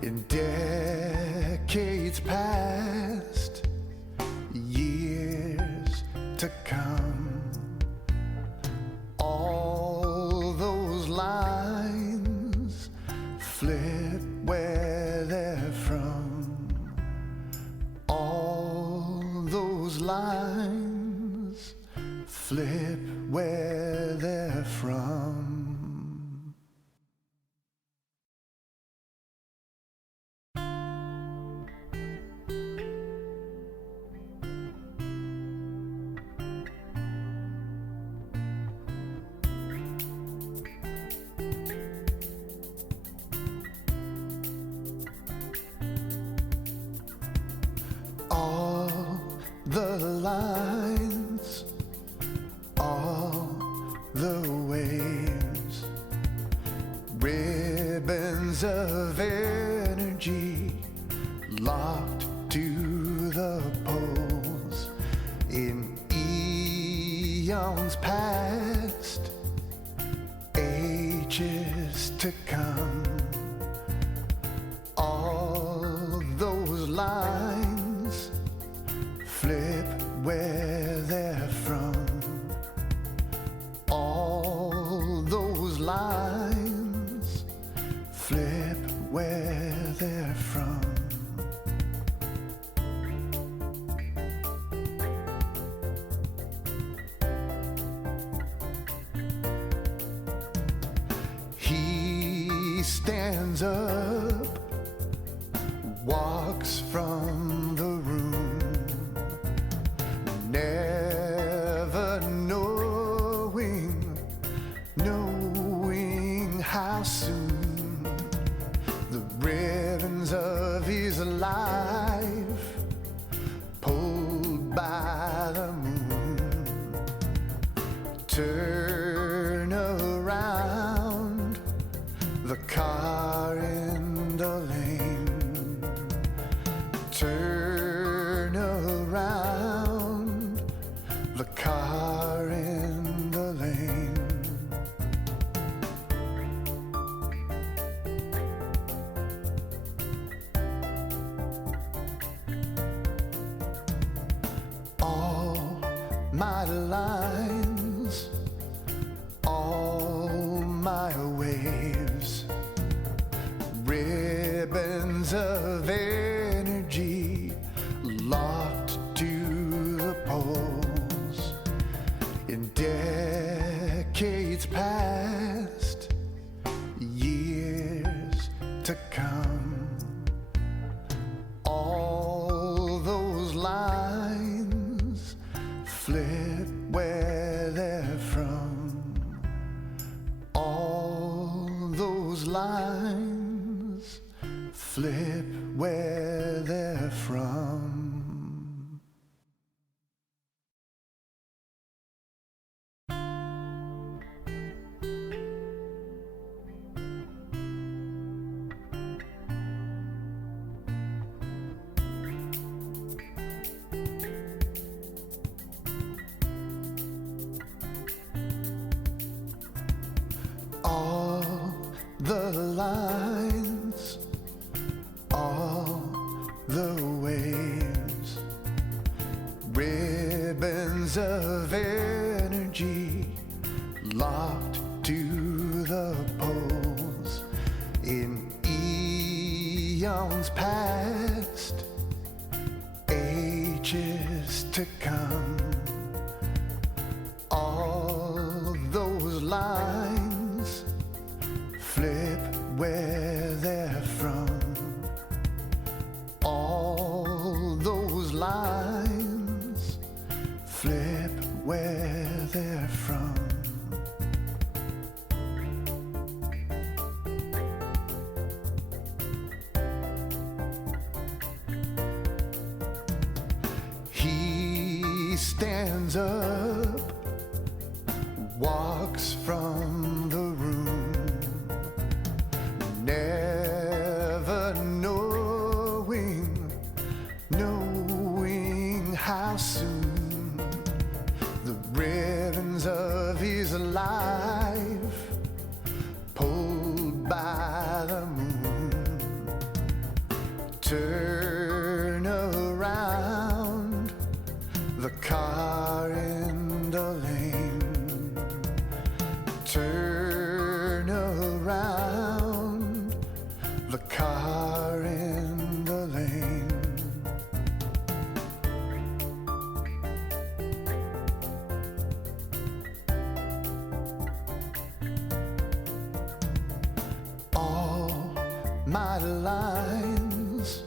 In decades past, years to come, all those lines flip where they're from. All those lines flip where they're from. All the lines, all the waves, ribbons of energy locked to the poles in eons past, ages to come. All those lines flip where they're from. All those lines flip where they're from. He stands up, walks from the room, never knowing how soon the ribbons of his life pulled by the moon turn around the car in the lane. Turn around the car in the lane. All my lines, all my waves, ribbons of energy locked to the poles in decades past, years to come. All those lines flip where they're from. All those lines flip where they're from. All the lines, all the waves, ribbons of energy locked to the poles in eons past, ages to come. All those lines flip where they're from. All those lines flip where they're from. He stands up, walks from the room, never knowing how soon the ribbons of his life pulled by the moon Turn around, the car in the lane. Turn around, the car in the lane. All my lines,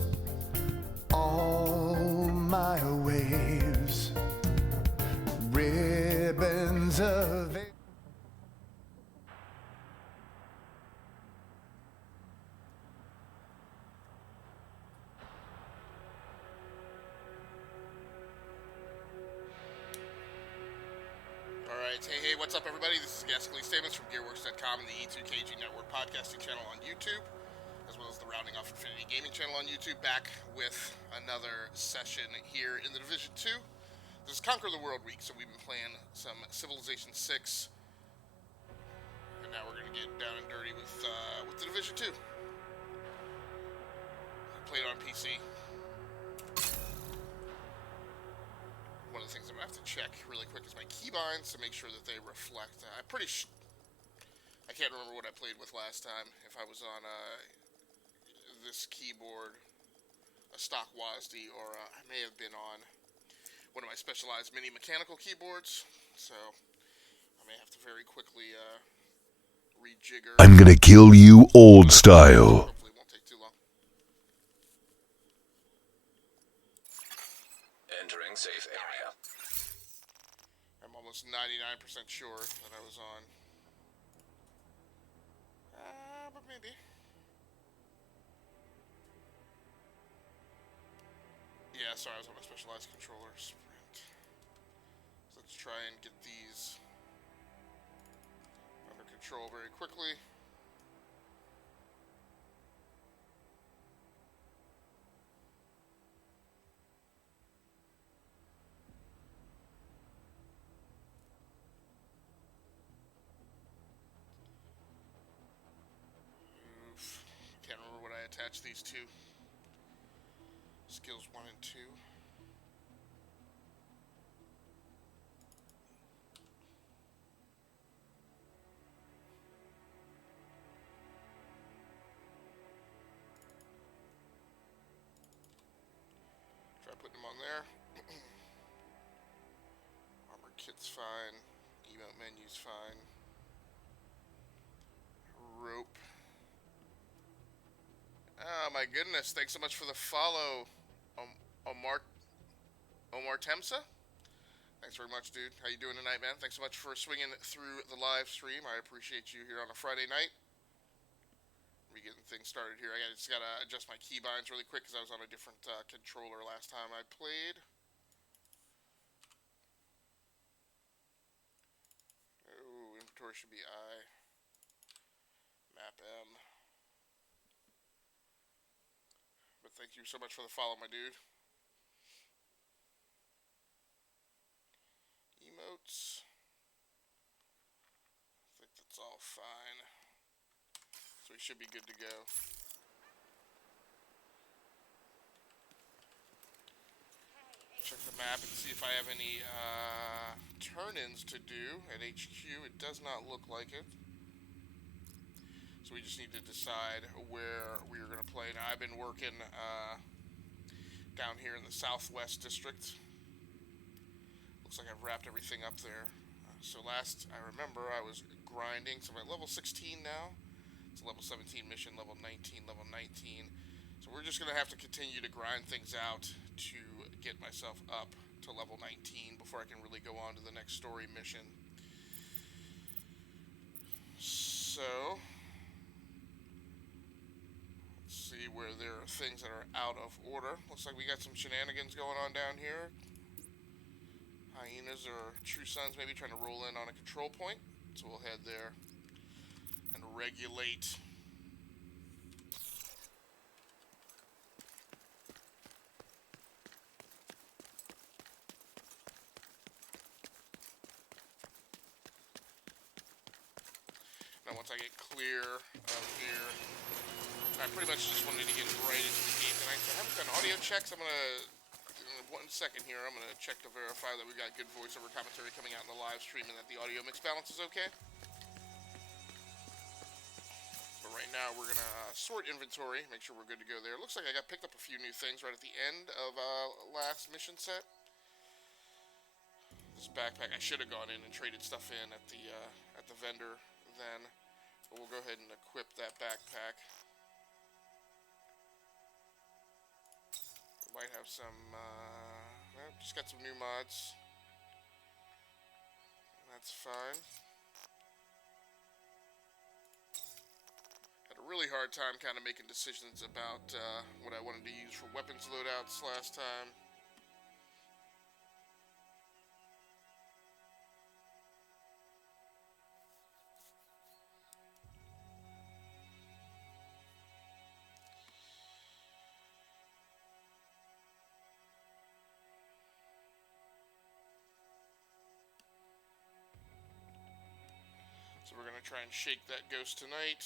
all my waves, ribbons of it. Alright, hey, what's up everybody? This is Gascally Statements from Gearworks.com and the E2KG Network podcasting channel on YouTube, as well as the Rounding Off Infinity Gaming channel on YouTube, back with another session here in the Division 2. This is Conquer the World Week, so we've been playing some Civilization 6, and now we're going to get down and dirty with the Division 2. I played on PC. One of the things I'm going to have to check really quick is my keybinds to make sure that they reflect. I can't remember what I played with last time. If I was on this keyboard, a stock WASD, or I may have been on one of my specialized mini mechanical keyboards. So I may have to very quickly rejigger. I'm gonna kill you old style. Hopefully it won't take too long. Entering safe area. I'm almost 99% sure that I was on. But maybe. Yeah, sorry, I was on a specialized controller. Sprint. So let's try and get these under control very quickly. Can't remember what I attached these to. Skills 1 and 2. Try putting them on there. Armor kit's fine. Emote menu's fine. Rope. Oh my goodness, thanks so much for the follow, Omar Temsa. Thanks very much, dude. How you doing tonight, man? Thanks so much for swinging through the live stream. I appreciate you here on a Friday night. We're getting things started here. I just got to adjust my keybinds really quick because I was on a different controller last time I played. Oh, inventory should be I. Map M. But thank you so much for the follow, my dude. Emotes. I think that's all fine. So we should be good to go. Check the map and see if I have any turn-ins to do at HQ. It does not look like it. So we just need to decide where we are going to play. Now, I've been working down here in the Southwest District. Looks like I've wrapped everything up there. So last I remember, I was grinding. So I'm at level 16 now. It's a level 17 mission, level 19, level 19. So we're just going to have to continue to grind things out to get myself up to level 19 before I can really go on to the next story mission. So see where there are things that are out of order. Looks like we got some shenanigans going on down here. Hyenas or True Sons maybe trying to roll in on a control point. So we'll head there and regulate. Now once I get clear of here, I pretty much just wanted to get right into the game tonight. So I haven't done audio checks. I'm gonna, in 1 second here, I'm gonna check to verify that we got good voiceover commentary coming out in the live stream and that the audio mix balance is okay. But right now we're gonna sort inventory, make sure we're good to go there. Looks like I got picked up a few new things right at the end of last mission set. This backpack, I should have gone in and traded stuff in at the vendor then. But we'll go ahead and equip that backpack. We might have some, just got some new mods. That's fine. Had a really hard time kind of making decisions about what I wanted to use for weapons loadouts last time. So we're going to try and shake that ghost tonight.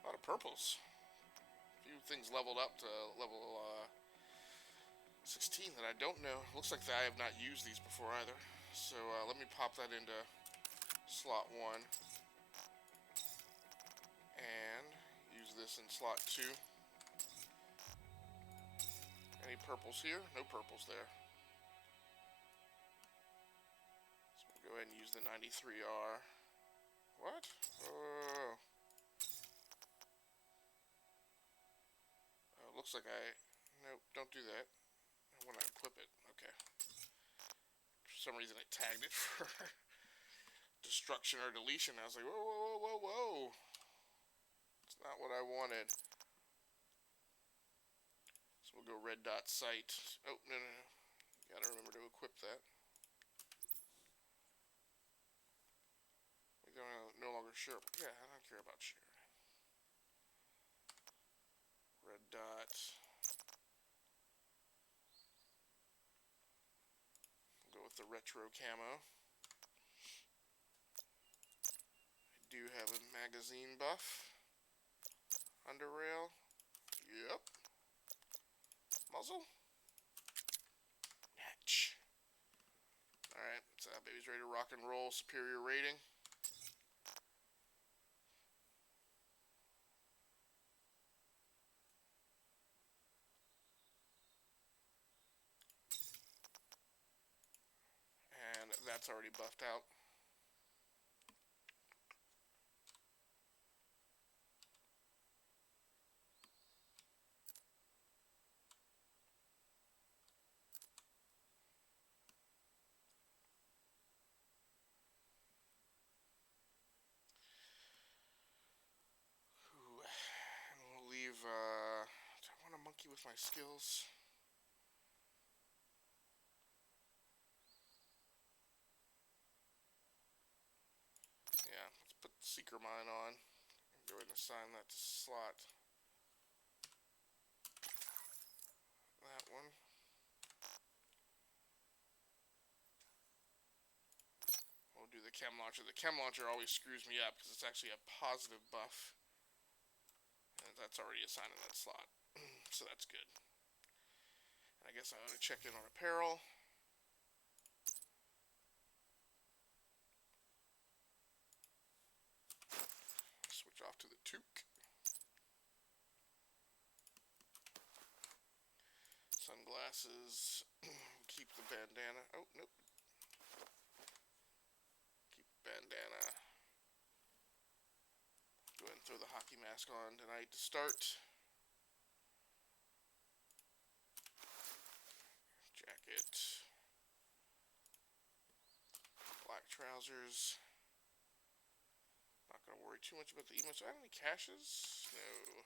A lot of purples. A few things leveled up to level 16 that I don't know. Looks like I have not used these before either. So let me pop that into slot 1. And use this in slot 2. Any purples here? No purples there. So we'll go ahead and use the 93R. What? Oh. Looks like nope, don't do that. I want to equip it. Okay. For some reason I tagged it for destruction or deletion. I was like, whoa, whoa, whoa, whoa, whoa. It's not what I wanted. So we'll go red dot sight. Oh, no, no, no. Gotta remember to equip that. We're no longer sure. Yeah, I don't care about sharing. Red dot. We'll go with the retro camo. I do have a magazine buff. Under rail. Yep. Muzzle. Natch. Alright, so baby's ready to rock and roll. Superior rating. And that's already buffed out. Do I want to monkey with my skills? Yeah, let's put the Seeker Mine on. Go ahead and assign that to slot. That one. We'll do the Chem Launcher. The Chem Launcher always screws me up because it's actually a positive buff. And that's already assigned in that slot. So that's good. And I guess I ought to check in on apparel. Switch off to the toque. Sunglasses. Keep the bandana. Oh, nope. Keep bandana. Go ahead and throw the hockey mask on tonight to start. Jacket. Black trousers. Not going to worry too much about the emotes. Do I have any caches? No.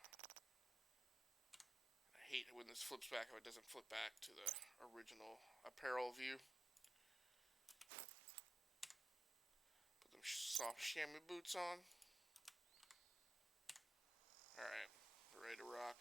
I hate when this flips back, how it doesn't flip back to the original apparel view. Put them soft chamois boots on. Alright, we're ready to rock.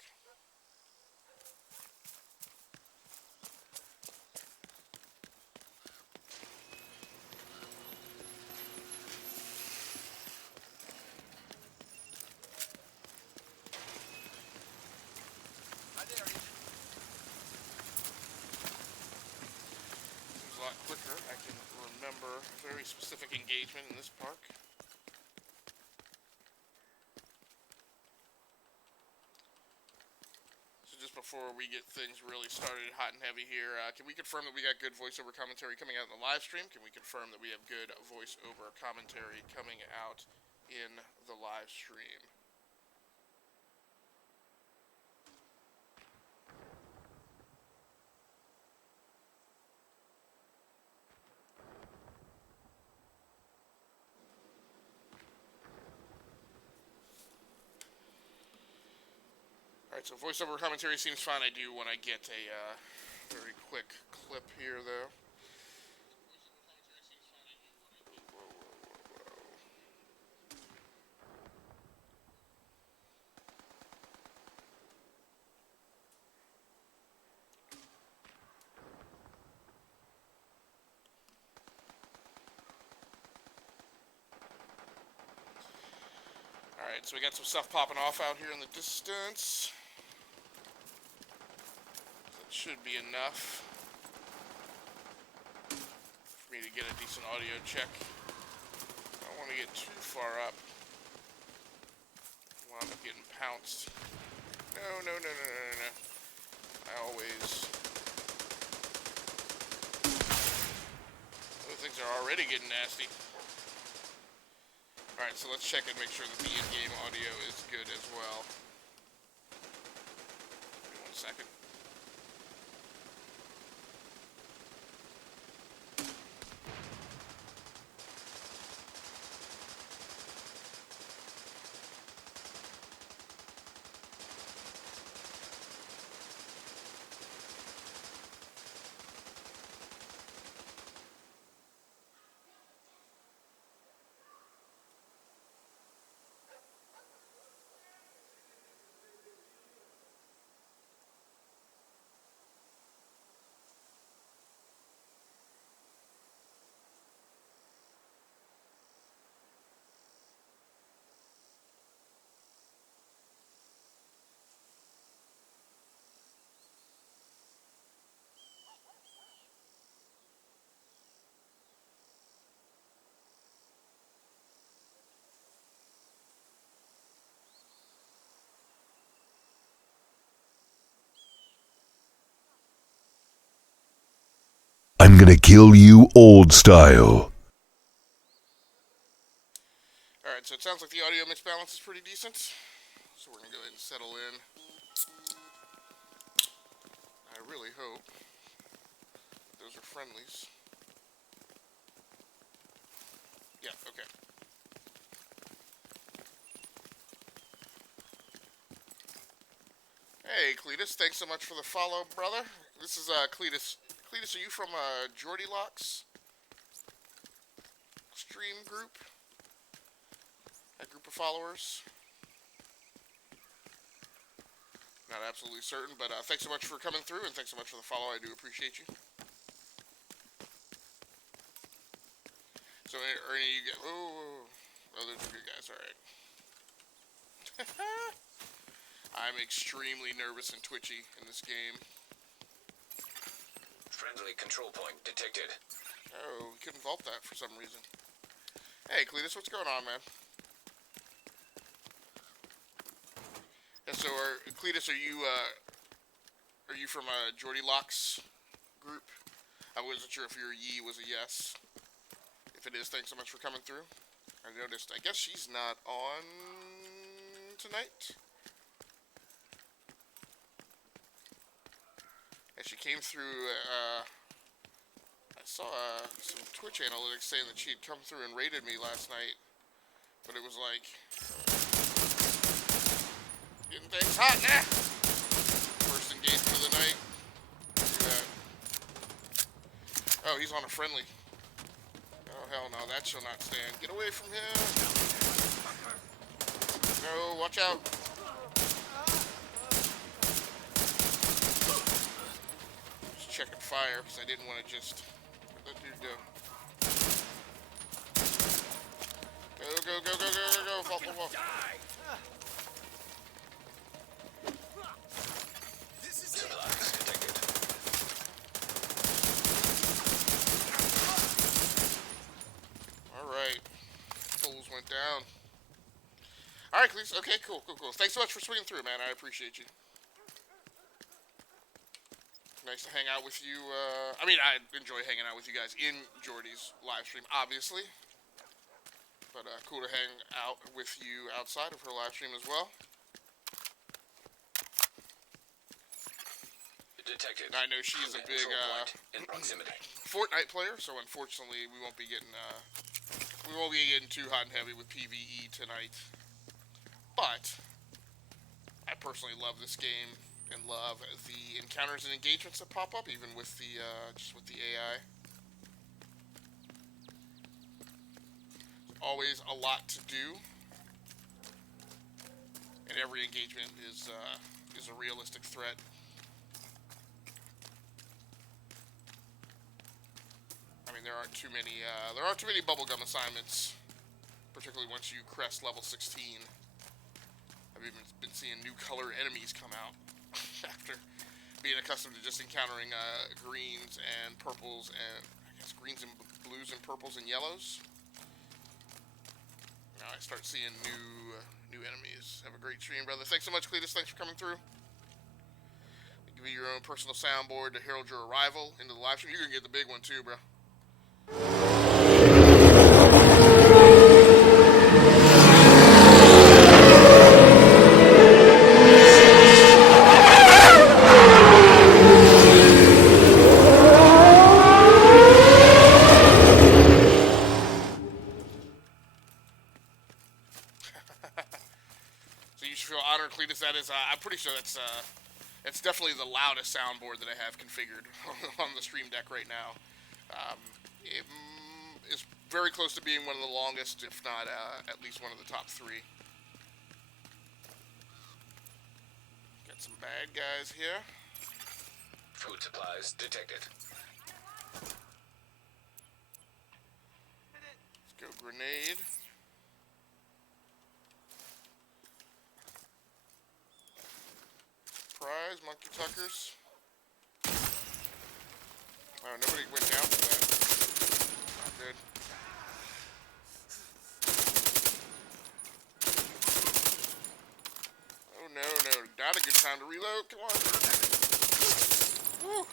quicker, I can remember a very specific engagement in this park. So just before we get things really started hot and heavy here, can we confirm that we got good voiceover commentary coming out in the live stream? Can we confirm that we have good voiceover commentary coming out in the live stream? Alright, so voiceover commentary seems fine. I do want to get a very quick clip here, though. Alright, so we got some stuff popping off out here in the distance. That should be enough for me to get a decent audio check. I don't want to get too far up. Wound up getting pounced. No. I always... Those things are already getting nasty. Alright, so let's check and make sure that the in-game audio is good as well. Give me 1 second. I'm gonna kill you old style. Alright, so it sounds like the audio mix balance is pretty decent. So we're going to go ahead and settle in. I really hope those are friendlies. Yeah, okay. Hey, Cletus, thanks so much for the follow, brother. This is Cletus. Cletus, are you from Geordie Locks stream group? That group of followers? Not absolutely certain, but thanks so much for coming through, and thanks so much for the follow. I do appreciate you. So, Ernie, you get... Oh, those are good guys, alright. I'm extremely nervous and twitchy in this game. Friendly control point detected. Oh, we couldn't vault that for some reason. Hey, Cletus, what's going on, man? Yeah, so, Cletus, are you from Geordie Locks group? I wasn't sure if your ye was a yes. If it is, thanks so much for coming through. I noticed, I guess she's not on tonight. And she came through, I saw some Twitch analytics saying that she had come through and raided me last night. But it was like, getting things hot now. First engagement of the night. See that. Oh, he's on a friendly. Oh, hell no, that shall not stand. Get away from him. No, watch out. Just checking fire, because I didn't want to just let that dude go. Go. Fall. Supplies detected. right, Cleese. Okay, cool. Thanks so much for swinging through, man. I appreciate you. Nice to hang out with you. I mean, I enjoy hanging out with you guys in Jordy's live stream, obviously. But cool to hang out with you outside of her live stream as well. Detected. I know she's a big in proximity. Fortnite player, so unfortunately we won't be getting too hot and heavy with PvE tonight. But I personally love this game and love the encounters and engagements that pop up, even with the just with the AI. Always a lot to do, and every engagement is a realistic threat. I mean, there aren't too many bubblegum assignments, particularly once you crest level 16. I've even been seeing new color enemies come out after being accustomed to just encountering greens and purples and I guess greens and blues and purples and yellows. Now I start seeing new enemies. Have a great stream, brother. Thanks so much, Cletus. Thanks for coming through. Give you your own personal soundboard to herald your arrival into the live stream. You can get the big one too, bro. So you should feel honored, Cletus. That is, I'm pretty sure it's definitely the loudest soundboard that I have configured on the stream deck right now. It is very close to being one of the longest, if not at least one of the top 3. Got some bad guys here. Food supplies detected. Let's go grenade. Surprise, monkey tuckers. Oh, nobody went down for that. Not good. Oh no, not a good time to reload. Come on. Woo.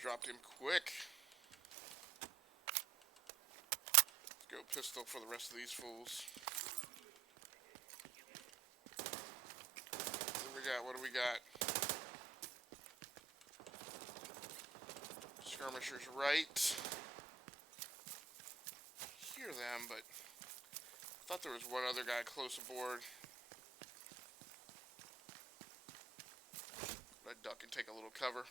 Dropped him quick. Let's go pistol for the rest of these fools. What do we got? Skirmishers right. Hear them, but I thought there was one other guy close aboard. I'd duck and take a little cover.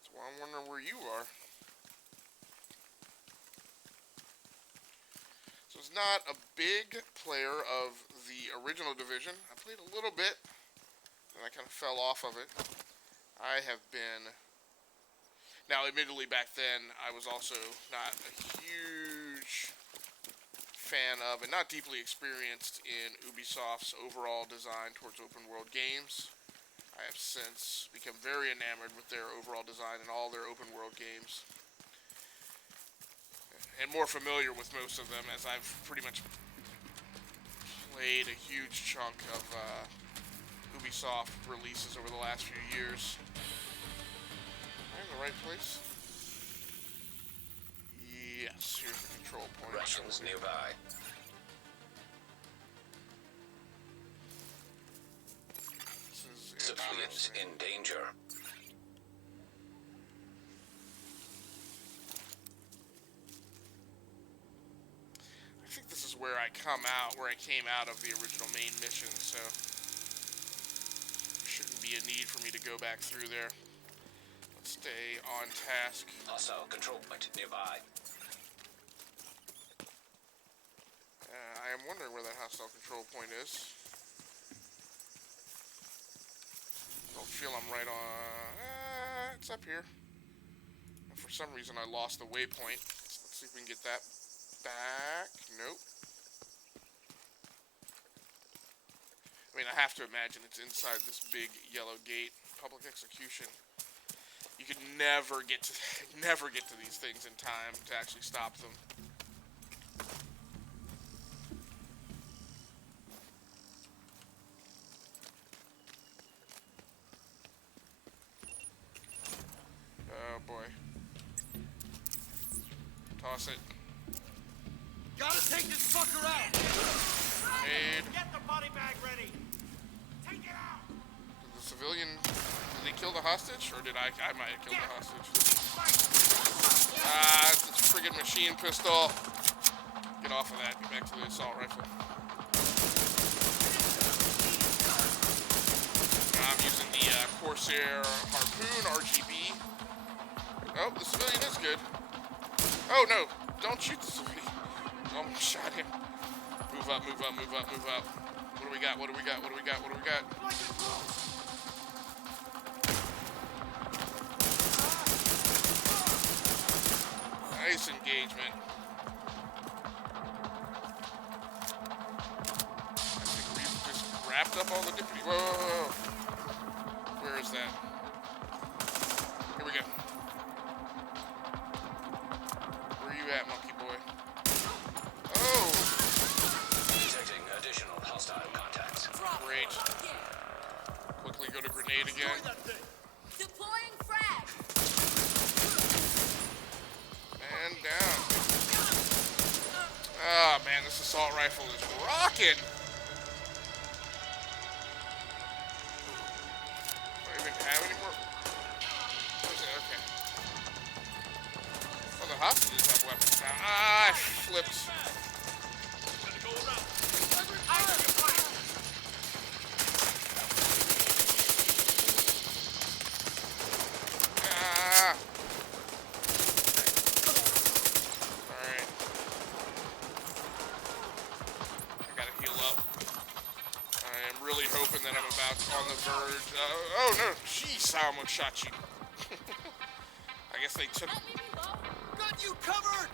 That's why I'm wondering where you are. So it's not a big player of the original Division. I played a little bit, and I kind of fell off of it. I have been... Now, admittedly, back then, I was also not a huge fan of, and not deeply experienced in Ubisoft's overall design towards open-world games. I have since become very enamored with their overall design in all their open-world games. And more familiar with most of them, as I've pretty much played a huge chunk of Ubisoft releases over the last few years. Am I in the right place? Yes, here's the control point. Russians nearby. This is Civilians in danger. I think this is where I came out of the original main mission, so shouldn't be a need for me to go back through there. Let's stay on task. Hostile control point nearby. I am wondering where that hostile control point is. Don't feel I'm right on... it's up here. And for some reason I lost the waypoint. Let's see if we can get that back. Nope. I mean, I have to imagine it's inside this big yellow gate. Public execution. You could never get to never get to these things in time to actually stop them. Oh boy. Toss it. Gotta take this fucker out! Made. Get the body bag ready! Take it out! Did the civilian, did he kill the hostage? Or did I might have killed the hostage. Ah, it's a friggin' machine pistol. Get off of that, get back to the assault rifle. I'm using the Corsair Harpoon RGB. Oh, the civilian is good. Oh no, don't shoot the civilian. Almost shot him. Move up, move up, move up, move up. What do we got? What do we got? What do we got? What do we got? Nice engagement. I think we've just wrapped up all the different. Whoa, whoa, whoa. Where is that? Here we go. Where are you at, monkey boy? Oh! Detecting additional hostile contacts. Great. Quickly go to grenade again. Deploying frag. And down. Ah, man, this assault rifle is rocking. Do I even have any more? Where's it? Okay. Oh, the hostages have weapons now. Ah, I flipped. Ah. Alright. I gotta heal up. I am really hoping that I'm about on the verge. Oh no, jeez, I almost shot you. I guess they took. Got you covered!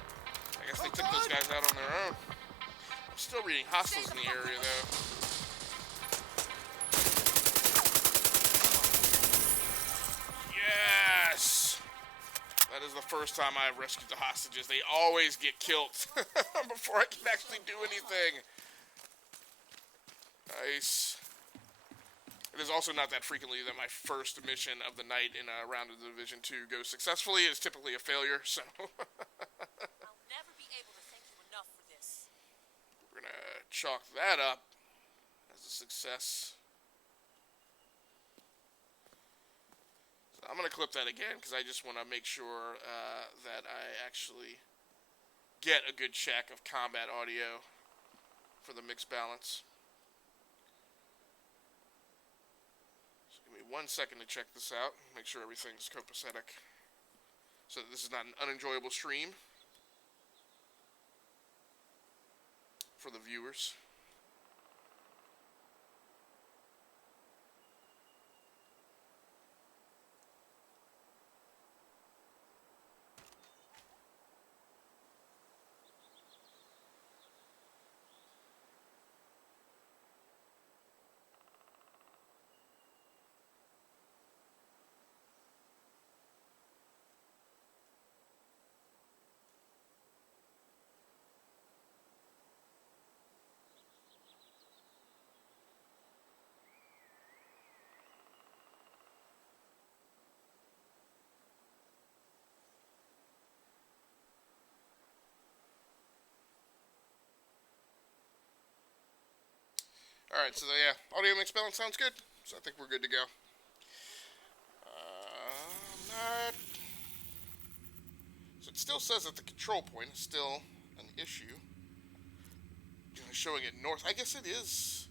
I guess they took those guys out on their own. I'm still reading hostiles in the area though. Yes! That is the first time I've rescued the hostages. They always get killed before I can actually do anything. Nice. It is also not that frequently that my first mission of the night in a round of the Division 2 goes successfully. It is typically a failure, so I'll never be able to thank you enough for this. we're going to chalk that up as a success. So I'm going to clip that again because I just want to make sure that I actually get a good check of combat audio for the mix balance. So give me 1 second to check this out, make sure everything's copacetic, so that this is not an unenjoyable stream for the viewers. Alright, so yeah, audio mix balance sounds good, so I think we're good to go. Not... So it still says that the control point is still an issue. Showing it north. I guess it is.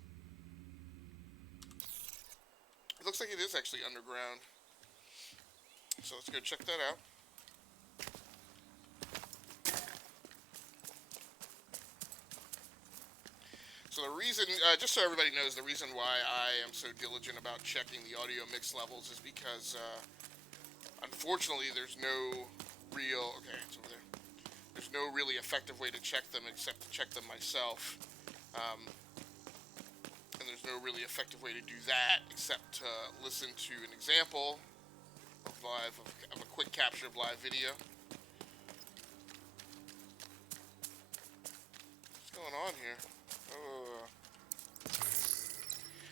It looks like it is actually underground. So let's go check that out. So the reason, just so everybody knows, the reason why I am so diligent about checking the audio mix levels is because, unfortunately, there's no real, okay, it's over there. There's no really effective way to check them except to check them myself. And there's no really effective way to do that except to listen to an example of of a quick capture of live video. What's going on here?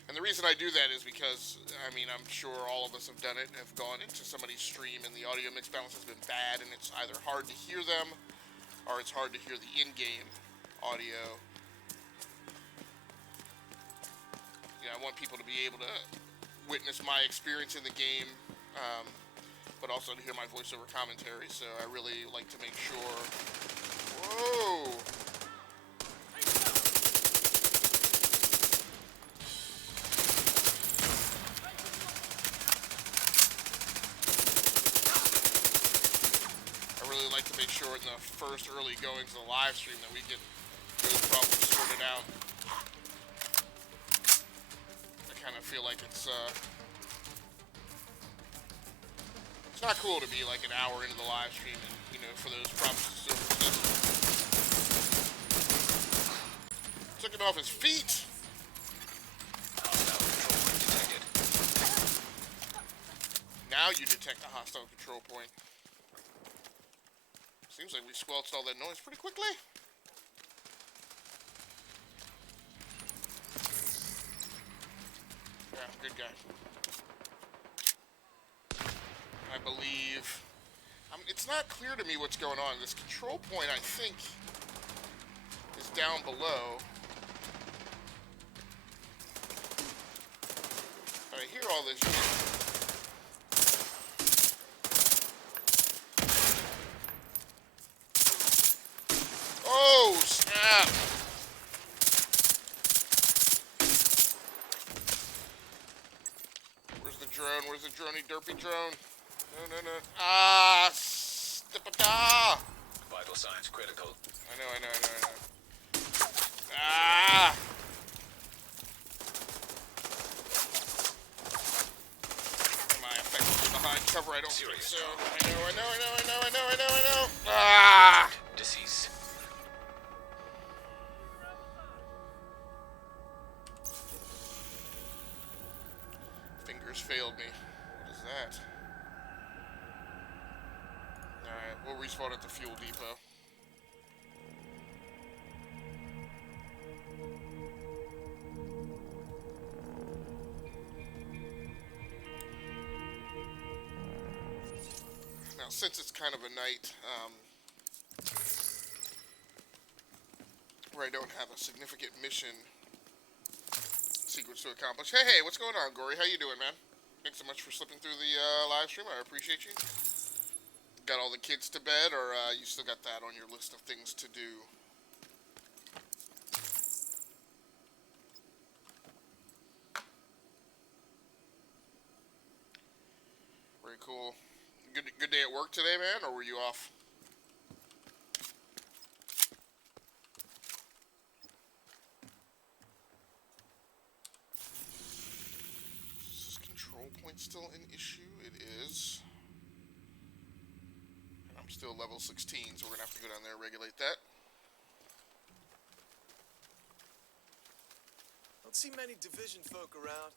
And the reason I do that is because, I mean, I'm sure all of us have done it, have gone into somebody's stream and the audio mix balance has been bad and it's either hard to hear them or it's hard to hear the in-game audio. You know, I want people to be able to witness my experience in the game, but also to hear my voiceover commentary, so I really like to make sure... Whoa! Like to make sure in the first early goings of the live stream that we get those problems sorted out. I kind of feel like it's not cool to be like an hour into the live stream and, you know, for those problems to persist. Took it off his feet. Hostile control point detected. Now you detect a hostile control point. Seems like we squelched all that noise pretty quickly. Yeah, good guy. I believe... I mean, it's not clear to me what's going on. This control point, I think, is down below. But I hear all this shit. Oh, snap! Where's the drone? Where's the droney derpy drone? No. Ah! Stipata! Vital signs critical. I know. Ah! Am I effectively behind cover? I don't think so. I know. Ah! Deceased. Fingers failed me. What is that? Alright, we'll respawn at the fuel depot. Now, since it's kind of a night, where I don't have a significant mission sequence to accomplish. Hey, what's going on, Gory? How you doing, man? Thanks so much for slipping through the live stream. I appreciate you. Got all the kids to bed, or you still got that on your list of things to do? Very cool. Good day at work today, man, or were you off? Still an issue? It is. And I'm still level 16, so we're gonna have to go down there and regulate that. Don't see many division folk around.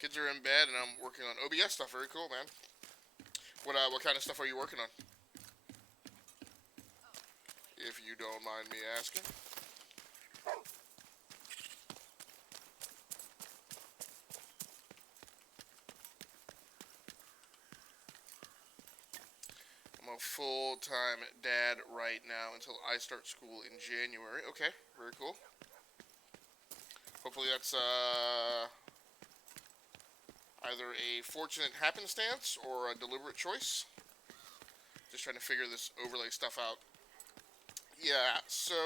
Kids are in bed, and I'm working on OBS stuff. Very cool, man. What kind of stuff are you working on? If you don't mind me asking. I'm a full-time dad right now until I start school in January. Okay, very cool. Hopefully that's either a fortunate happenstance or a deliberate choice. Just trying to figure this overlay stuff out. Yeah, so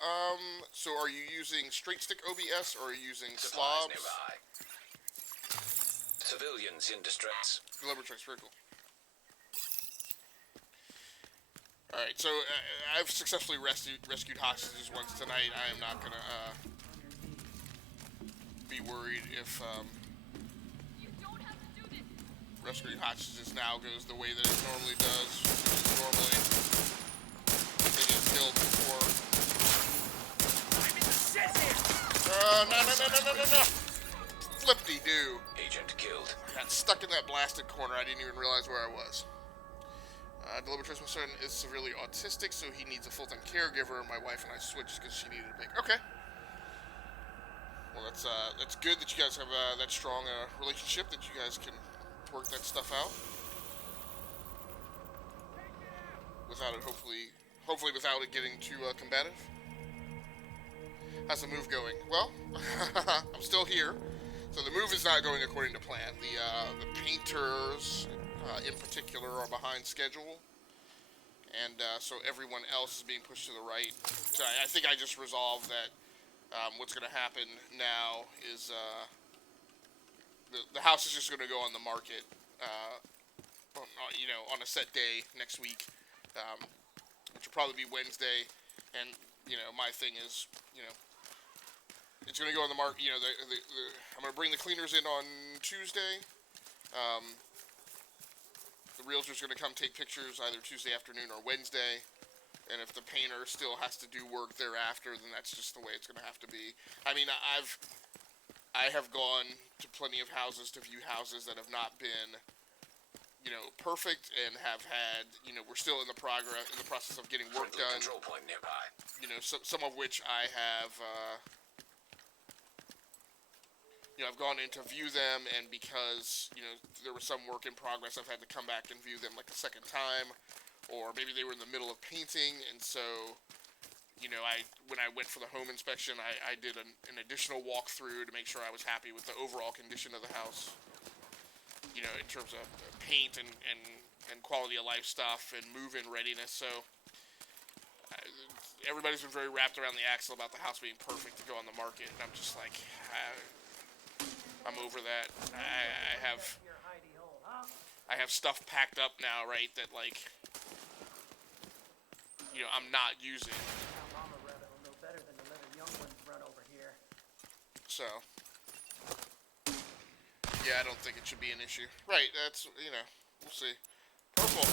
are you using straight stick OBS or are you using Supplies slobs? nearby. Civilians in distress. Deliberate choice, very cool. Alright, so I've successfully rescued hostages once tonight. I am not gonna be worried if You don't have to do this. rescuing hostages now goes the way that it normally does, which is normally they get killed before. I'm in the shit here! No. Flip-de-doo. Agent killed. I got stuck in that blasted corner. I didn't even realize where I was. Deliberate Choice, my son is severely autistic, so he needs a full-time caregiver. My wife and I switched because she needed a big... Okay. Well, that's good that you guys have that strong relationship, that you guys can work that stuff out. Without it, hopefully without it getting too combative. How's the move going? Well, I'm still here. So the move is not going according to plan. The painters, in particular, are behind schedule. And so everyone else is being pushed to the right. So I think I just resolved that what's going to happen now is the house is just going to go on the market, on a set day next week, which will probably be Wednesday. And, my thing is, it's going to go on the market. I'm going to bring the cleaners in on Tuesday. The realtor's going to come take pictures either Tuesday afternoon or Wednesday. And if the painter still has to do work thereafter, then that's just the way it's going to have to be. I mean, I have gone to plenty of houses to view houses that have not been, perfect and have had, we're still in the process of getting work Friendly done. control point nearby. Some of which I have, I've gone in to view them, and because, there was some work in progress, I've had to come back and view them like a second time, or maybe they were in the middle of painting, and so, when I went for the home inspection, I did an additional walkthrough to make sure I was happy with the overall condition of the house, in terms of paint and quality of life stuff and move-in readiness. So everybody's been very wrapped around the axle about the house being perfect to go on the market, and I'm just like, I'm over that. I have stuff packed up now, right, that, like, I'm not using. So, yeah, I don't think it should be an issue. Right, that's, we'll see. Purple.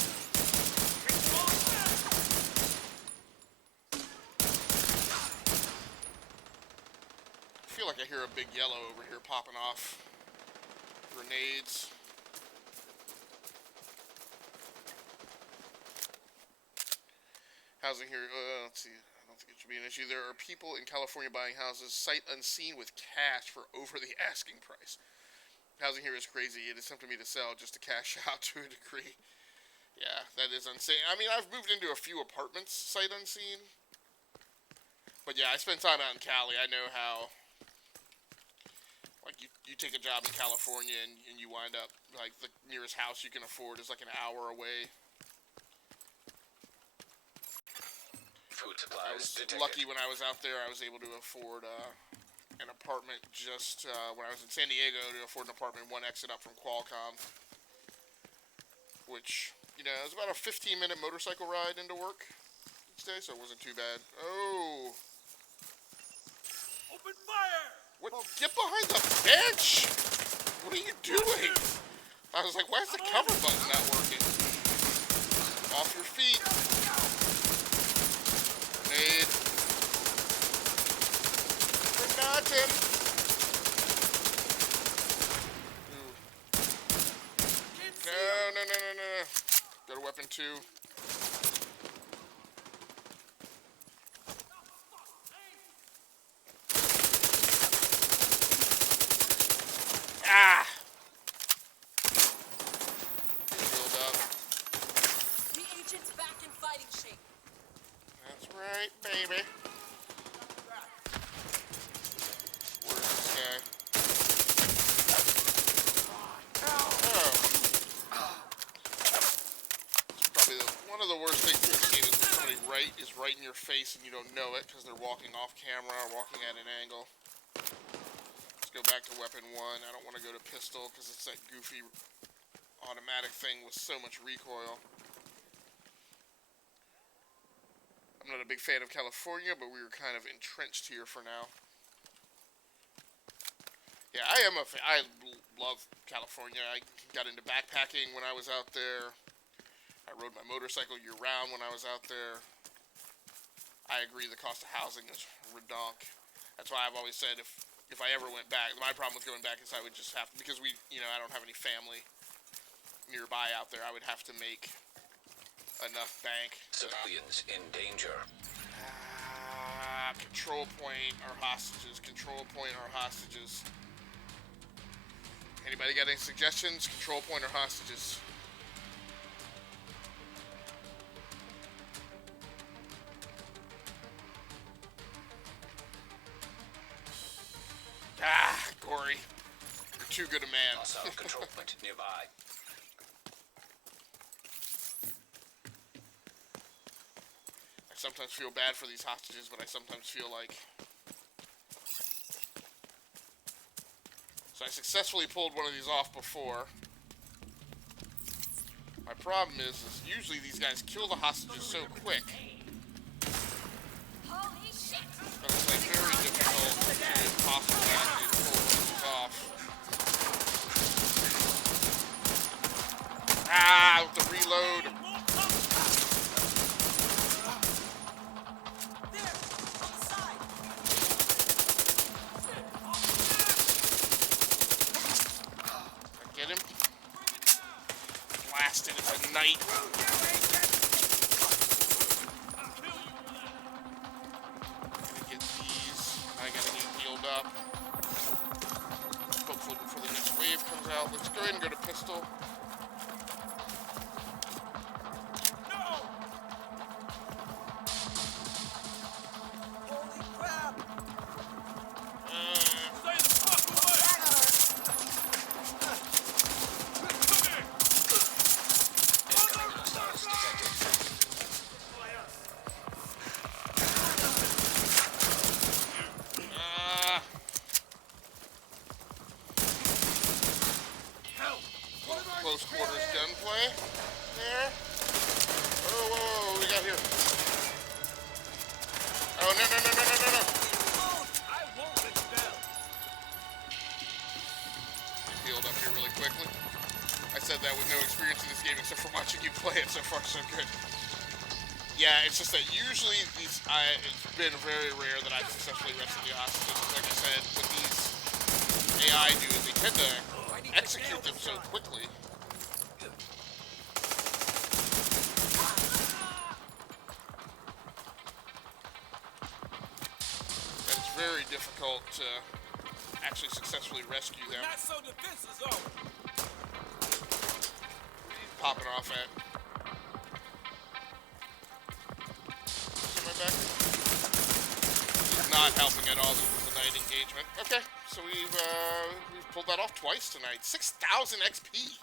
I feel like I hear a big yellow over here popping off. Grenades. Housing here, let's see. I don't think it should be an issue. There are people in California buying houses sight unseen with cash for over the asking price. Housing here is crazy. It is tempting me to sell just to cash out to a degree. Yeah, that is insane. I mean, I've moved into a few apartments sight unseen. But yeah, I spend time out in Cali. I know how, like, you take a job in California and you wind up, like, the nearest house you can afford is like an hour away. Food I supplies was detected. lucky when I was out there. I was able to afford an apartment just when I was in San Diego, to afford an apartment one exit up from Qualcomm, which, it was about a 15-minute motorcycle ride into work each day, so it wasn't too bad. Oh. Open fire! What? Get behind the bench! What are you doing? I was like, why is the cover button not working? Off your feet. Grenade. Grenade. No. Got a weapon too. Ah! Build up. The agent's back in fighting shape. That's right, baby. Where's this guy? Oh. It's probably one of the worst things to escape is that somebody is right in your face and you don't know it because they're walking off camera or walking at an angle. Let's go back to weapon 1. I don't want to go to pistol because it's that goofy automatic thing with so much recoil. I'm not a big fan of California, but we were kind of entrenched here for now. Yeah, I love California. I got into backpacking when I was out there. I rode my motorcycle year-round when I was out there. I agree the cost of housing is redonk. That's why I've always said if if I ever went back. My problem with going back is I would just have, because I don't have any family nearby out there, I would have to make enough bank. Civilians in danger. Control point or hostages. Control point or hostages. Anybody got any suggestions? Control point or hostages? Gory. You're too good a man. Hostile control point nearby. I sometimes feel bad for these hostages, but I sometimes feel like... So I successfully pulled one of these off before. My problem is usually these guys kill the hostages so quick Holy shit! that it's like very difficult to impossible actually pull one of these off. With the reload. Get him. Blasted. It's a knight. Gotta get these. I gotta get healed up. Hopefully before the next wave comes out. Let's go ahead and go to pistol. Holy crap! Incoming hostiles detected. Close quarters gunplay. There. Whoa, whoa, whoa, what we got here? Oh, no. I won't let you down. Healed up here really quickly. I said that with no experience in this game except for watching you play it. So far, so good. Yeah, it's just that usually it's been very rare that I've successfully rescued the hostages. Like I said, what these AI do is they tend to execute them so quickly. That it's very difficult to actually successfully rescue them. Not so defensive zone. Popping off at. See my back? This is not helping at all. This is a night engagement. Okay, so we've pulled that off twice tonight. 6,000 XP.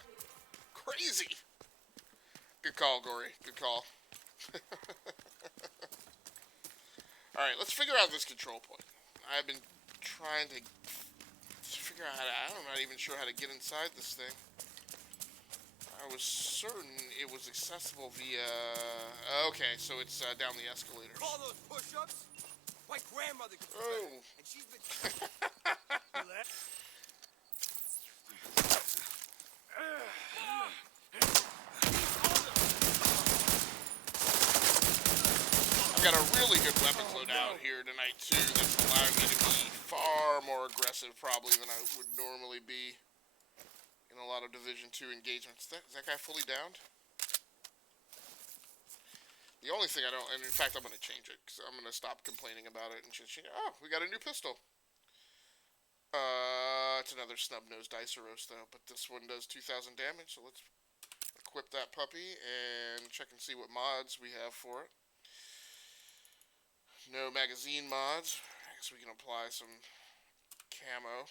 Crazy. Good call, Gory. Good call. All right, let's figure out this control point. I've been trying to figure out how to. I'm not even sure how to get inside this thing. I was certain it was accessible via... Okay, so it's down the escalators. Call those push-ups? My grandmother could do Oh. it, and she's been... I've got a really good weapons loadout here tonight, too, that's allowing me to be far more aggressive, probably, than I would normally be in a lot of Division 2 engagements. Is that guy fully downed? The only thing I don't... And in fact, I'm going to change it, because I'm going to stop complaining about it and just... Oh, we got a new pistol. It's another snub-nosed Diceros, though, but this one does 2,000 damage, so let's equip that puppy and check and see what mods we have for it. No magazine mods. I guess we can apply some camo.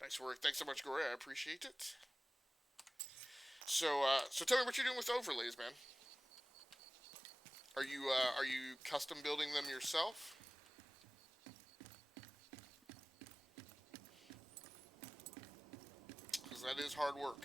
Nice work. Thanks so much, Gory. I appreciate it. So tell me what you're doing with overlays, man. Are you custom building them yourself? Because that is hard work.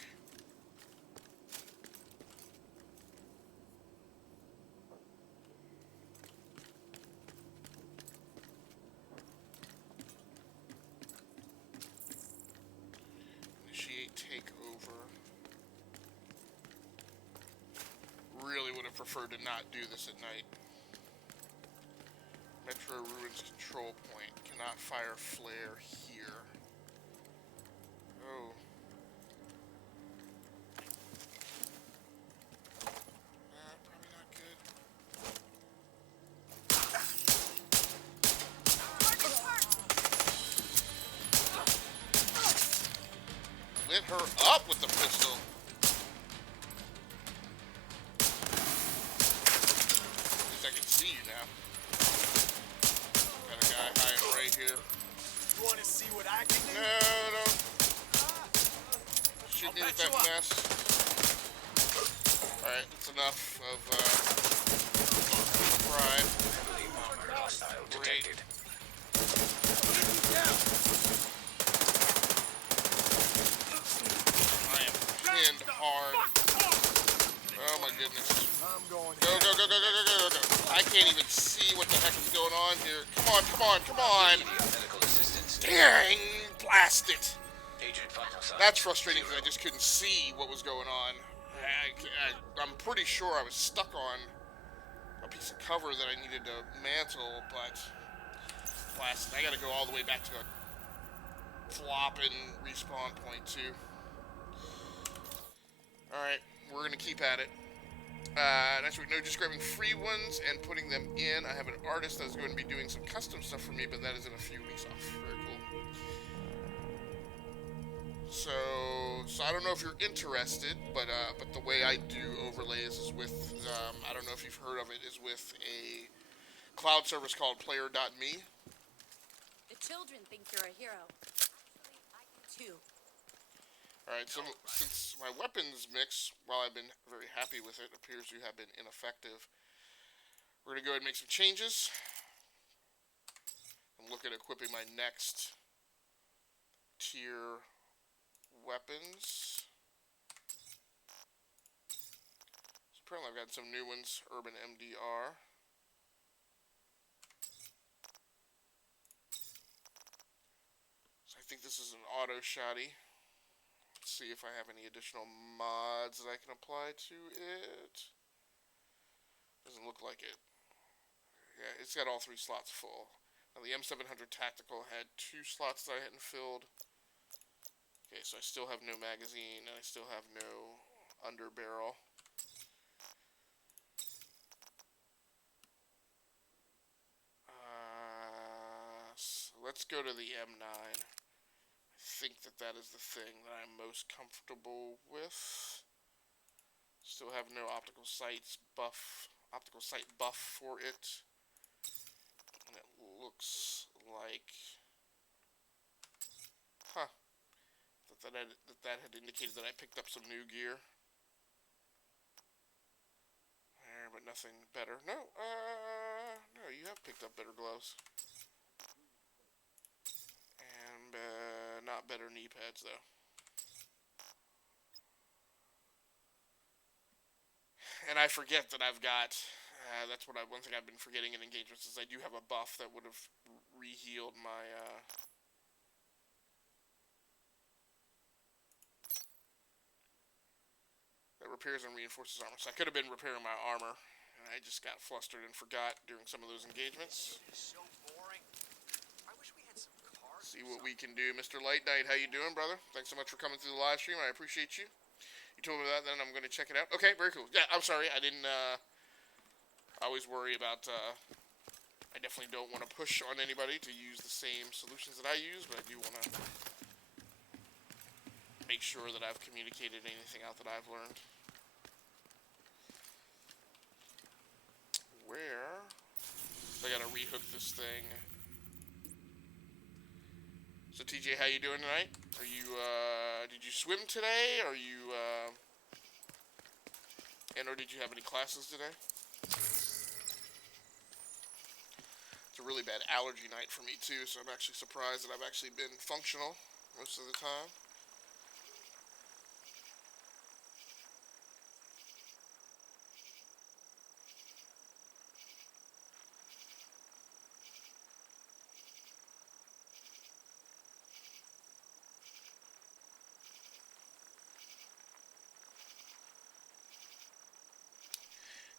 Initiate takeover. Really would have preferred to not do this at night. Metro Ruins control point. Cannot fire flare here. Oh. Probably not good. Lit her up with the pistol. At least I can see you now. Got a guy hiding right here. You want to see what I can do? No. Shoot me with that mess. Alright, that's enough of pride. Heavily armored hostile Great. detected. I am pinned hard. Oh my goodness. I'm going Go. I can't even see what the heck is going on here. Come on. Immediate medical assistance. Dang, blast it. Agent vital signs. That's frustrating because I just couldn't see what was going on. I'm pretty sure I was stuck on a piece of cover that I needed to mantle, but blast it. I gotta go all the way back to a flop and respawn point too. Alright, we're gonna keep at it. Next week, no, just grabbing free ones and putting them in. I have an artist that's going to be doing some custom stuff for me, but that is in a few weeks off. Very cool. So I don't know if you're interested, but the way I do overlays is with, I don't know if you've heard of it, is with a cloud service called Player.me. The children think you're a hero. Actually, I do too. Alright, so since my weapons mix, while I've been very happy with it, appears to have been ineffective, we're going to go ahead and make some changes. And look at equipping my next tier weapons. So apparently I've got some new ones, Urban MDR. So I think this is an auto shotty. See if I have any additional mods that I can apply to it. Doesn't look like it. Yeah, it's got all 3 slots full. Now the M700 Tactical had 2 slots that I hadn't filled. Okay, so I still have no magazine and I still have no underbarrel. So let's go to the M9. I think that is the thing that I'm most comfortable with. Still have no optical sight buff for it, and it looks like, that had indicated that I picked up some new gear. There, but nothing better. No, you have picked up better gloves. Not better knee pads, though. And I forget that I've got, that's one thing I've been forgetting in engagements is I do have a buff that would have re-healed my, that repairs and reinforces armor. So I could have been repairing my armor, and I just got flustered and forgot during some of those engagements. So boring. I wish we had some cars. See what we can do. Mr. Light Knight, how you doing, brother? Thanks so much for coming through the live stream. I appreciate you. You told me that, then I'm going to check it out. Okay, very cool. Yeah, I'm sorry. I didn't, I always worry about, I definitely don't want to push on anybody to use the same solutions that I use, but I do want to make sure that I've communicated anything out that I've learned. Where? I got to rehook this thing. So TJ, how you doing tonight? Are you, did you swim today? Are you, or did you have any classes today? It's a really bad allergy night for me too, so I'm actually surprised that I've actually been functional most of the time.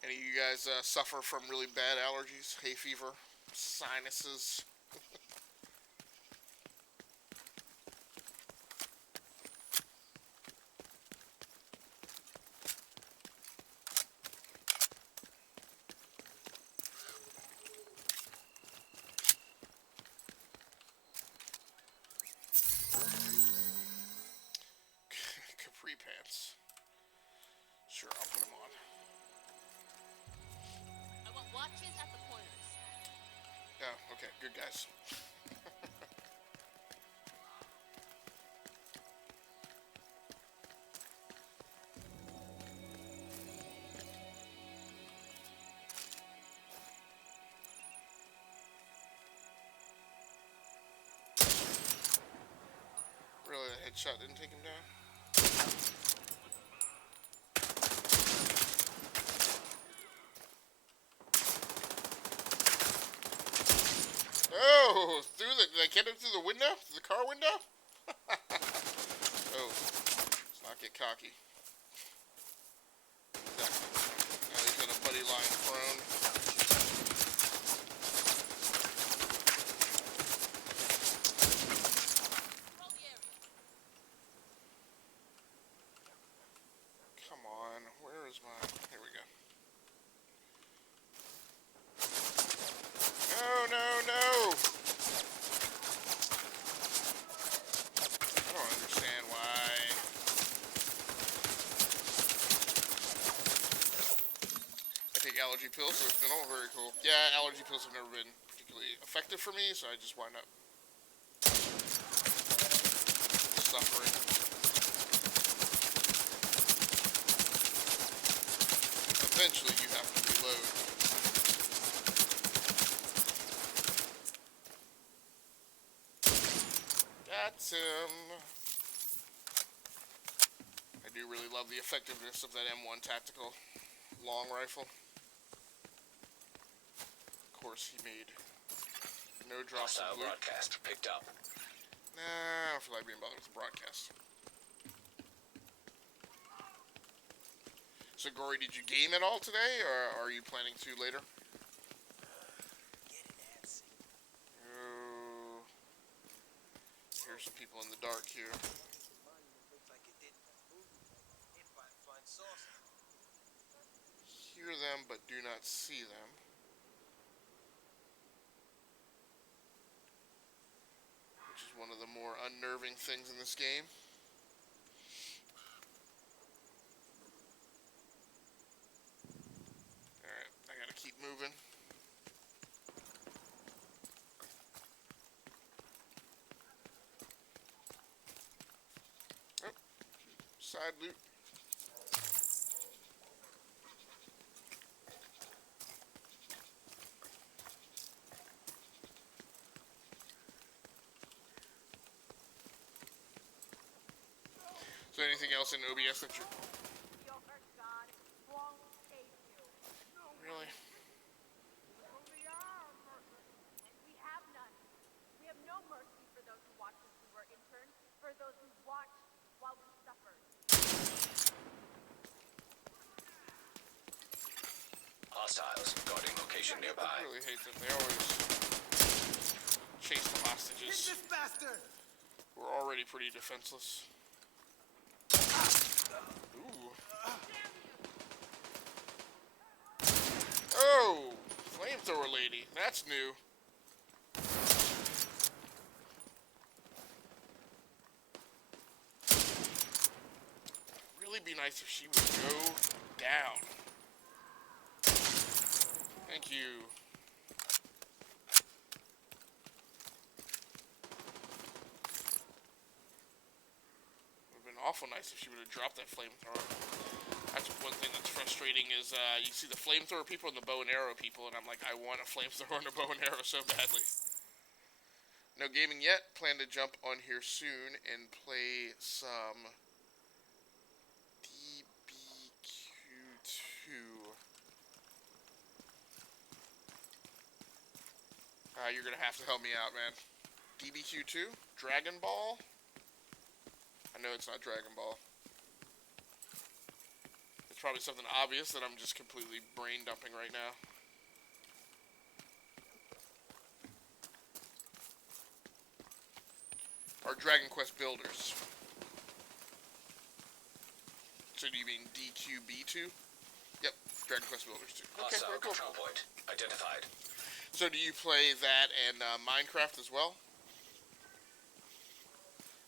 Any of you guys suffer from really bad allergies? Hay fever, sinuses. Capri pants. Sure, I'll put them on. I want watches at the corners. Yeah, okay, good guys. Really, the headshot didn't take him down? Oh, did I get him through the window? Through the car window? Oh, let's not get cocky. Exactly. Now he's in a buddy lying prone. Roll the area. Come on, where is my... Here we go. No, no, no! I don't understand why. I take allergy pills, so it's been all very cool. Yeah, allergy pills have never been particularly effective for me, so I just wind up suffering. Eventually, you have to reload. That's him. I do really love the effectiveness of that M1 tactical long rifle. Of course, he made no drops Hostile of loot. broadcast picked up. Nah, I don't feel like being bothered with the broadcast. So, Gory, did you game at all today, or are you planning to later? Get it, Nancy. Oh, here's some people in the dark here. Monument looks like it didn't move. Hit by a flying saucer. Hear them, but do not see them. Which is one of the more unnerving things in this game. Alright, I gotta keep moving. Oh, side loot. So anything else in OBS that you're... Really? And we have none. We have no mercy for those who watched us who were interns, for those who watched while we suffered. Hostiles guarding location I nearby. really hate that they always chase the Hit hostages. this bastard! We're already pretty defenseless. Ooh. Oh! Flamethrower lady. That's new. Really be nice if she would go down. Thank you. Would have been awful nice if she would have dropped that flamethrower. That's one thing that's frustrating is you see the flamethrower people and the bow and arrow people, and I'm like, I want a flamethrower and a bow and arrow so badly. No gaming yet. Plan to jump on here soon and play some DBQ2. You're gonna have to help me out, man. DBQ2? Dragon Ball? I know it's not Dragon Ball. It's probably something obvious that I'm just completely brain dumping right now. Or Dragon Quest Builders. So do you mean DQB2? Yep, Dragon Quest Builders 2. Okay, Hostile very cool. control point identified. So do you play that and Minecraft as well?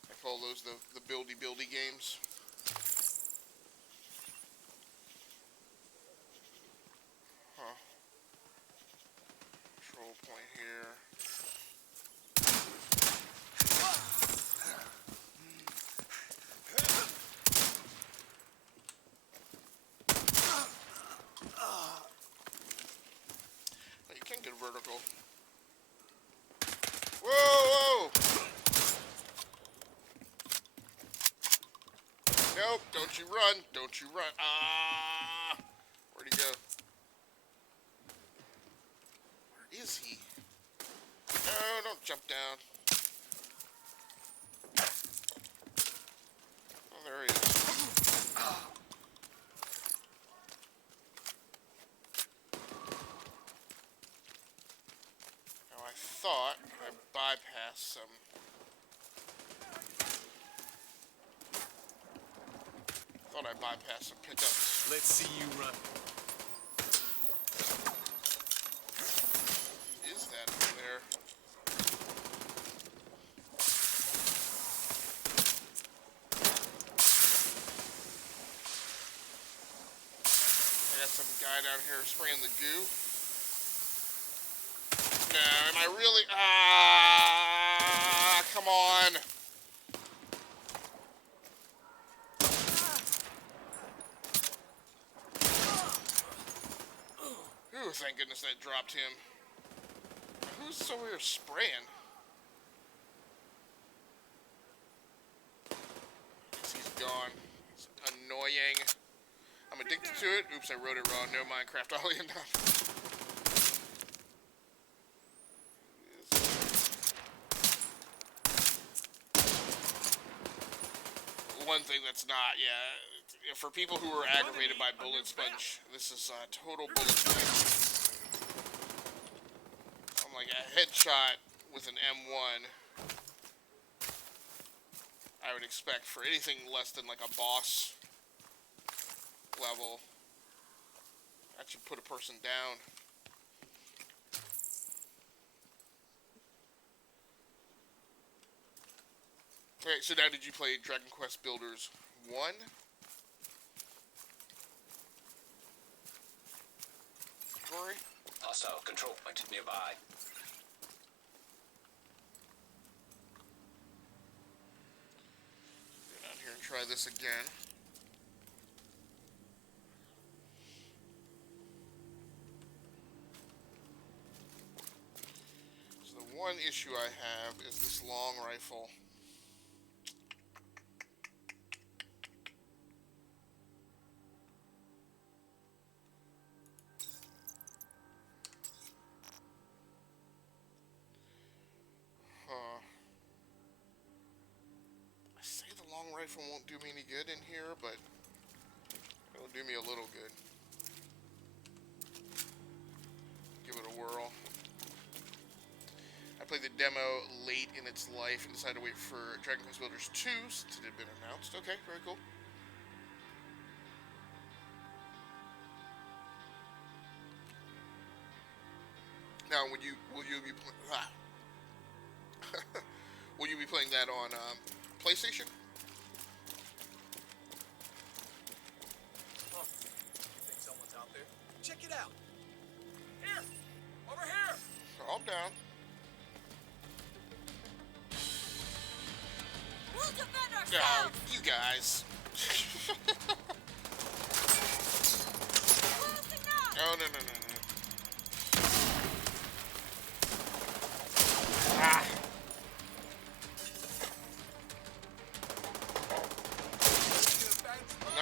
I call those the buildy games. Huh. Control point here. Oh, you can get vertical. Whoa, whoa! Nope, don't you run, don't you run. Ah! Where'd he go? Where is he? No, don't jump down. Oh, there he is. Now I thought I bypassed some. Thought I bypassed some pickups. Let's see you run. Who is that over there? I got some guy down here spraying the goo. No, am I really? Ah, come on. Ooh, thank goodness that dropped him. Who's so here spraying? Guess he's gone. It's annoying. I'm addicted to it. Oops, I wrote it wrong. No Minecraft Ollie enough. One thing that's not, yeah. For people who are aggravated by bullet sponge, this is total bullet sponge. I'm like a headshot with an M1. I would expect for anything less than like a boss level, that should put a person down. Okay, so now did you play Dragon Quest Builders 1? Rory? Hostile control point nearby. Go down here and try this again. So the one issue I have is this long rifle. I say the long rifle won't do me any good in here, but it'll do me a little good. Give it a whirl. I played the demo late in its life and decided to wait for Dragon Quest Builders 2 since it had been announced. Okay, very cool. Now, will you be will you be playing that on PlayStation? Oh, you think someone's out there? Check it out. Here! Over here! Calm down. We'll defend No, ourselves! you guys. Close enough! No. Ah.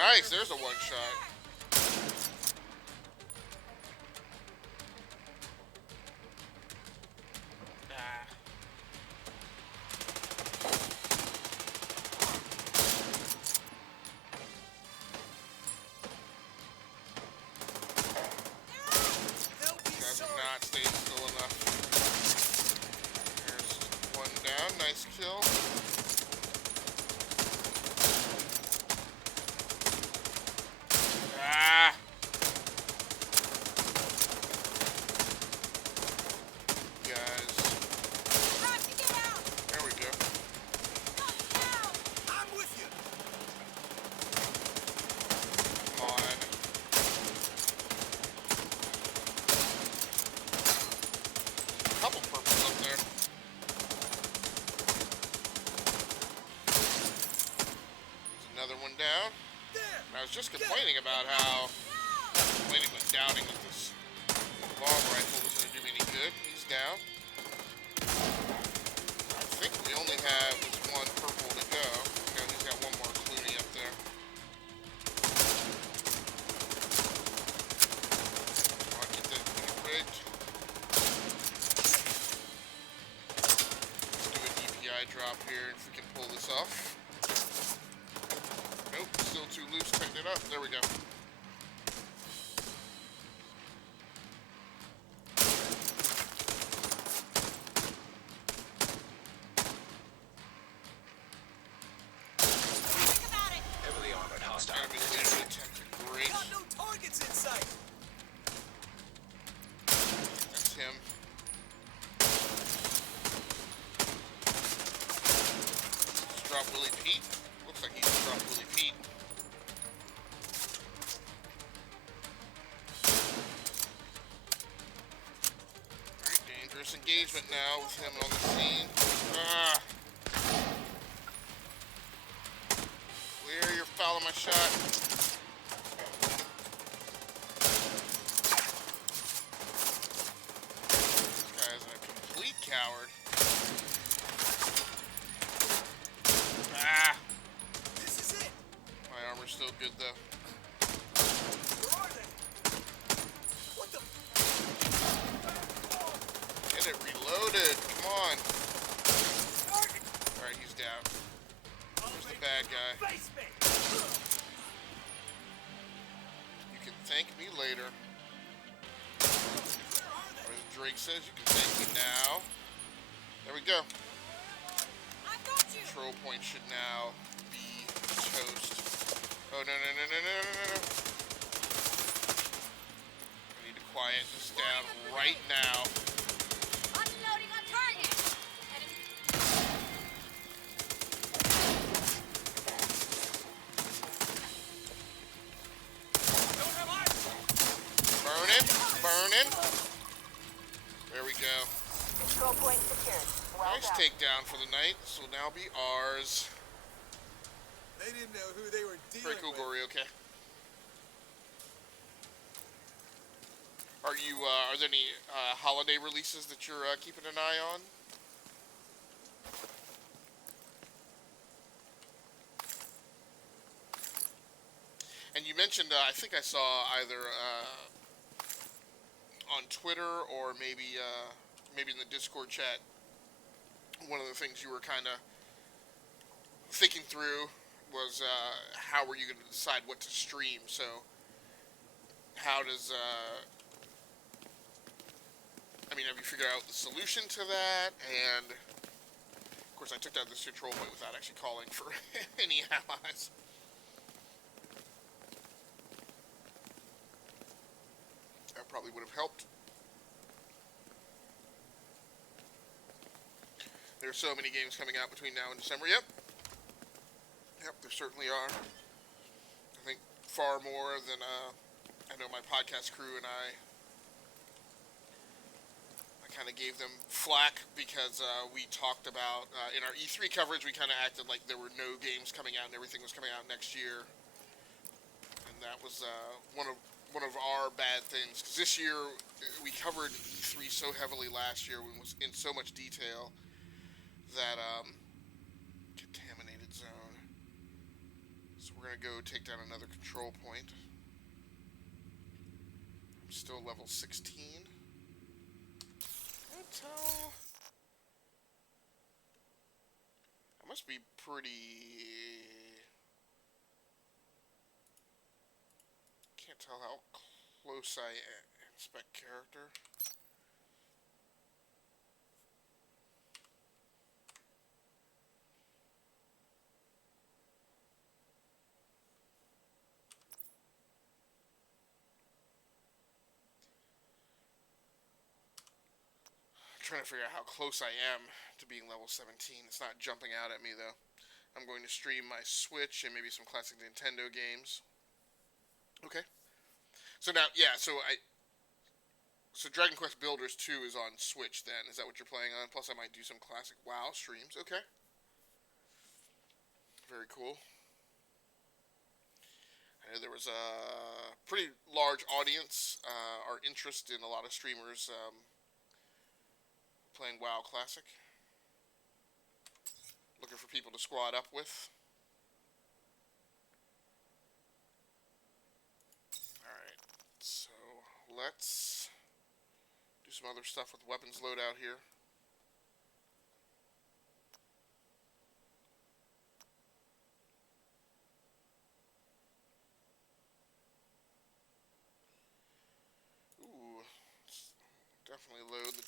Nice, there's a one shot. Ah. They'll be Guys sorry. are not staying still enough. Here's one down, nice kill. down. There! And I was just complaining about how doubting that this long rifle was going to do me any good. He's down. I think we only have this one purple to go. Okay, he's got one more Clooney up there. Come on, get that Clooney rigged. Let's do a DPI drop here if we can pull this off. Nope, still too loose. Tighten it up. There we go. Heavily armored hostile. Enemy leader detected. Great. Got no targets in sight! That's him. Just drop Willie Pete. Looks like he just dropped Willie Pete. Very dangerous engagement now with him on the scene. Ah. Clear, you're fouling my shot. This guy is a complete coward. Ah! This is it! My armor's still good though. Where are they? What the? Get it reloaded. Come on. Alright, he's down. Where's the bad guy? Face me! You can thank me later. Or as Drake says, you can thank me now. There we go. I got you. Control point should now be toast. Oh, no, no, no, no, no, no, no. I need to quiet this down right now. Unloading on target. Don't have eyes! Burning, burning. There we go. Control point secured. Nice takedown for the night. This will now be ours. They didn't know who they were dealing Very cool, with. Gory. Okay. Are you? Are there any holiday releases that you're keeping an eye on? And you mentioned, I think I saw either on Twitter or maybe maybe in the Discord chat. One of the things you were kind of thinking through was how were you going to decide what to stream? So how does I mean, have you figured out the solution to that? And of course, I took down this control point without actually calling for any allies. That probably would have helped. There are so many games coming out between now and December. Yep. Yep, there certainly are. I think far more than I know my podcast crew and I kind of gave them flack because we talked about, in our E3 coverage, we kind of acted like there were no games coming out and everything was coming out next year. And that was one of our bad things. Because this year, we covered E3 so heavily last year, we was in so much detail that, contaminated zone. So we're going to go take down another control point. I'm still level 16. Intel. I must be pretty... Can't tell how close I inspect character. Trying to figure out how close I am to being level 17. It's not jumping out at me though. I'm going to stream my Switch and maybe some classic Nintendo games. Okay. So now, yeah, so Dragon Quest Builders 2 is on Switch then. Is that what you're playing on? Plus I might do some classic WoW streams. Okay. Very cool. There was a pretty large audience or interest in a lot of streamers playing WoW Classic. Looking for people to squad up with. Alright, so let's do some other stuff with weapons loadout here. Ooh, definitely load the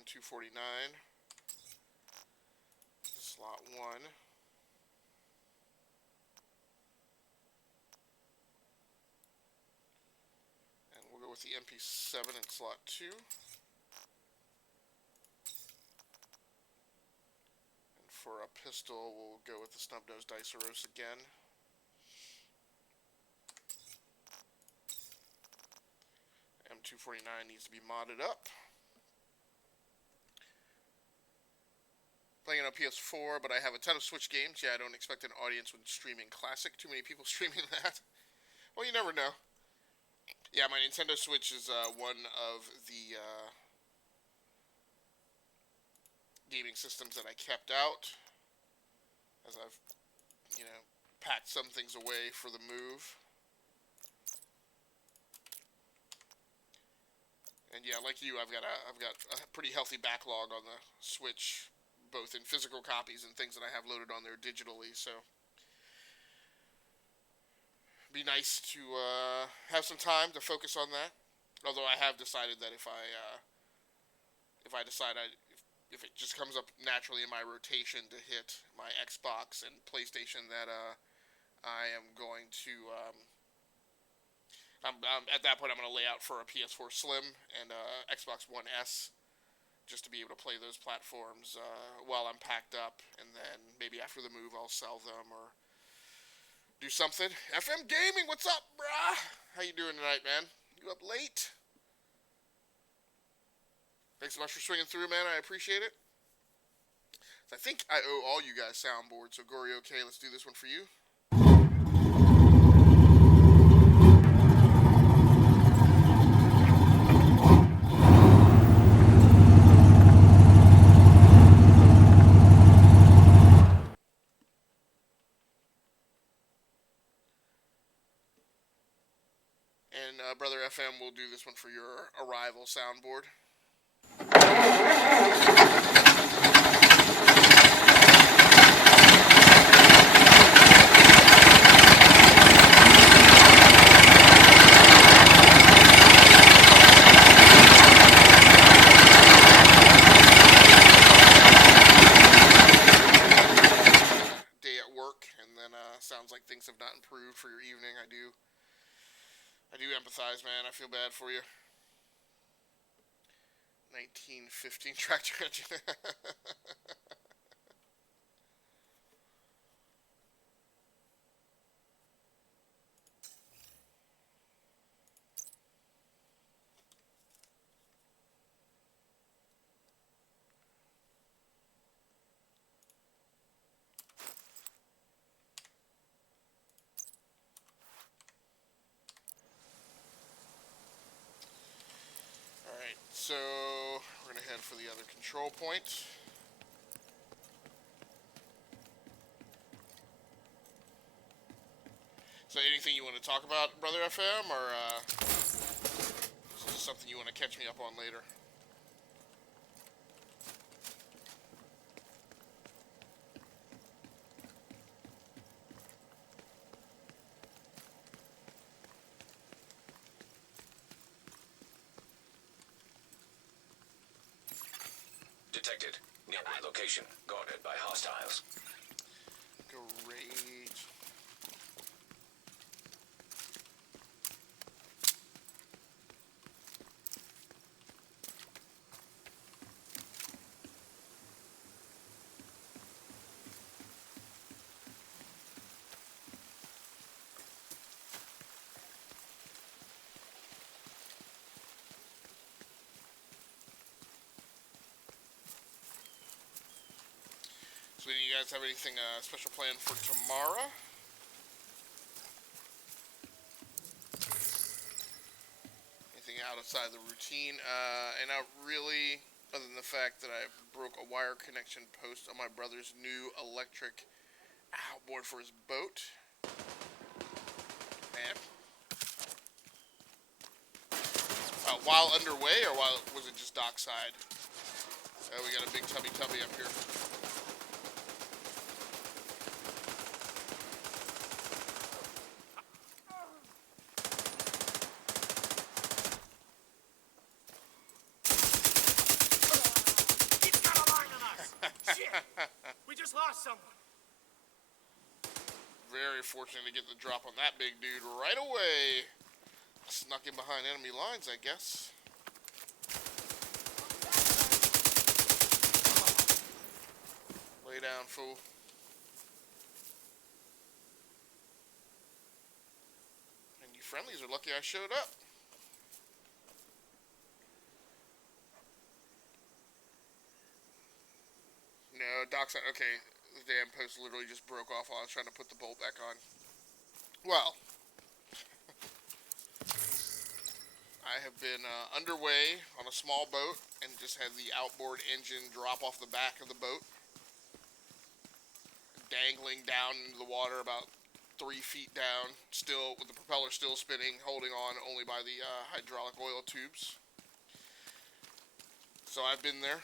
M249. Slot 1. And we'll go with the MP7 in slot 2. And for a pistol, we'll go with the snub-nosed Diceros again. M249 needs to be modded up. Playing on PS4, but I have a ton of Switch games. Yeah, I don't expect an audience when streaming Classic. Too many people streaming that. Well, you never know. Yeah, my Nintendo Switch is one of the gaming systems that I kept out, as I've, packed some things away for the move. And yeah, like you, I've got a pretty healthy backlog on the Switch, both in physical copies and things that I have loaded on there digitally, so be nice to have some time to focus on that. Although I have decided that if it just comes up naturally in my rotation to hit my Xbox and PlayStation, that I am going to at that point I'm going to lay out for a PS4 Slim and Xbox One S, just to be able to play those platforms while I'm packed up, and then maybe after the move I'll sell them or do something. FM Gaming, what's up, brah? How you doing tonight, man? You up late? Thanks so much for swinging through, man. I appreciate it. I think I owe all you guys soundboards, so Gory, okay, let's do this one for you. And Brother FM will do this one for your Arrival soundboard. Day at work, and then sounds like things have not improved for your evening. I do empathize, man. I feel bad for you. 1915 tractor engine. Alright, so we're going to head for the other control point. So anything you want to talk about, Brother FM, or is this something you want to catch me up on later? Detected. Nearby location. Guarded by hostiles. Great. So, do you guys have anything special planned for tomorrow? outside the routine, and not really, other than the fact that I broke a wire connection post on my brother's new electric outboard for his boat. Man. While underway, or was it just dockside? We got a big tubby up here. He's got a line on us! Shit! We just lost someone. Very fortunate to get the drop on that big dude right away. Snuck in behind enemy lines, I guess. Lay down, fool. And you friendlies are lucky I showed up. No, dockside. Okay, the damn post literally just broke off while I was trying to put the bolt back on. Well, I have been underway on a small boat and just had the outboard engine drop off the back of the boat, dangling down into the water about 3 feet down, still with the propeller still spinning, holding on only by the hydraulic oil tubes. So I've been there.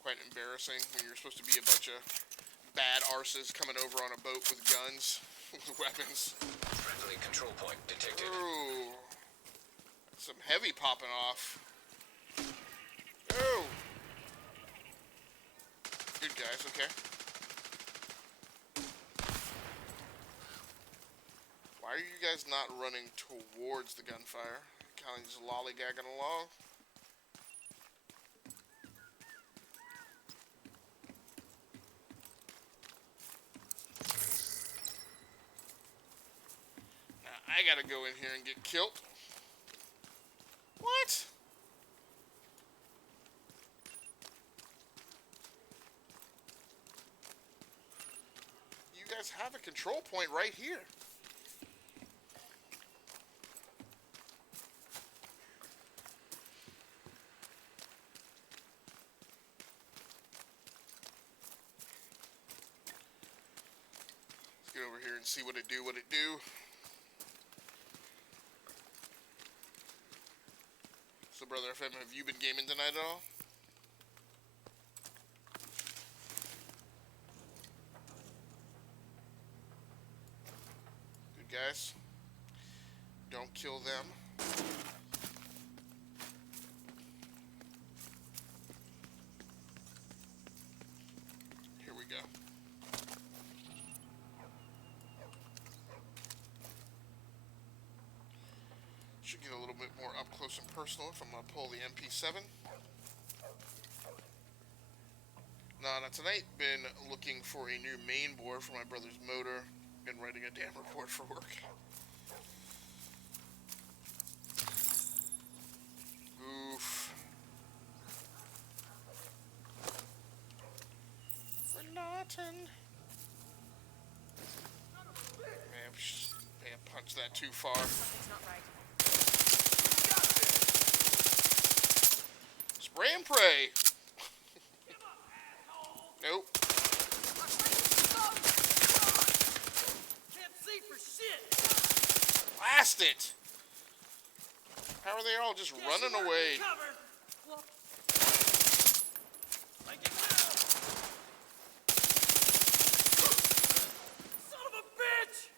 Quite embarrassing when you're supposed to be a bunch of bad arses coming over on a boat with guns, with weapons. Friendly control point detected. Ooh. Some heavy popping off. Oh. Good guys, okay. Why are you guys not running towards the gunfire? Kind of just lollygagging along. Now I gotta go in here and get killed. What? You guys have a control point right here. Let's get over here and see what it do. So, Brother FM, have you been gaming tonight at all? Good guys. Don't kill them. Here we go. Should get a little bit more up close and personal if I'm going to pull the MP7. Now tonight, been looking for a new main board for my brother's motor. Been writing a damn report for work. Oof. Renatin. Man, punched that too far. Something's not right. Spray and pray. Nope. Can't see for shit. Blast it. How are they all just running away? Cover. Like it now. Son of a bitch.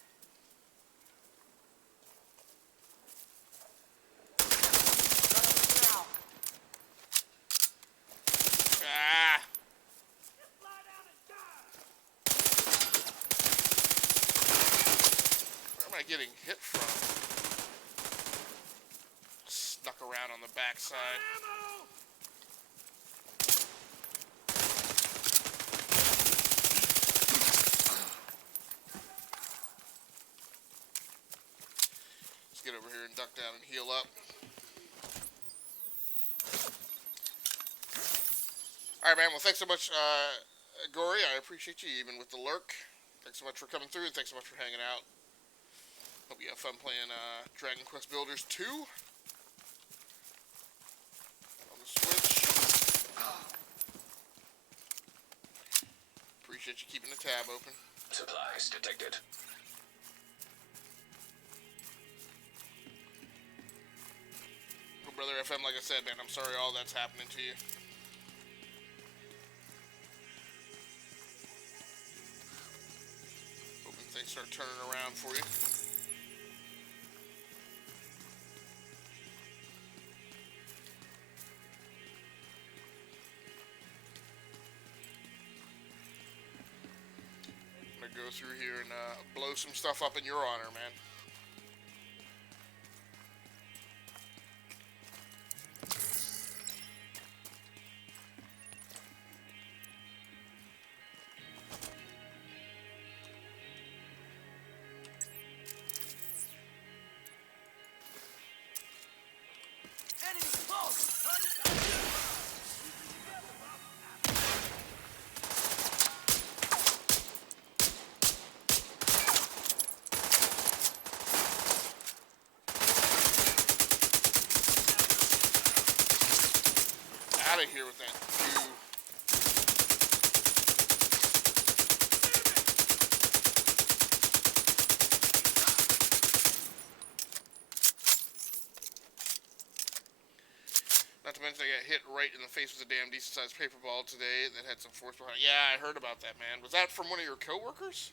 Ah. Just lie down and die. Where am I getting hit from? Snuck around on the backside. Ammo. Let's get over here and duck down and heal up. Alright, man. Well, thanks so much, Gory. I appreciate you, even with the lurk. Thanks so much for coming through. Thanks so much for hanging out. Hope you have fun playing Dragon Quest Builders 2 on the Switch. Appreciate you keeping the tab open. Supplies detected. Well, Brother FM, like I said, man, I'm sorry all that's happening to you. Hoping things start turning around for you. I'm gonna go through here and blow some stuff up in your honor, man. Enemy close! Target! Out of here with that goo. Not to mention I got hit right in the face with a damn decent sized paper ball today that had some force behind it. Yeah, I heard about that, man. Was that from one of your coworkers?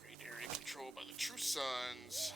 Great area controlled by the True Sons.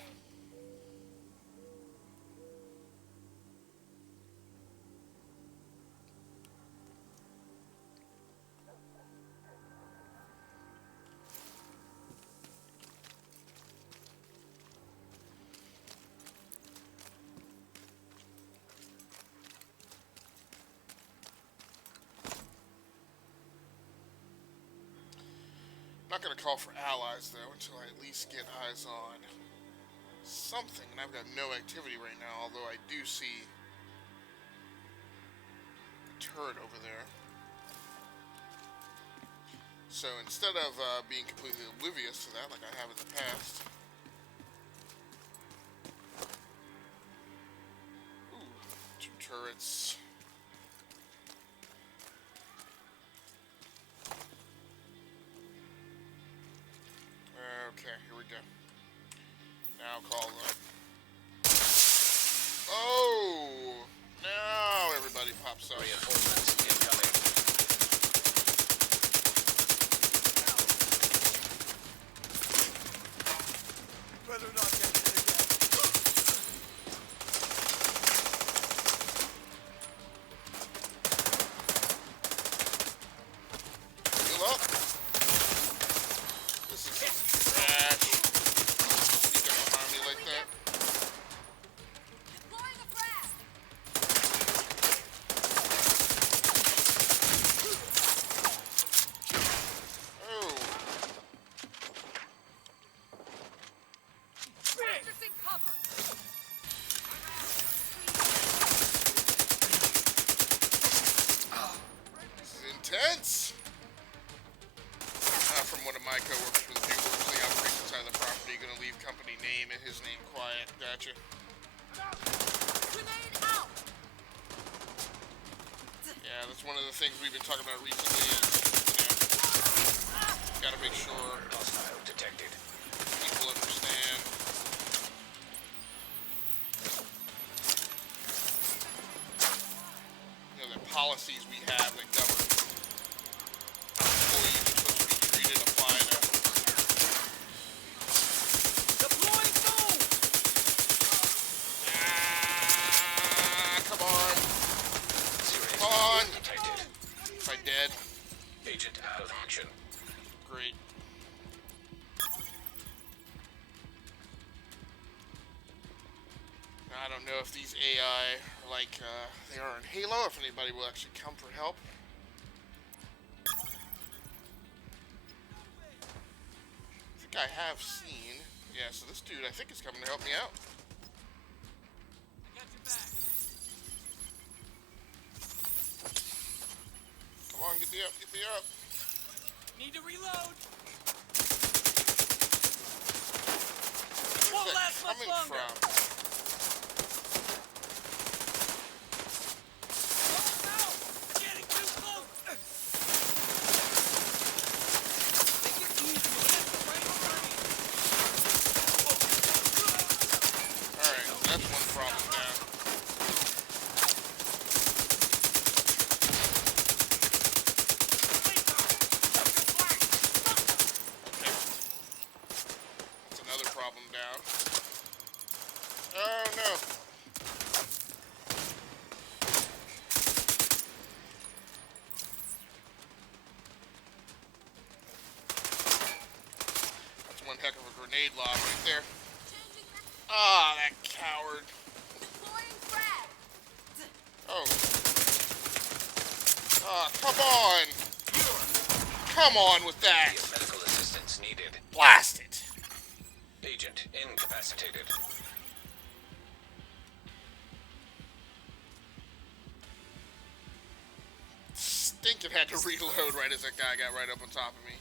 Not going to call for allies, though, until I at least get eyes on something. And I've got no activity right now, although I do see a turret over there. So instead of being completely oblivious to that, like I have in the past... Ooh, 2 turrets... Okay, here we go. Now call them. Oh! Now everybody pops up. Reinforcements incoming. Better not get hit again. Heal up. This is trash. You got behind me like that. Deploying a frag! Oh. Practicing cover! This is intense. From one of my coworkers with a few workers on the operations side of the property, gonna leave company name and his name quiet. Gotcha. Grenade out! Yeah, that's one of the things we've been talking about recently is, gotta make sure Hostile detected. people understand. You know, the policies we have that govern how employees are supposed to be treated apply to. Deploying foam! Come on. Serious Come on. detected. Am I dead? Agent out of action. Great. I don't know if these AI are like they are in Halo, if anybody will actually come for help. think I have seen. Yeah, so this dude I think is coming to help me out. Got your back. Come on, get me up, get me up. Need to reload. Where's Won't that last much coming longer. from? Oh no! Getting too close. Take it easy. That's right over here. Alright, so that's one problem down. Okay. That's another problem down. Oh no! That's one heck of a grenade lob right there. Ah, that coward. Deploying frag. Oh. Ah, come on! Come on with that! Medical assistance needed. Blast it! Agent incapacitated. Stinking had to reload right as that guy got right up on top of me.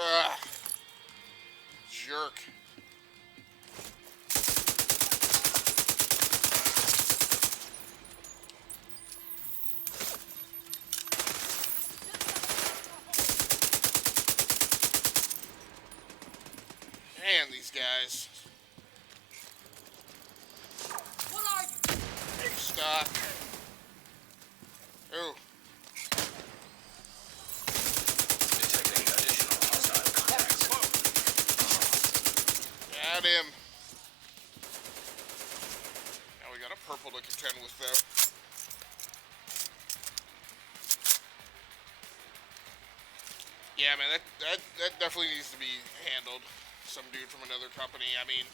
Ugh. Jerk. Man, these guys. What are you? Stop. Oh. Detecting additional hostile contacts. Got him. Now we got a purple to contend with, though. Yeah, man, that definitely needs to be handled. Some dude from another company. I mean,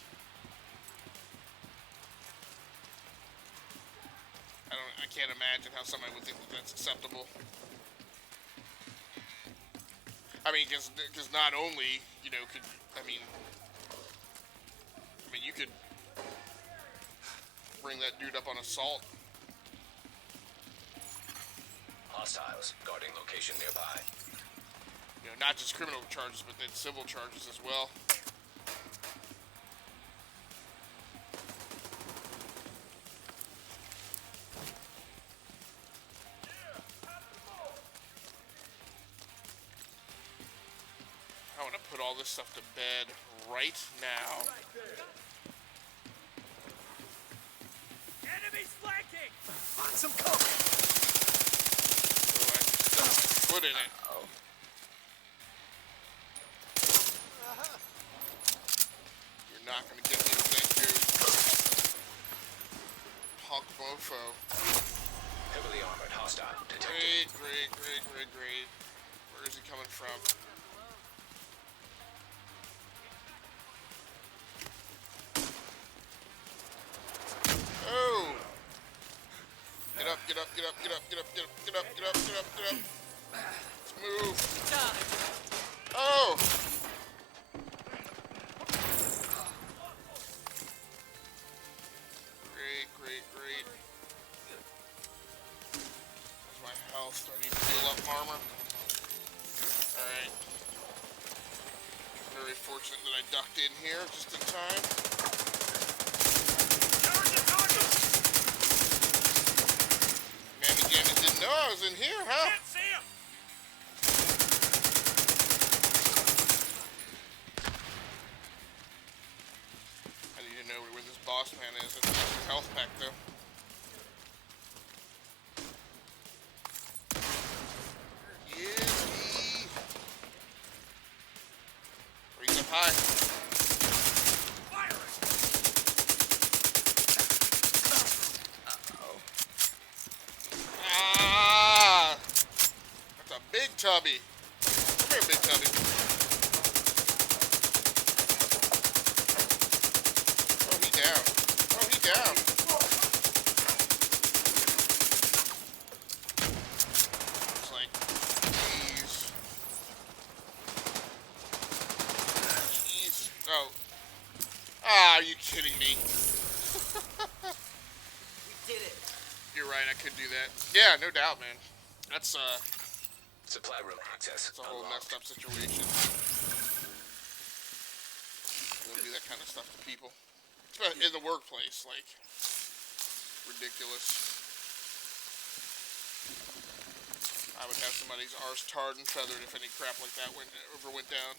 I can't imagine how somebody would think that that's acceptable. I mean, because not only, you know, you could bring that dude up on assault. Hostiles guarding location nearby. You know, not just criminal charges, but then civil charges as well. I want to put all this stuff to bed right now. Enemies flanking. Find some cover. Oh, I stuck my foot in it. You're not going to get me with that dude. Punk mofo. Heavily armored hostile detected. Great. Where is he coming from? Oh! Get up. Let's move. Oh! Great. Where's my health? Do I need to heal up armor? Alright. Very fortunate that I ducked in here just in time. Mammy Jammy didn't know I was in here, huh? Can't see him. I need to know where this boss man is. It's a health pack, though. Where is he? Or he's up high. Firing. Ah! That's a big tubby. Come here, big tubby. Oh, he down. Are you kidding me? We did it. You're right, I could do that. Yeah, no doubt, man. That's Supply room access a whole unlocked. messed up situation. Don't do that kind of stuff to people. But in the workplace, like, ridiculous. I would have somebody's arse tarred and feathered if any crap like that ever went down.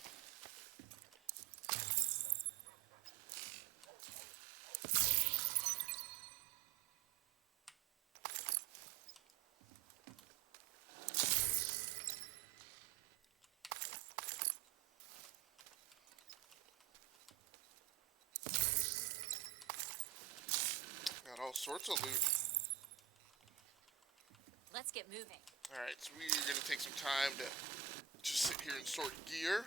Got all sorts of loot. Let's get moving. Alright, so we're going to take some time to just sit here and sort gear.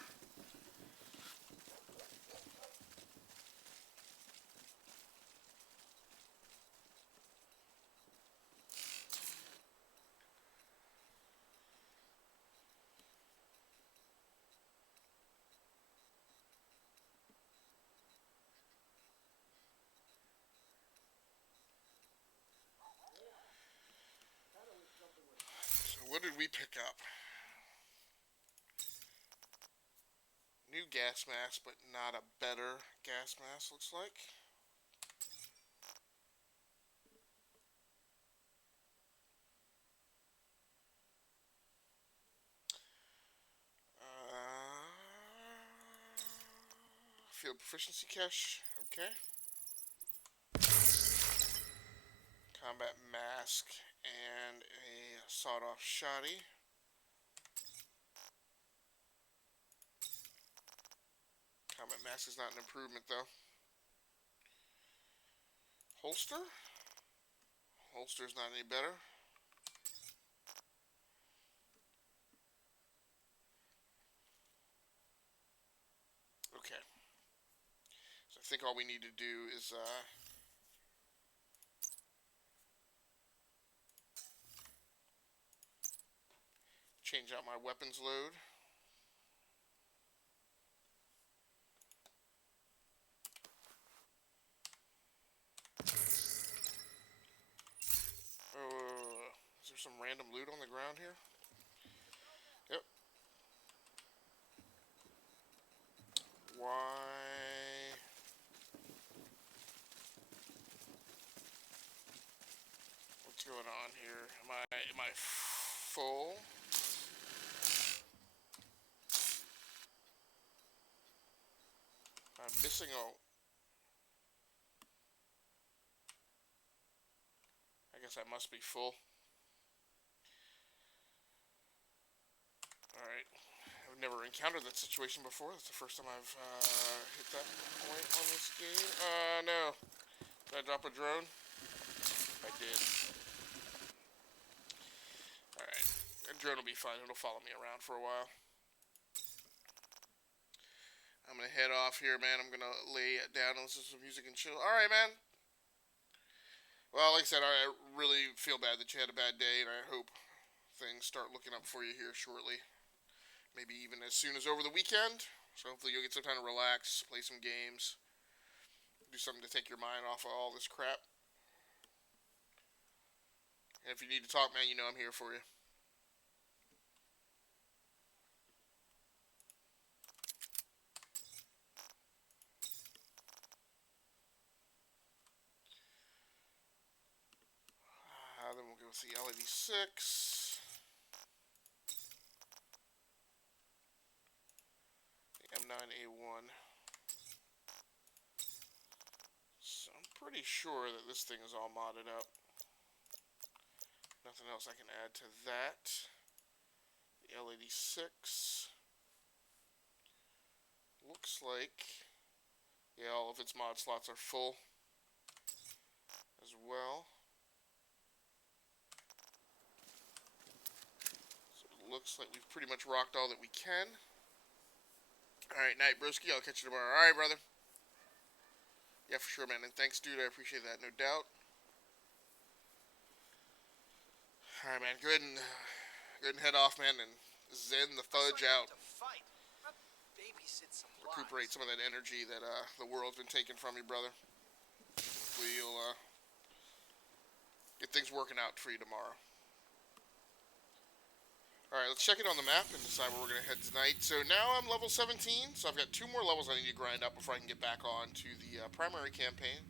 So what did we pick up? New gas mask, but not a better gas mask, looks like. Field proficiency cache, okay. Combat mask and a sawed-off shoddy. Combat mask is not an improvement, though. Holster? Holster's not any better. Okay. So I think all we need to do is, change out my weapons load. Is there some random loot on the ground here? Yep. Why? What's going on here? Am I full? I'm missing a... I guess I must be full. Alright. I've never encountered that situation before. That's the first time I've hit that point on this game. No. Did I drop a drone? I did. Alright. That drone will be fine. It'll follow me around for a while. I'm gonna head off here, man. I'm gonna lay down and listen to some music and chill. Alright, man. Well, like I said, I really feel bad that you had a bad day, and I hope things start looking up for you here shortly. Maybe even as soon as over the weekend. So hopefully you'll get some time to relax, play some games, do something to take your mind off of all this crap. And if you need to talk, man, you know I'm here for you. Then we'll go with the L86. The M9A1. So I'm pretty sure that this thing is all modded up. Nothing else I can add to that. The L86. Looks like, yeah, all of its mod slots are full as well. Looks like we've pretty much rocked all that we can. Alright, night, broski. I'll catch you tomorrow. Alright, brother. Yeah, for sure, man. And thanks, dude. I appreciate that, no doubt. Alright, man. Go ahead and head off, man, and zen the fudge out. To fight. Not baby babysit some recuperate some of that energy that the world's been taking from you, brother. Hopefully you'll get things working out for you tomorrow. Alright, let's check it on the map and decide where we're going to head tonight. So now I'm level 17, so I've got 2 more levels I need to grind up before I can get back on to the primary campaign.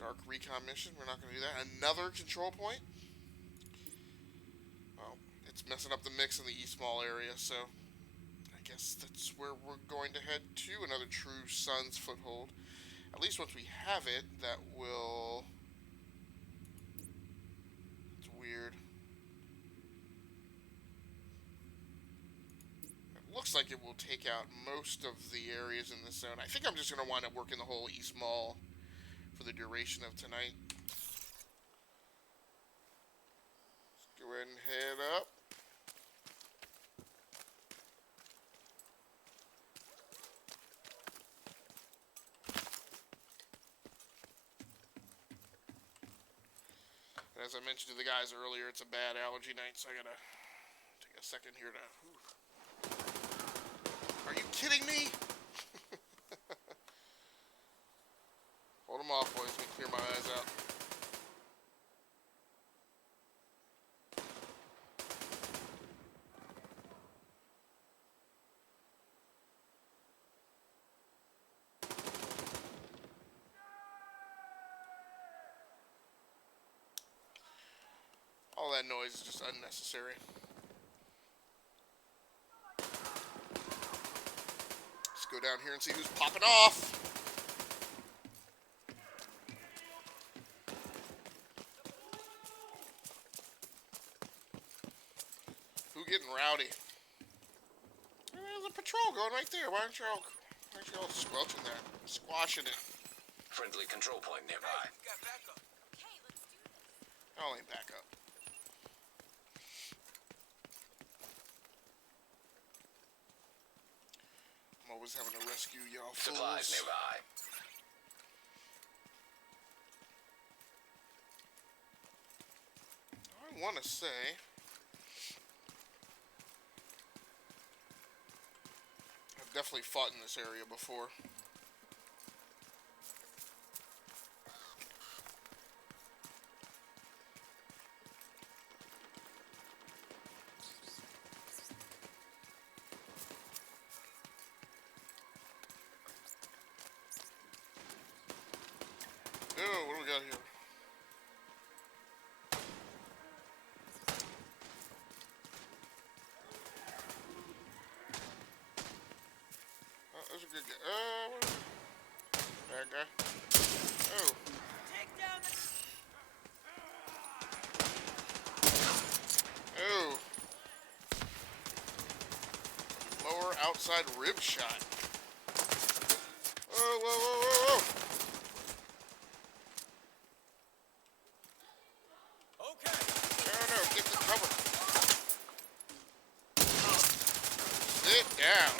Dark Recon mission, we're not going to do that. Another control point. Well, it's messing up the mix in the East Mall area, so I guess that's where we're going to head to, another True Sons foothold. At least once we have it, that will... It's weird. It looks like it will take out most of the areas in this zone. I think I'm just going to wind up working the whole East Mall for the duration of tonight. Let's go ahead and head up. And as I mentioned to the guys earlier, it's a bad allergy night, so I gotta take a second here to... Are you kidding me? Hold them off, boys. Let me clear my eyes out. All that noise is just unnecessary. Let's go down here and see who's popping off. Who getting rowdy? There's a patrol going right there. Why aren't you all squelching that? Squashing it. Friendly control point nearby. We got backup. Okay, let's do this. Y'all ain't back up. I'm always having to rescue y'all Supplies fools. nearby. I want to say... I've definitely fought in this area before. Oh, what do we got here? Oh, there's a good guy. Bad guy. Oh. Take down the... Oh. Lower outside rib shot. Whoa, whoa, whoa, whoa, whoa. Okay. No, no, get the cover. Sit down.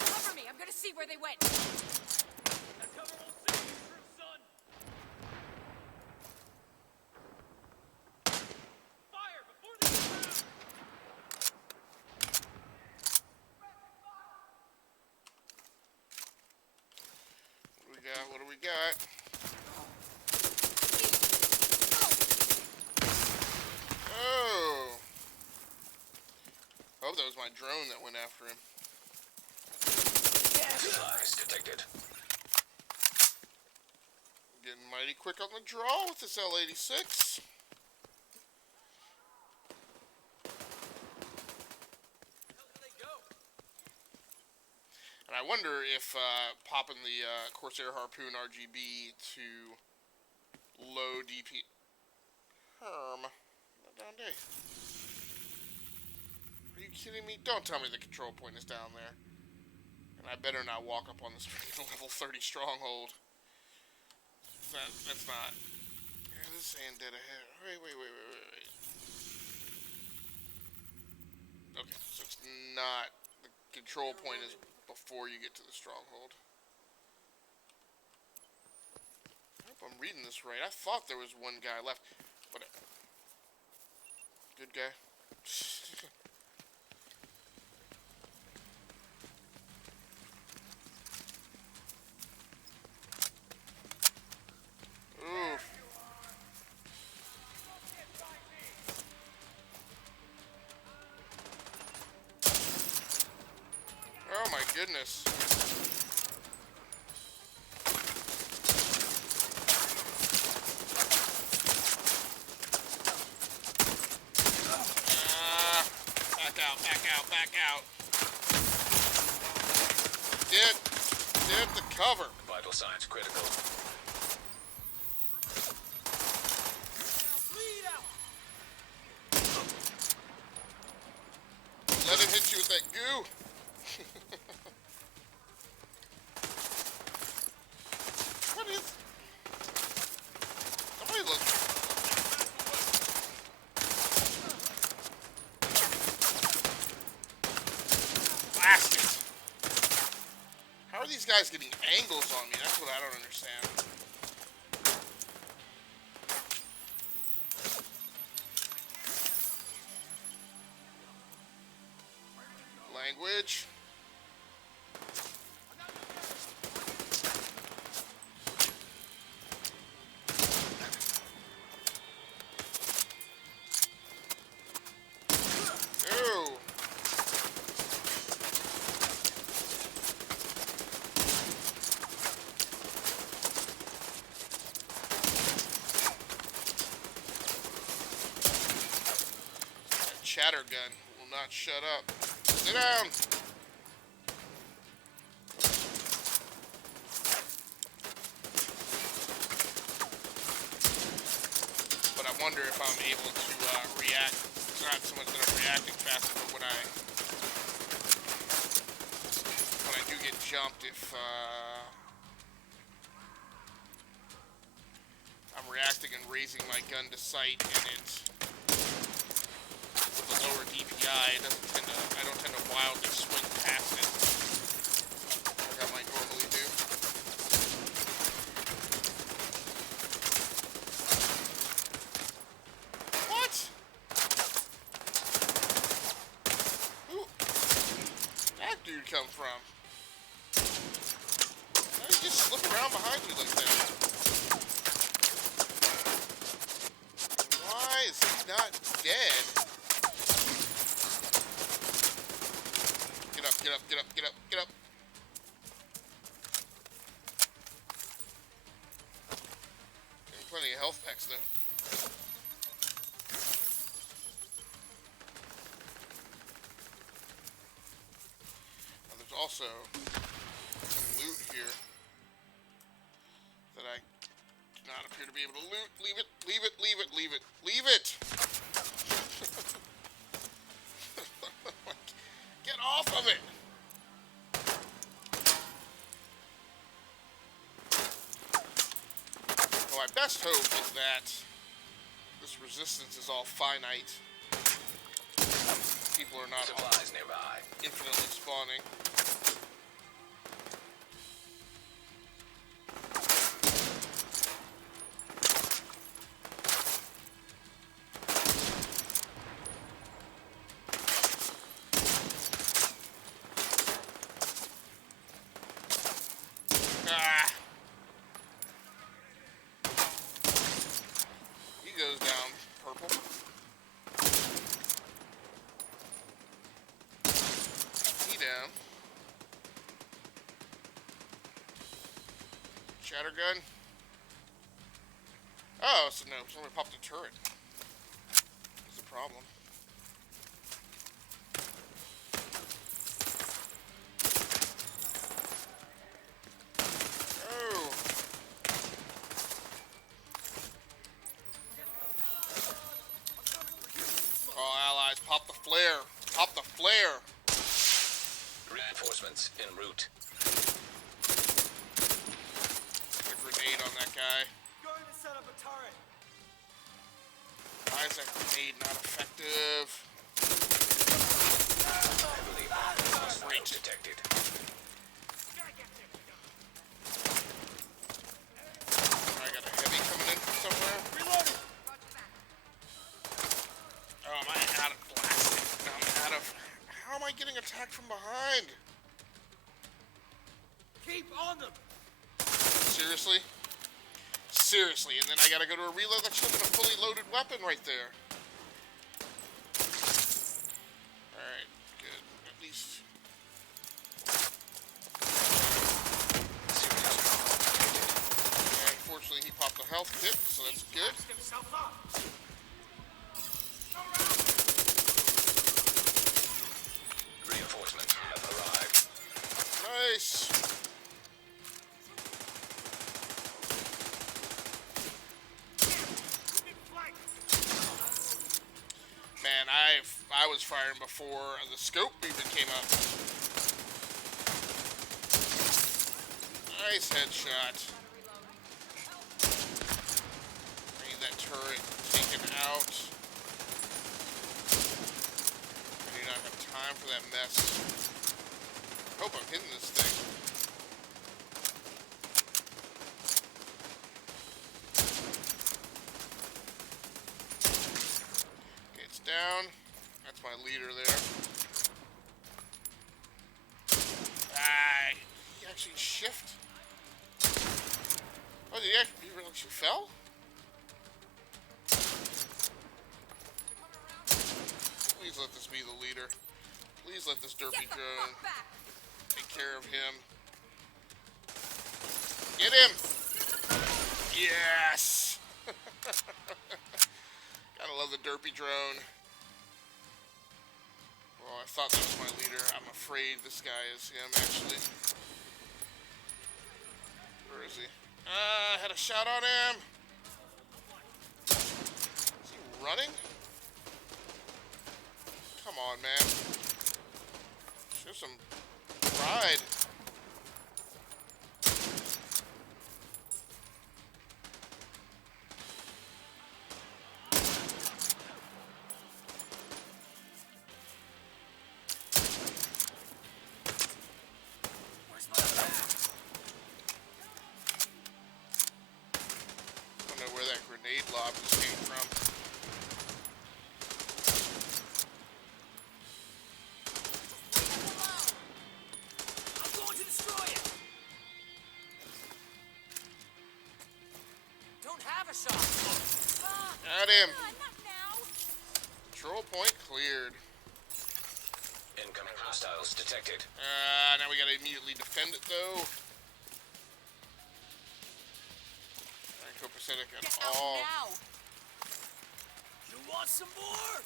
Cover me. I'm gonna see where they went. That cover won't save you, True Son. Fire before they get around. What do we got? What do we got? Oh. Oh, that was my drone that went after him. Supplies detected. Getting mighty quick on the draw with this L86. Where did they go? And I wonder if popping the Corsair Harpoon RGB to low DP... Herm. Not down day. Are you kidding me? Don't tell me the control point is down there. And I better not walk up on this freaking level 30 stronghold. That's not... Yeah, this is saying dead ahead. Wait. Okay, so it's not... The control point is before you get to the stronghold. reading this right. I thought there was one guy left, but good guy. Oof. Oh my goodness. Back out. Get the cover. Vital signs critical. Bleed out. Let him hit you with that goo. What is... Somebody look... Blast it. How are these guys getting angles on me? That's what I don't understand. Language. Ew. That chatter gun will not shut up. Sit down. But I wonder if I'm able to react. It's not so much that I'm reacting faster, but when I do get jumped, if I'm reacting and raising my gun to sight, and it's with a lower DPI, I don't tend to wildly swing past it like I might normally do. What? Who? That dude come from? How did he just slip around behind you like that? Why is he not dead? Get up, get up, get up, get up, get up. Getting plenty of health packs though. Now there's also some loot here that I do not appear to be able to loot. Leave it, leave it, leave it, leave it, leave it! Get off of it! Well, my best hope is that this resistance is all finite. People are not all Supplies nearby. infinitely spawning. Ah! He goes down purple. He down. Shattergun. Oh, so no, somebody popped a turret. That's the problem. Oh. All allies, pop the flare. Pop the flare. Reinforcements en route. Put a grenade on that guy. Going to set up a turret. Why is that grenade not effective? Heavily armed hostiles Great. detected. I got a heavy Keep on them. Seriously? Seriously, and then I gotta go to a reload. That's just a fully loaded weapon right there. Alright, good. At least. And unfortunately, he popped a health kit, so that's good. Himself up. Reinforcements have arrived. Nice! Man, I was firing before the scope even came up. Nice headshot. I need that turret taken out. I do not have time for that mess. I hope I'm hitting this thing. Okay, it's down. That's my leader there. Ah, he actually shift. Oh, did he actually fell? Please let this be the leader. Please let this derpy drone take care of him. Get him! Yes! Gotta love the derpy drone. Well, I thought that was my leader. I'm afraid this guy is him, actually. Where is he? I had a shot on him! Is he running? Come on, man. Show some pride. Where's my back? I don't know where that grenade lob just came from. I'm going to destroy it. Don't have a shot. Got him. Not now. Control point cleared. Incoming hostiles detected. Now we gotta immediately defend it, though. Alright, copacetic and Get out all. now. You want some more?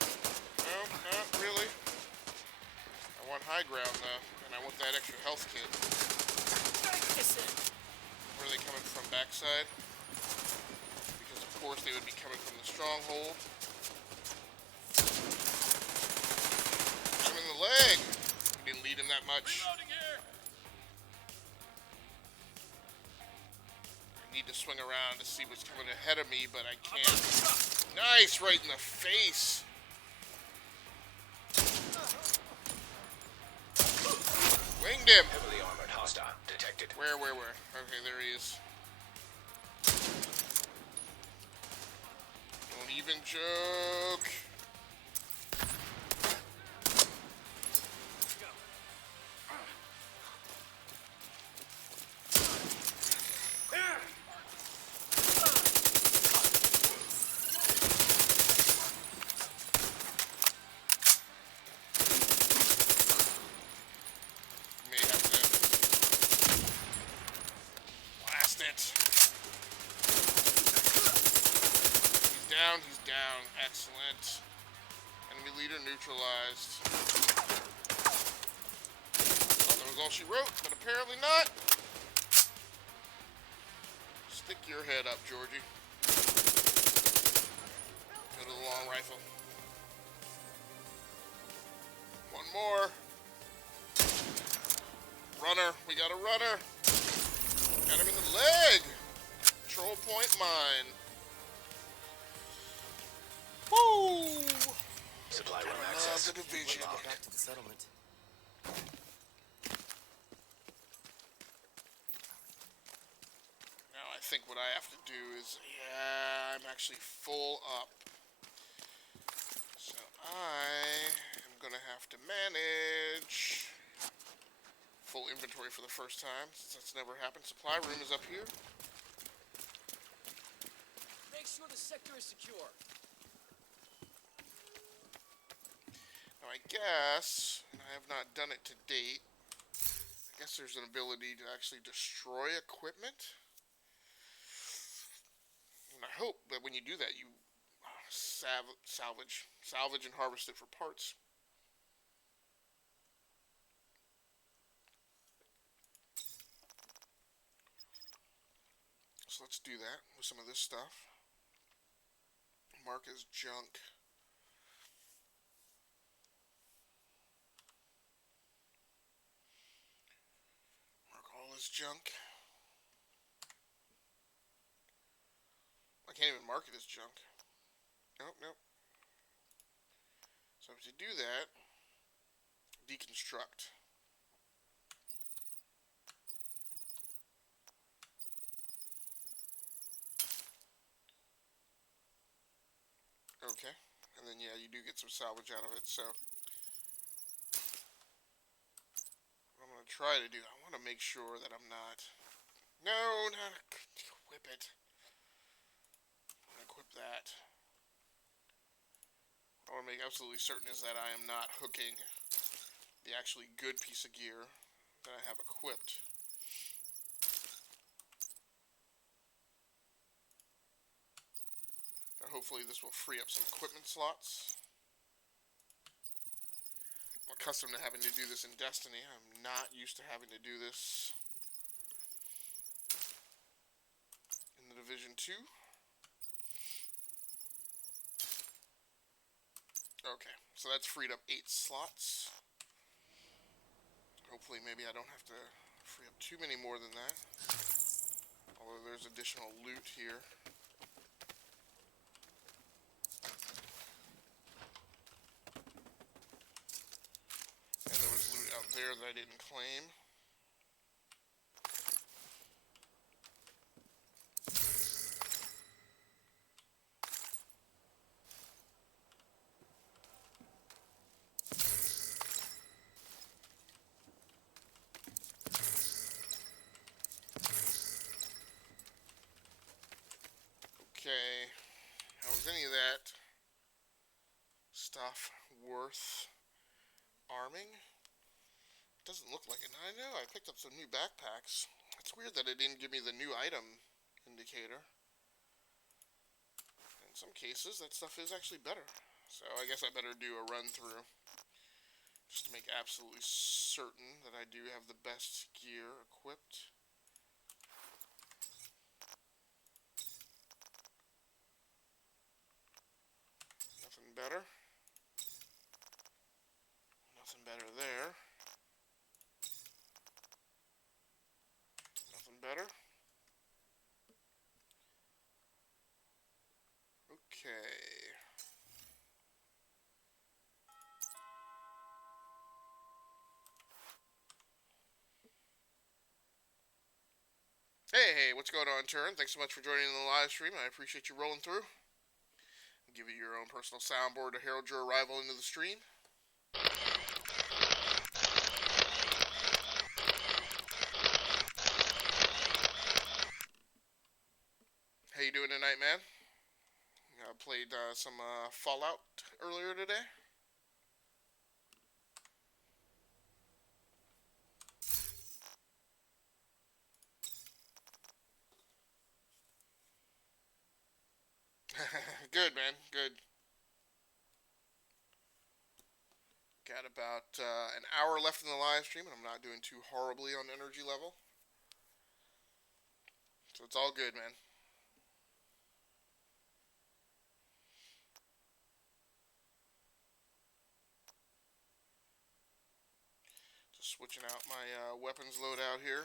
No, not really. I want high ground, though, and I want that extra health kit. Gotta get this in. Where are they coming from? Backside? Because, of course, they would be coming from the stronghold. I'm in the leg! We didn't lead him that much. Reloading here. I need to swing around to see what's coming ahead of me, but I can't. Nice! Right in the face! Winged him! Heavily armored hostile detected. Where? Okay, there he is. Don't even joke. May have to blast it. He's down. Excellent. Enemy leader neutralized. Thought that was all she wrote, but apparently not. Stick your head up, Georgie. Go to the long rifle. One more. Runner. We got a runner. Got him in the leg. Control point mine. Woo! Supply room Love access. the division. Back to the settlement. Now I think what I have to do is, yeah, I'm actually full up. So I am gonna have to manage full inventory for the first time, since that's never happened. Supply room is up here. Make sure the sector is secure. Now I guess, and I have not done it to date, I guess there's an ability to actually destroy equipment. And I hope that when you do that, you salvage and harvest it for parts. So let's do that with some of this stuff. Mark as junk. Mark all as junk. I can't even mark it as junk. Nope. So to do that, deconstruct. Okay, and then yeah, you do get some salvage out of it, so what I'm going to try to do, I want to make sure that I'm not, no, not equip it. I'm going to equip that. What I want to make absolutely certain is that I am not hooking the actually good piece of gear that I have equipped. Hopefully this will free up some equipment slots. I'm accustomed to having to do this in Destiny. I'm not used to having to do this in the Division 2. Okay, so that's freed up 8 slots. Hopefully maybe I don't have to free up too many more than that. Although there's additional loot here. There that I didn't claim. Okay, now is any of that stuff worth arming? Doesn't look like it. I know, I picked up some new backpacks. It's weird that it didn't give me the new item indicator. In some cases, that stuff is actually better. So I guess I better do a run through just to make absolutely certain that I do have the best gear equipped. Nothing better. Nothing better there. Better. Okay. Hey, what's going on, Turin? Thanks so much for joining the live stream. I appreciate you rolling through. Give you your own personal soundboard to herald your arrival into the stream. How you doing tonight, man? I played some Fallout earlier today. Good, man. Good. Got about an hour left in the live stream, and I'm not doing too horribly on energy level. So it's all good, man. Just switching out my weapons loadout here.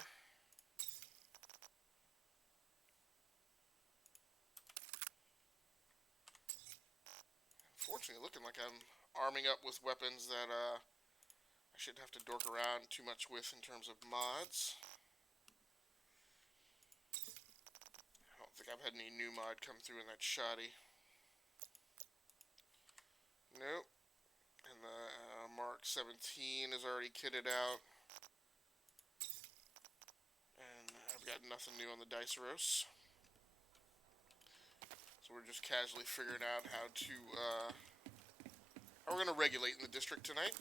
Unfortunately, looking like I'm arming up with weapons that I shouldn't have to dork around too much with in terms of mods. I don't think I've had any new mod come through in that shoddy. Nope. And the Mark 17 is already kitted out. nothing new on the dice roast. So we're just casually figuring out how to, how we're going to regulate in the district tonight.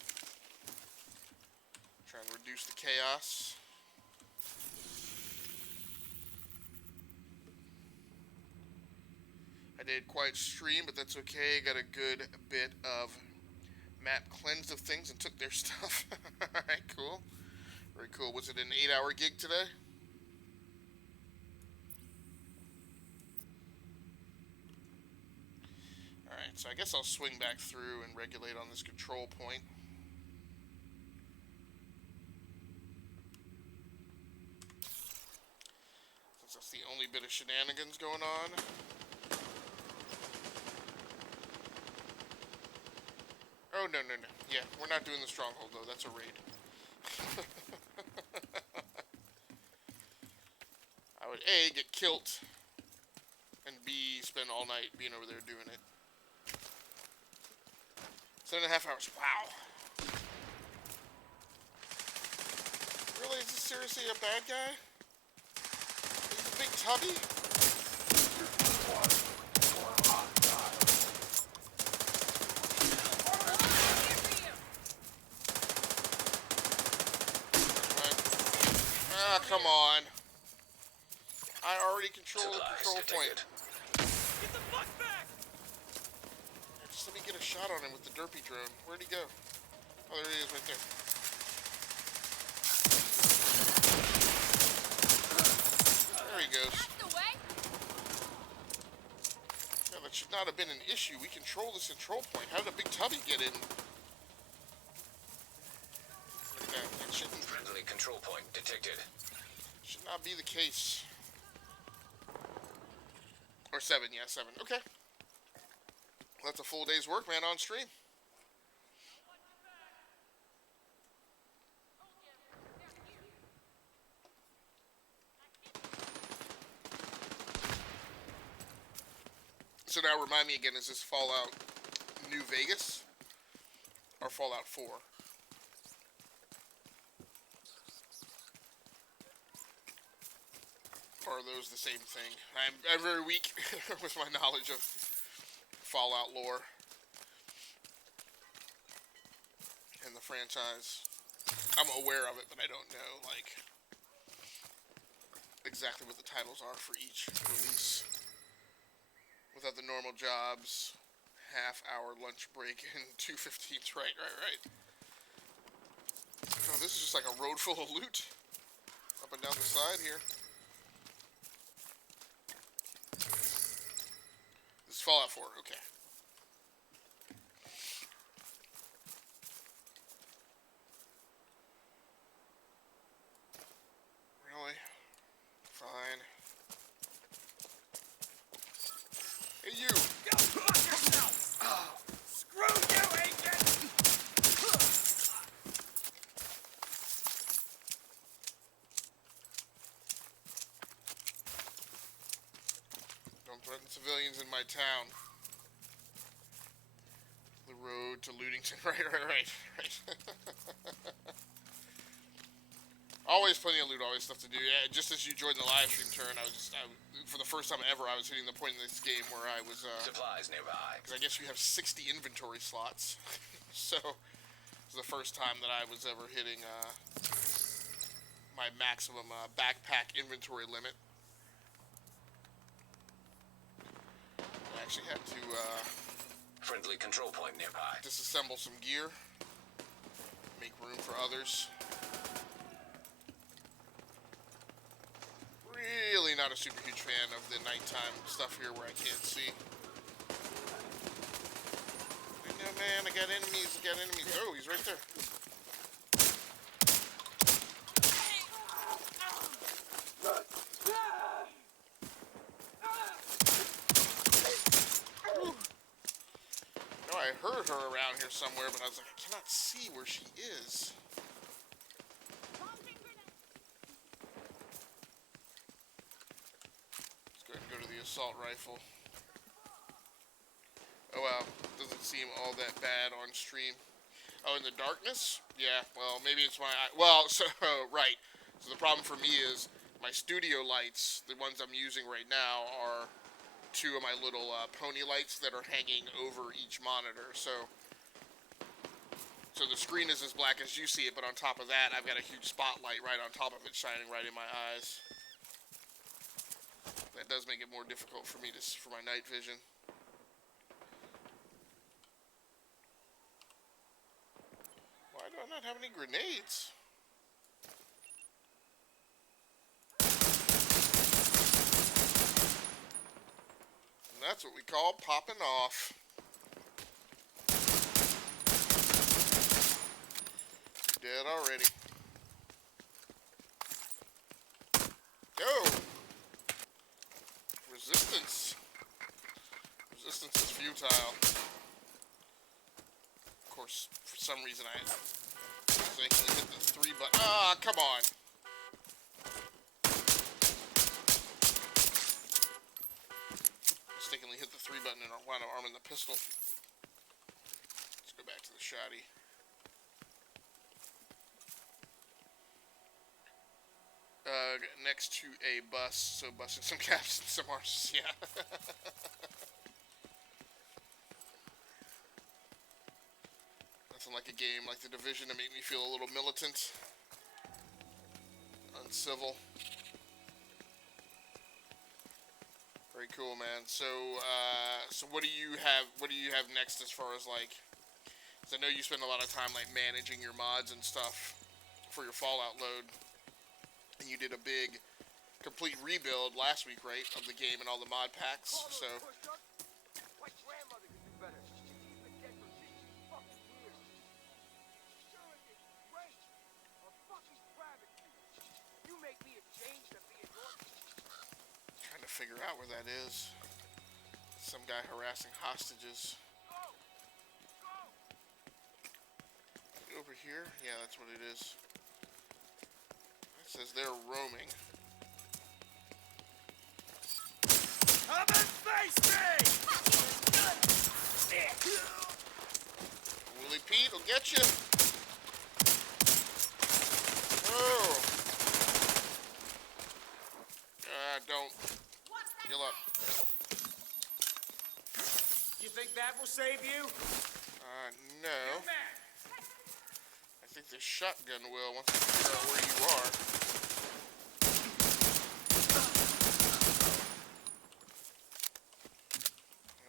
Try and reduce the chaos. I did quite stream, but that's okay. Got a good bit of map cleansed of things and took their stuff. Alright, cool. Very cool. Was it an 8-hour gig today? Alright, so I guess I'll swing back through and regulate on this control point. Since that's the only bit of shenanigans going on. Oh, no. Yeah, we're not doing the stronghold, though. That's a raid. I would A, get killed, and B, spend all night being over there doing it. 7.5 hours. Wow. Really? Is this seriously a bad guy? He's a big tubby? Ah, come on. I already control the control point. Get the fuck back! Just let me get a shot on him with the derpy drone. Where'd he go? Oh, there he is right there. There he goes. Yeah, that should not have been an issue. We control this control point. How did a big tubby get in? That shouldn't, Friendly control point detected. should not be the case. Or 7, yeah, 7. Okay. That's a full day's work, man, on stream. So now remind me again, is this Fallout New Vegas or Fallout 4? Or are those the same thing? I'm very weak with my knowledge of Fallout lore and the franchise. I'm aware of it, but I don't know, like, exactly what the titles are for each release. Without the normal jobs, half-hour lunch break, and 2:15s. Right. Oh, this is just like a road full of loot up and down the side here. This is Fallout 4, okay. Really? Fine. Hey, you! Go fuck yourself! Oh, screw you, agent! Don't threaten civilians in my town. The road to Ludington. Right. Always plenty of loot, always stuff to do. Yeah, just as you joined the live stream turn, for the first time ever, I was hitting the point in this game where I was, Supplies nearby. because I guess you have 60 inventory slots. So, it was the first time that I was ever hitting, my maximum, backpack inventory limit. I actually had to, Friendly control point nearby. disassemble some gear, make room for others. Really not a super huge fan of the nighttime stuff here where I can't see. I know, man, I got enemies. Oh, he's right there. Whew. No, I heard her around here somewhere, but I was like, I cannot see where she is. Let's go ahead and go to the assault rifle. Oh wow, doesn't seem all that bad on stream. Oh, in the darkness? Yeah, well, maybe it's my eye. Well, so, right. So the problem for me is My studio lights, the ones I'm using right now, are 2 of my little pony lights that are hanging over each monitor. So the screen is as black as you see it, but on top of that, I've got a huge spotlight right on top of it, shining right in my eyes. That does make it more difficult for me for my night vision. Why do I not have any grenades? And that's what we call popping off. Dead already. Go! Resistance. Resistance is futile. Of course, for some reason I mistakenly hit the 3 button. Ah, come on! Mistakenly hit the 3 button and wound up arming the pistol. Let's go back to the shotty. Next to a bus, so busting some caps and some arses, yeah. Nothing like a game like The Division to make me feel a little militant, uncivil. Very cool, man. So what do you have? What do you have next as far as like? 'Cause I know you spend a lot of time like managing your mods and stuff for your Fallout load. And you did a big, complete rebuild last week, right, of the game and all the mod packs, so... My grandmother could do better. She's been dead for 60 fucking years. Sure it is great. Or fuck is grabbing you. You make me a change to be an orphan. Trying to figure out where that is. Some guy harassing hostages. Go! Go! Over here? Yeah, that's what it is. It says they're roaming. Come and face me! Willie Pete will get you. Oh. Don't. Heal up. You think that will save you? No. Man! I think the shotgun will once I figure out where you are.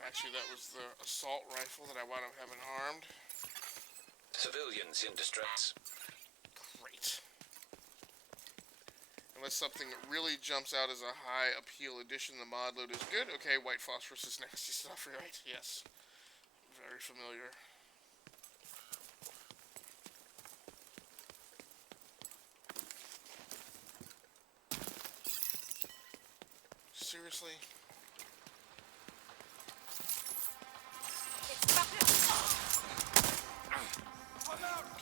Actually, that was the assault rifle that I wound up having armed. Civilians in distress. Great. Unless something really jumps out as a high appeal addition, the mod load is good. Okay, white phosphorus is nasty stuff, right? Yes. Very familiar. Seriously?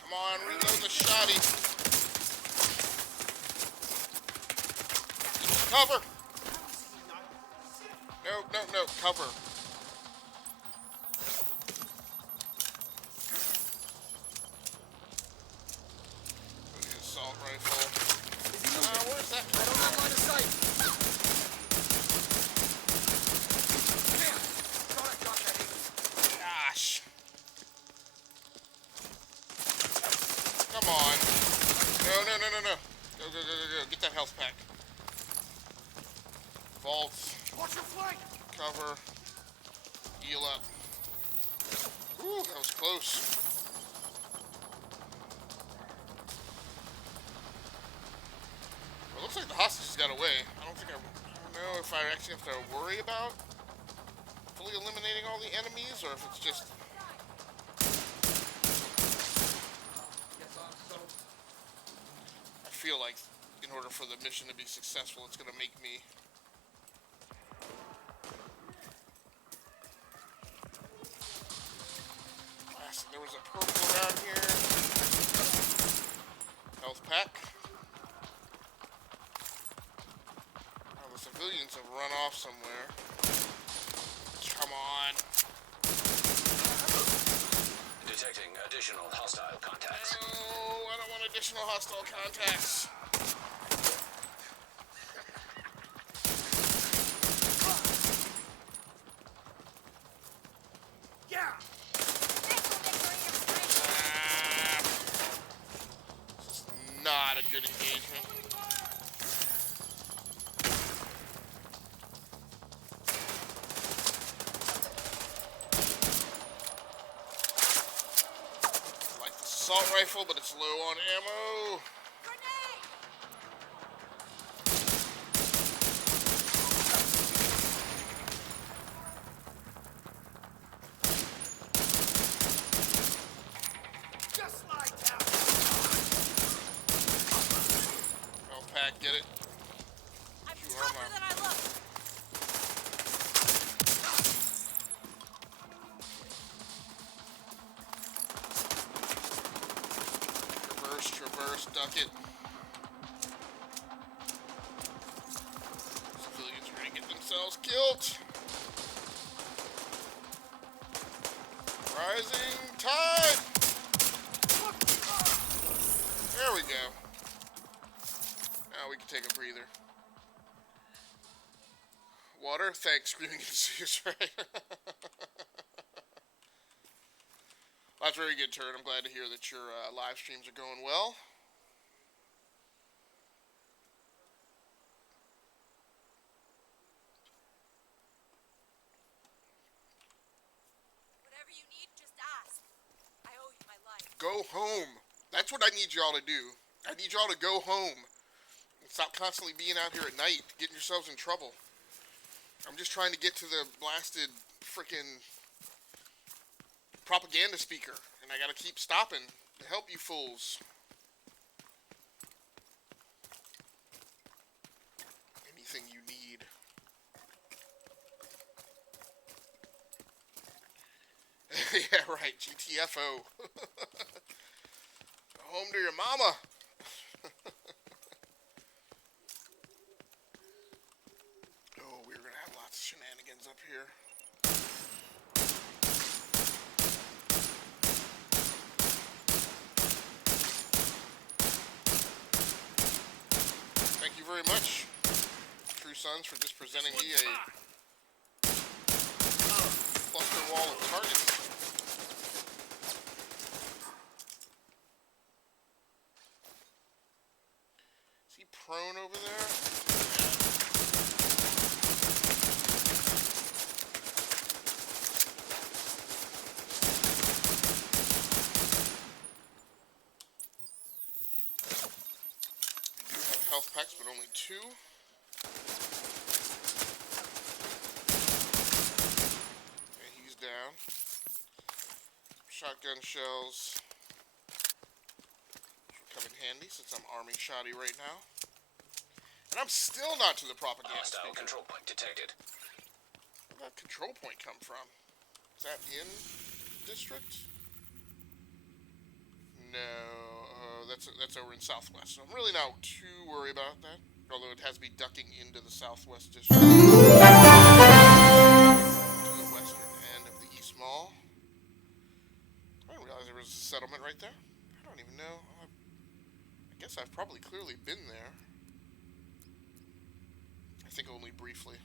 Come on, reload the shotty. Cover! No, cover. The assault rifle. Where's that? I don't have line of sight. Damn! Thought I got that aim. Gosh. Come on. No. Go. Get that health pack. Vaults. Watch your flank! Cover. Heal up. Ooh, that was close. Well, it looks like the hostages got away. I don't know if I actually have to worry about fully eliminating all the enemies, or if it's just... I feel like in order for the mission to be successful, it's going to make me... There was a purple around here. Health pack. Oh, the civilians have run off somewhere. Come on. Detecting additional hostile contacts. No, I don't want additional hostile contacts. assault rifle, but it's low on ammo. Grenade! Just like that. Health pack, get it? I'm You are tougher my- than I look. Traverse, duck it. Civilians are gonna get themselves killed. Rising tide! There we go. Now we can take a breather. Water? Thanks, Screaming Enthusiast, right? That's very good, Turd. I'm glad to hear that your live streams are going well. Whatever you need, just ask. I owe you my life. Go home. That's what I need y'all to do. I need y'all to go home. Stop constantly being out here at night, getting yourselves in trouble. I'm just trying to get to the blasted frickin' propaganda speaker, and I gotta keep stopping to help you fools. Anything you need. Yeah, right, GTFO. Home to your mama. Oh, we're gonna have lots of shenanigans up here. Thank you very much, True Sons, for just presenting me a cluster wall of targets. Is he prone over there? We do have health packs, but only 2. Okay, he's down. Shotgun shells should come in handy since I'm arming shoddy right now. And I'm still not to the propaganda Hostile speaker. control point detected. Where did that control point come from? Is that in district? No, that's over in Southwest. So I'm really not too worried about that. Although it has me ducking into the Southwest district. To the western end of the East Mall. I didn't realize there was a settlement right there. I don't even know. I guess I've probably clearly been there. I think only briefly.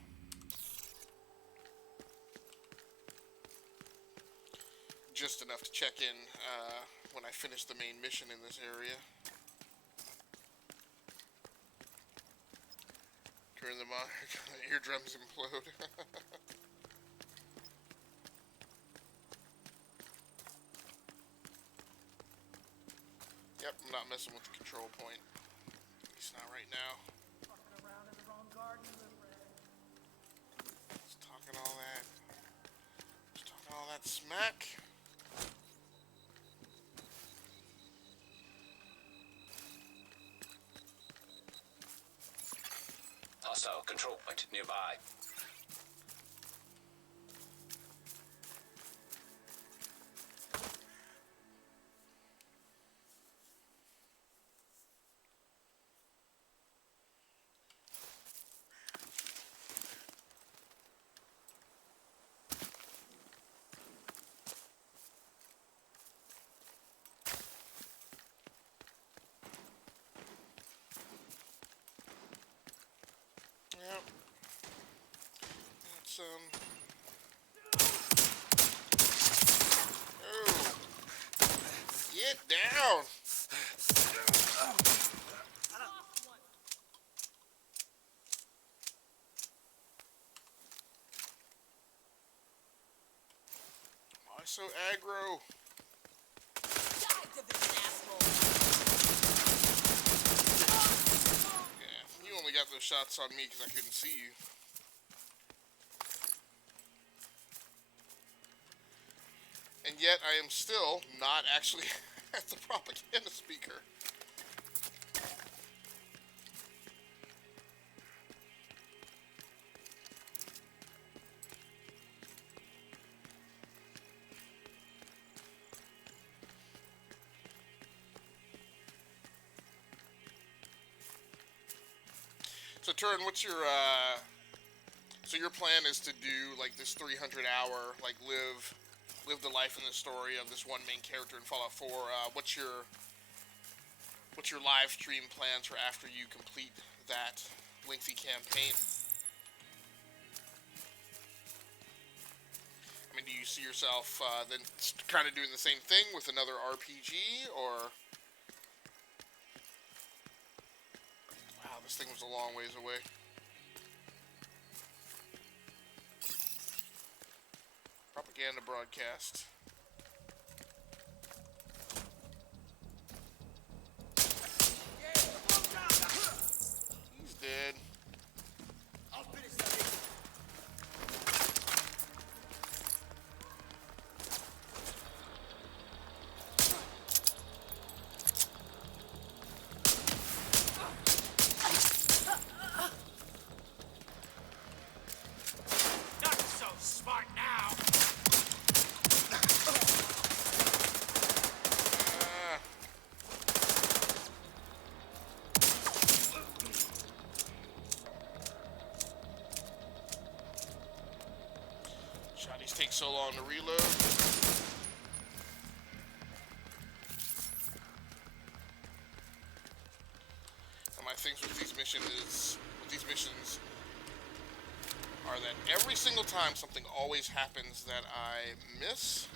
Just enough to check in when I finish the main mission in this area. Turn them on. Eardrums implode. Yep, I'm not messing with the control point. At least not right now. Just talking all that. Just talking all that smack. Hostile control point nearby. Yep. That's, Oh. Get down! Why so aggro? Die, division got those shots on me because I couldn't see you. And yet I am still not actually at the propaganda speaker. So Turin, what's your so your plan is to do like this 300-hour like live the life and the story of this one main character in Fallout 4. What's your live stream plans for after you complete that lengthy campaign? I mean, do you see yourself then kind of doing the same thing with another RPG, or? Wow, this thing was a long ways away. Propaganda broadcast. He's dead. Not so smart now. Shotties take so long to reload. And my things with these missions are that every single time something always happens that I miss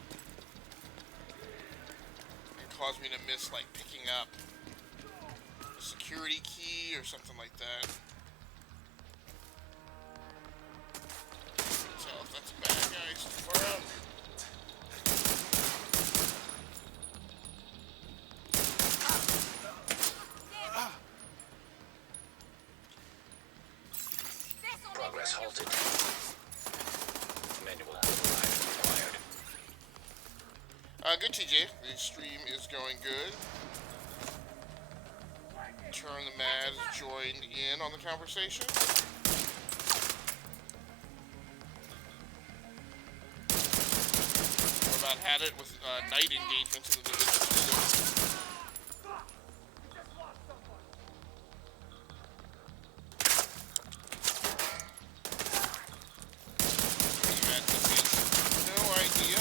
and cause me to miss like picking up a security key or something like that. Tell if that's a bad guy, he's too far out. Progress halted. Manual override required. Good, TJ. The stream is going good. Turn the Mad joined in on the conversation. What about had it with night engagements in the Division 2? Mad has no idea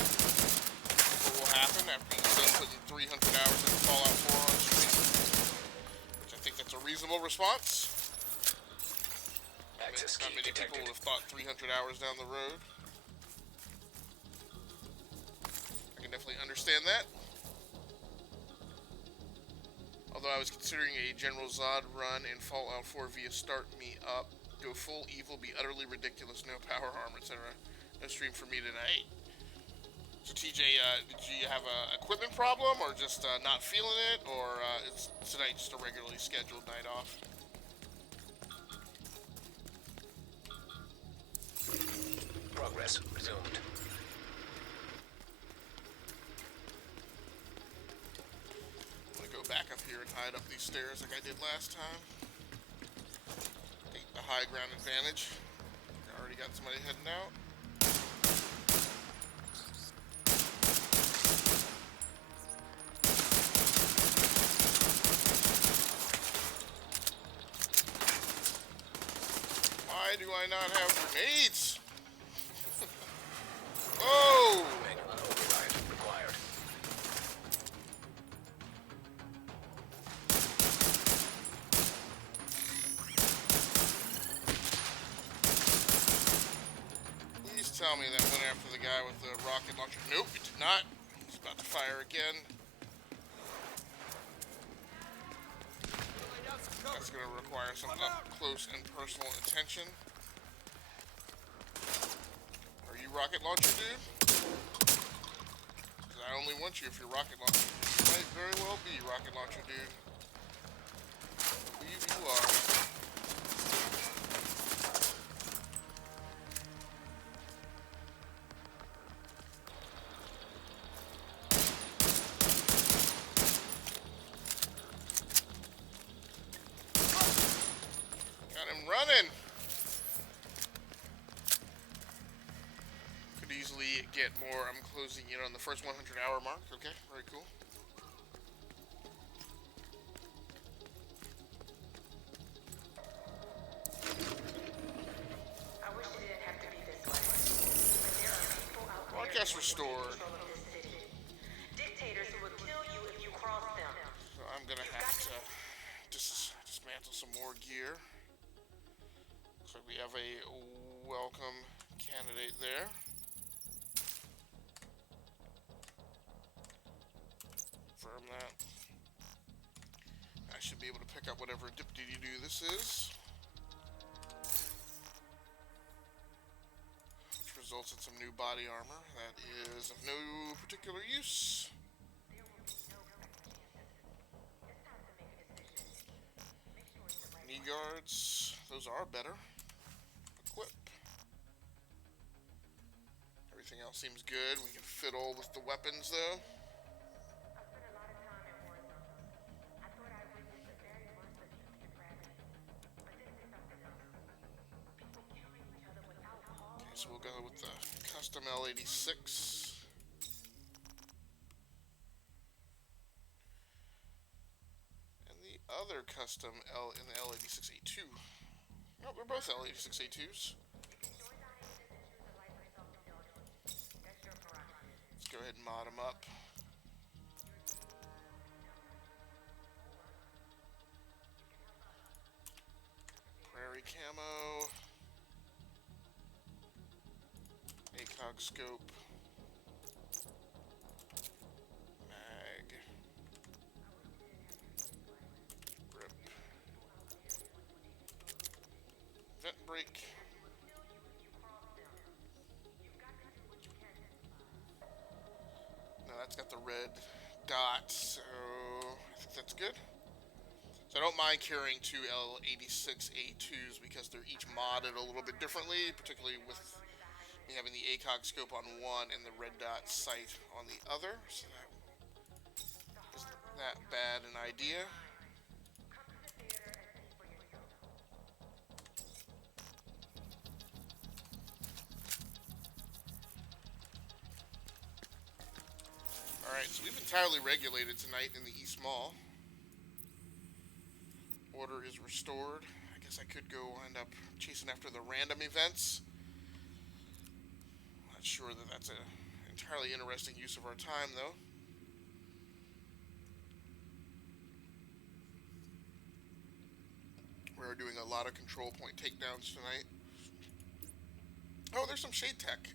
what will happen after he's done putting 300 hours into Fallout 4 on stream. Which I think that's a reasonable response. Access Not key many people detected. would have thought 300 hours down the road. I can definitely understand that. Although I was considering a General Zod run in Fallout 4 via Start Me Up. Go full evil, be utterly ridiculous, no power armor, etc. No stream for me tonight. So TJ, did you have a equipment problem, or just not feeling it, or is tonight just a regularly scheduled night off? Progress resumed. I'm gonna go back up here and hide up these stairs like I did last time. Take the high ground advantage. I already got somebody heading out. Why do I not have grenades? Oh! Manual override required. Please tell me that went after the guy with the rocket launcher. Nope, it did not. He's about to fire again. That's going to require some up close and personal attention. Are you rocket launcher dude? Because I only want you if you're rocket launcher. You might very well be rocket launcher dude. I believe you are. get more. I'm closing in on the first 100-hour mark. Okay, very cool. I wish it didn't have to be this way, but there are people out there Broadcast who want to take restored. control of this city. Dictators who will kill you if you cross them. So I'm gonna have to dismantle some more gear. Looks like we have a welcome candidate there. Confirm that. I should be able to pick up whatever dip-dee-doo this is. Which results in some new body armor. That is of no particular use. Knee guards. Those are better. Equip. Everything else seems good. We can fiddle with the weapons though. Okay, so we'll go with the custom L86. And the other custom in the L86A2. No, they're both L86A2s. Let's go ahead and mod them up. Prairie camo. ACOG scope. Mag. Grip. Vent brake. No, that's got the red dot, so I think that's good. So I don't mind carrying two L86A2s because they're each modded a little bit differently, particularly with me having the ACOG scope on one and the red dot sight on the other. So that isn't that bad an idea. Alright, so we've entirely regulated tonight in the East Mall. Order is restored. I guess I could go end up chasing after the random events. Not sure that that's an entirely interesting use of our time, though. We're doing a lot of control point takedowns tonight. Oh, there's some Shade Tech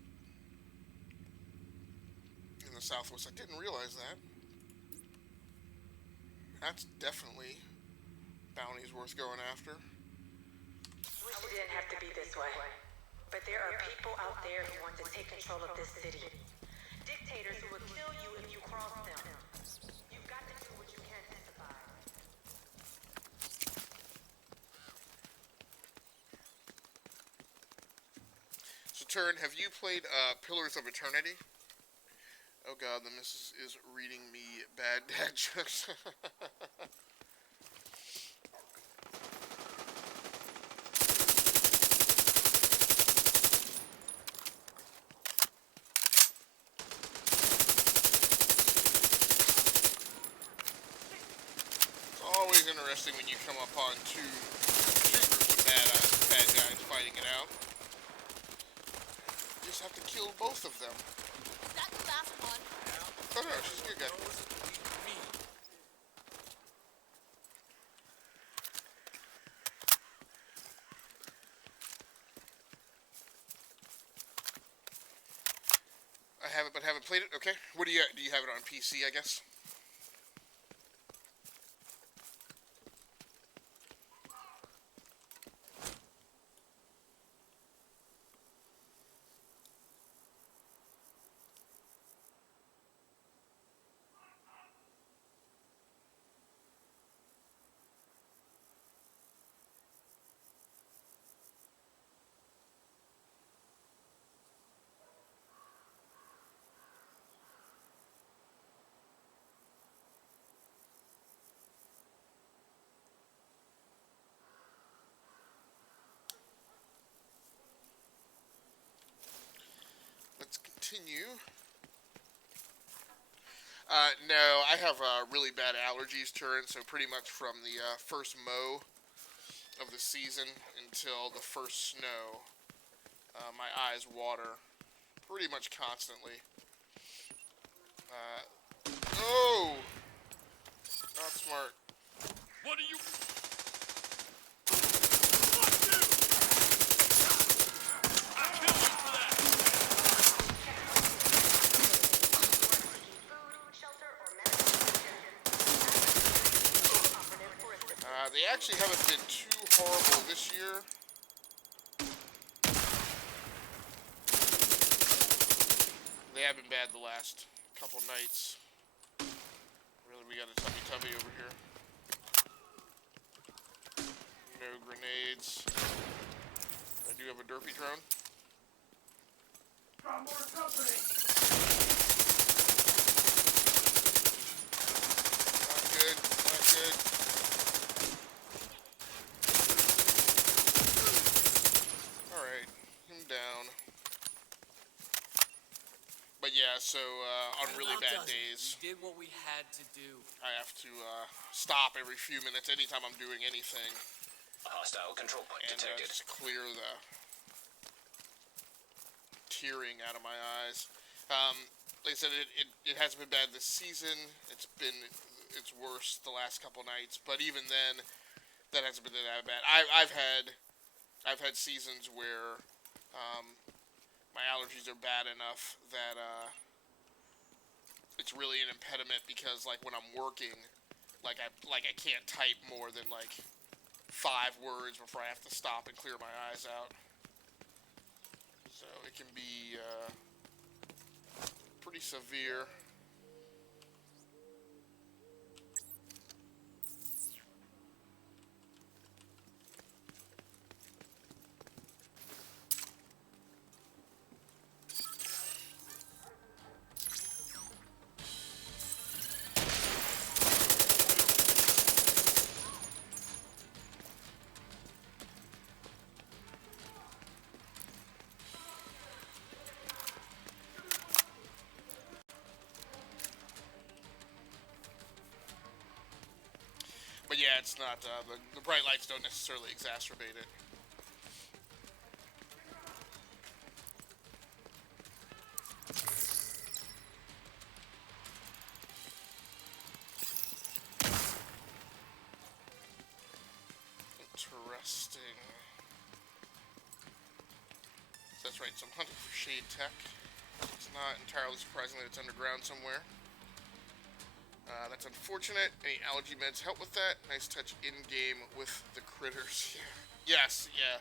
in the Southwest. I didn't realize that. That's definitely bounties worth going after. Wish it didn't have to be this way, but there are people out there who want to take control of this city. Dictators who will kill you if you cross them. You've got to do what you can to survive. So, Turn, have you played Pillars of Eternity? Oh god, the missus is reading me bad dad jokes. It's always interesting when you come upon two groups of bad guys fighting it out. You just have to kill both of them. That's the last one. Oh no, she's a good guy. I have it, but haven't played it. Okay, what do you have it on PC? I guess. continue. No, I have really bad allergies, Turin, so pretty much from the first mow of the season until the first snow, my eyes water pretty much constantly. Oh! Not smart. What are you? They actually haven't been too horrible this year. They have been bad the last couple nights. Really, we got a tummy over here. No grenades. I do have a derpy drone. Got more company. Not good, not good. Alright, him down. But yeah, so on really bad days, We did what we had to do. I have to stop every few minutes anytime I'm doing anything Hostile control point and detected. just clear the tearing out of my eyes. Like I said, it hasn't been bad this season. It's worse the last couple nights, but even then, that hasn't been that bad. I've had seasons where my allergies are bad enough that it's really an impediment because like when I'm working, like I can't type more than like 5 words before I have to stop and clear my eyes out. So it can be pretty severe. But yeah, it's not, the bright lights don't necessarily exacerbate it. Interesting. So that's right, so I'm hunting for Shade Tech. It's not entirely surprising that it's underground somewhere. That's unfortunate. Any allergy meds help with that? Nice touch in-game with the critters. Yeah. Yes, yeah.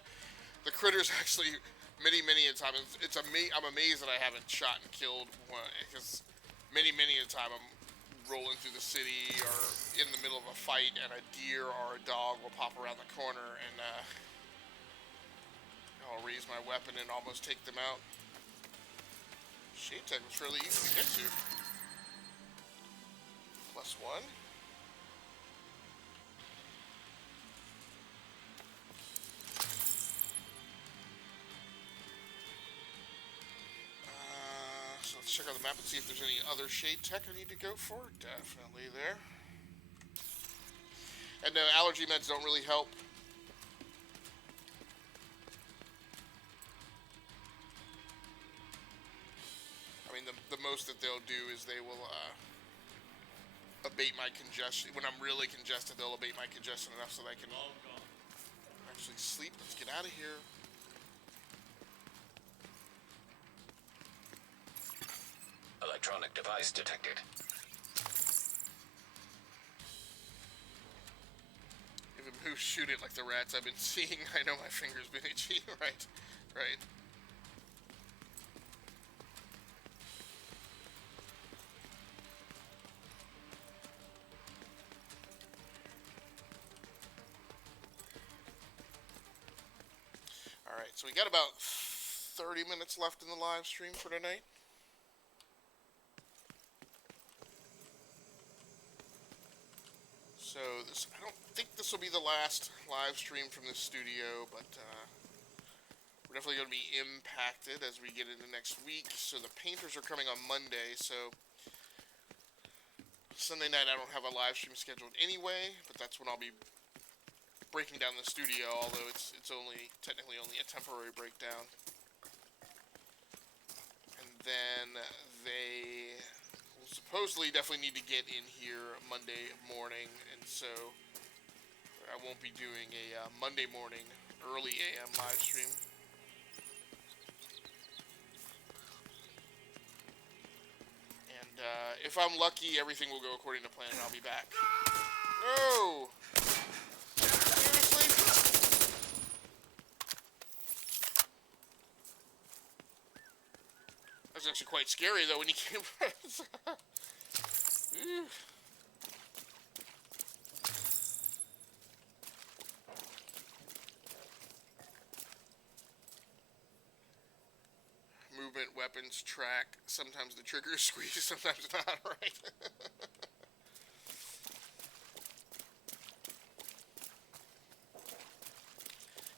The critters actually, many a time, I'm amazed that I haven't shot and killed one, because many a time I'm rolling through the city or in the middle of a fight and a deer or a dog will pop around the corner and I'll raise my weapon and almost take them out. Shade Tech was fairly easy to get to. +1. So let's check out the map and see if there's any other Shade Tech I need to go for. Definitely there. And no, allergy meds don't really help. I mean, the most that they'll do is they will abate my congestion. When I'm really congested, they'll abate my congestion enough so that I can actually sleep. Let's get out of here. Electronic device detected. If it moves, shoot it like the rats I've been seeing. I know my finger's been itchy. Right, right. Alright, so we got about 30 minutes left in the live stream for tonight. So I don't think this will be the last live stream from this studio, but we're definitely going to be impacted as we get into next week. So the painters are coming on Monday, so Sunday night I don't have a live stream scheduled anyway, but that's when I'll be breaking down the studio, although it's technically only a temporary breakdown. And then they will supposedly definitely need to get in here Monday morning, and so I won't be doing a Monday morning early AM live stream. And if I'm lucky, everything will go according to plan, and I'll be back. No! Seriously? That was actually quite scary, though, when he came. Movement, weapons, track. Sometimes the trigger is squeezed, sometimes not, right?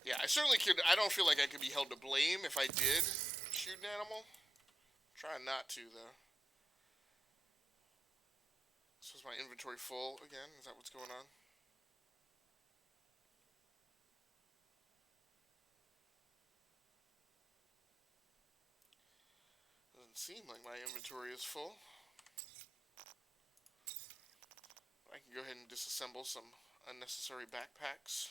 Yeah, I certainly could. I don't feel like I could be held to blame if I did shoot an animal. Trying not to, though. So is my inventory full again? Is that what's going on? Doesn't seem like my inventory is full. I can go ahead and disassemble some unnecessary backpacks.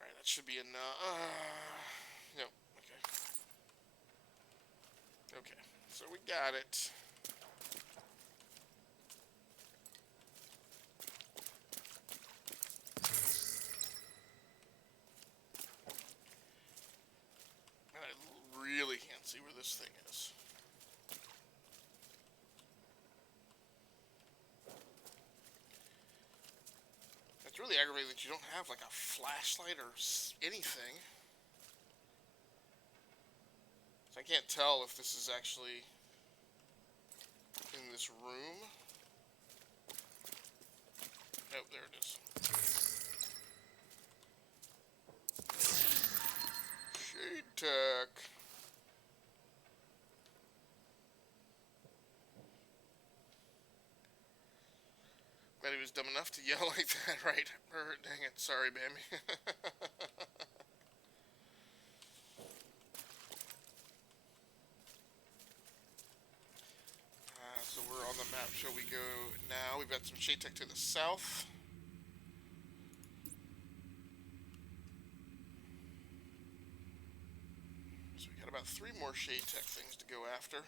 Alright, that should be enough. Yep, okay. Okay, so we got it. I really can't see where this thing is. It's really aggravating that you don't have like a flashlight or anything. So I can't tell if this is actually in this room. Nope, there it is. Shade Tech. Glad he was dumb enough to yell like that, right? Dang it, sorry, Bambi. So we're on the map. Shall we go now? We've got some Shade Tech to the south. So we got about 3 more Shade Tech things to go after.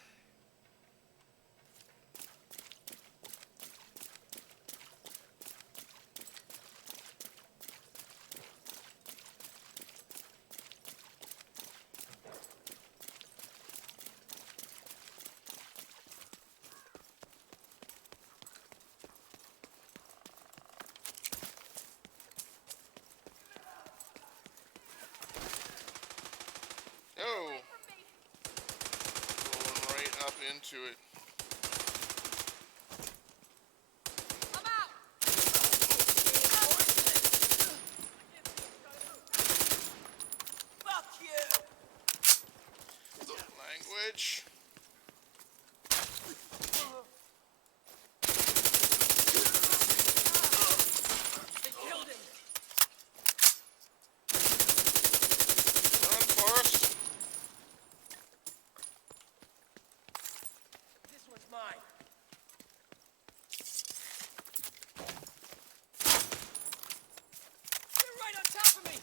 Oh! Rolling right up into it. I'm out! Fuck you! Language. They killed him! Run, Forrest. This one's mine. You're right on top of me!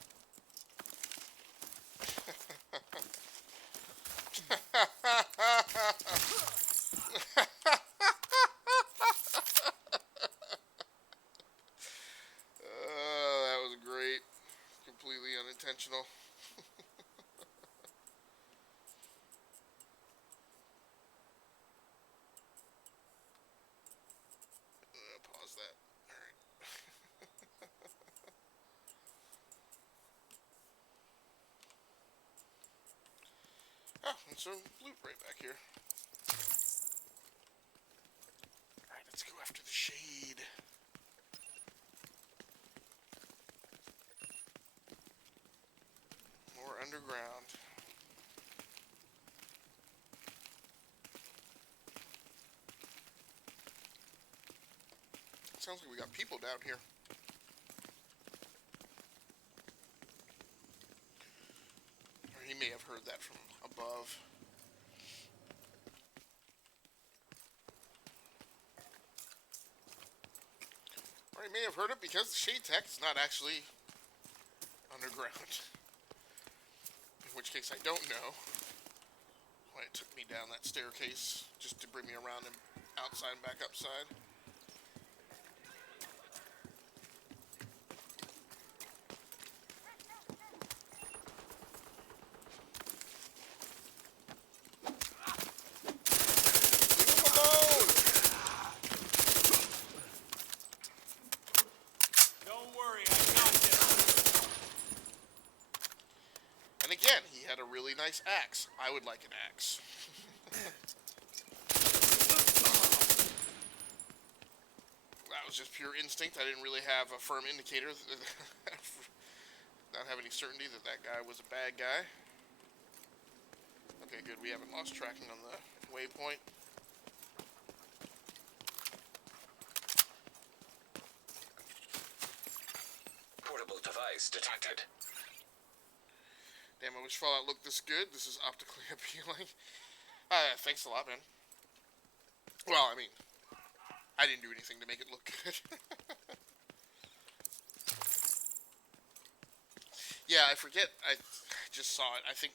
Oh, and so loot right back here. Alright, let's go after the shade. More underground. Sounds like we got people down here. Or he may have heard that from above. Or he may have heard it because the shade tech is not actually underground. In which case I don't know why it took me down that staircase just to bring me around and outside and back upside. Again, he had a really nice axe. I would like an axe. That was just pure instinct. I didn't really have a firm indicator. Not have any certainty that that guy was a bad guy. Okay, good. We haven't lost tracking on the waypoint. Portable device detected. Damn, I wish Fallout looked this good. This is optically appealing. Thanks a lot, man. Well, I mean, I didn't do anything to make it look good. Yeah, I forget. I just saw it. I think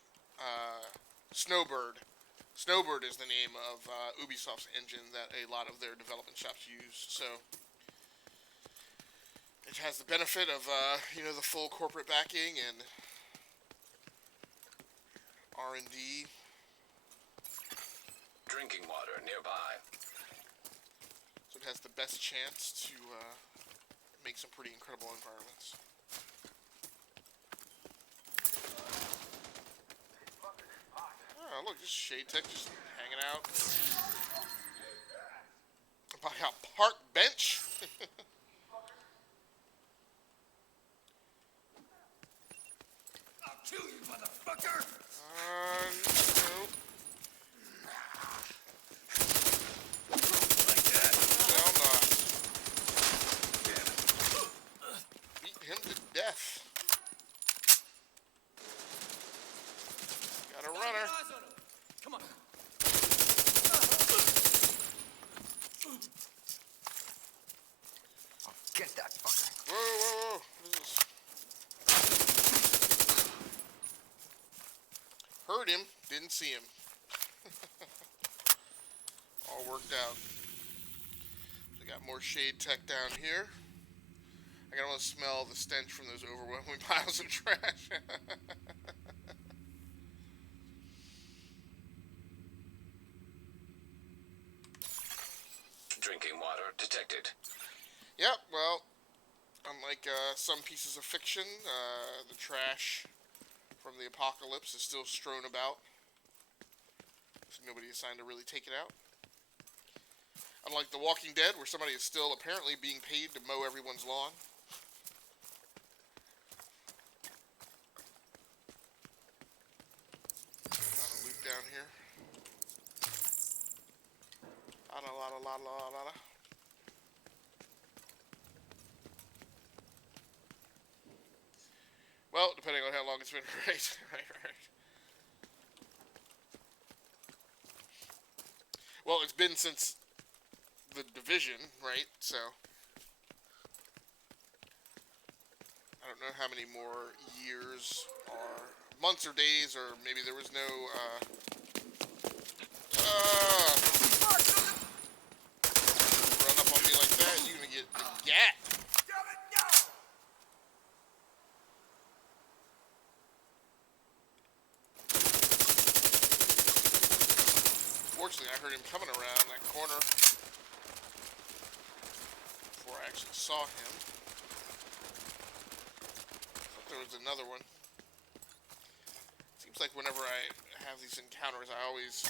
Snowbird. Snowbird is the name of Ubisoft's engine that a lot of their development shops use. So it has the benefit of you know, the full corporate backing and R&D. Drinking water nearby. So it has the best chance to make some pretty incredible environments. Oh, look, just Shade Tech just hanging out by a park bench. I'll kill you, motherfucker! No. Like that? Shall not. Beat him to death. Got a runner. Eyes on him. Come on. Get that fucker. Whoa, whoa, whoa. What is this? Heard him, didn't see him. All worked out. We got more Shade Tech down here. I can almost smell the stench from those overwhelming piles of trash. Drinking water detected. Yep, well, unlike some pieces of fiction, the trash from the apocalypse is still strewn about. So nobody assigned to really take it out. Unlike The Walking Dead, where somebody is still apparently being paid to mow everyone's lawn. A lot of loot down here. La. Well, depending on how long it's been, right. Well, it's been since the Division, right? So I don't know how many more years or months or days, or maybe there was no run up on me like that, you're gonna get the gat. Fortunately, I heard him coming around that corner before I actually saw him. I thought there was another one. Seems seems like whenever I have these encounters, I always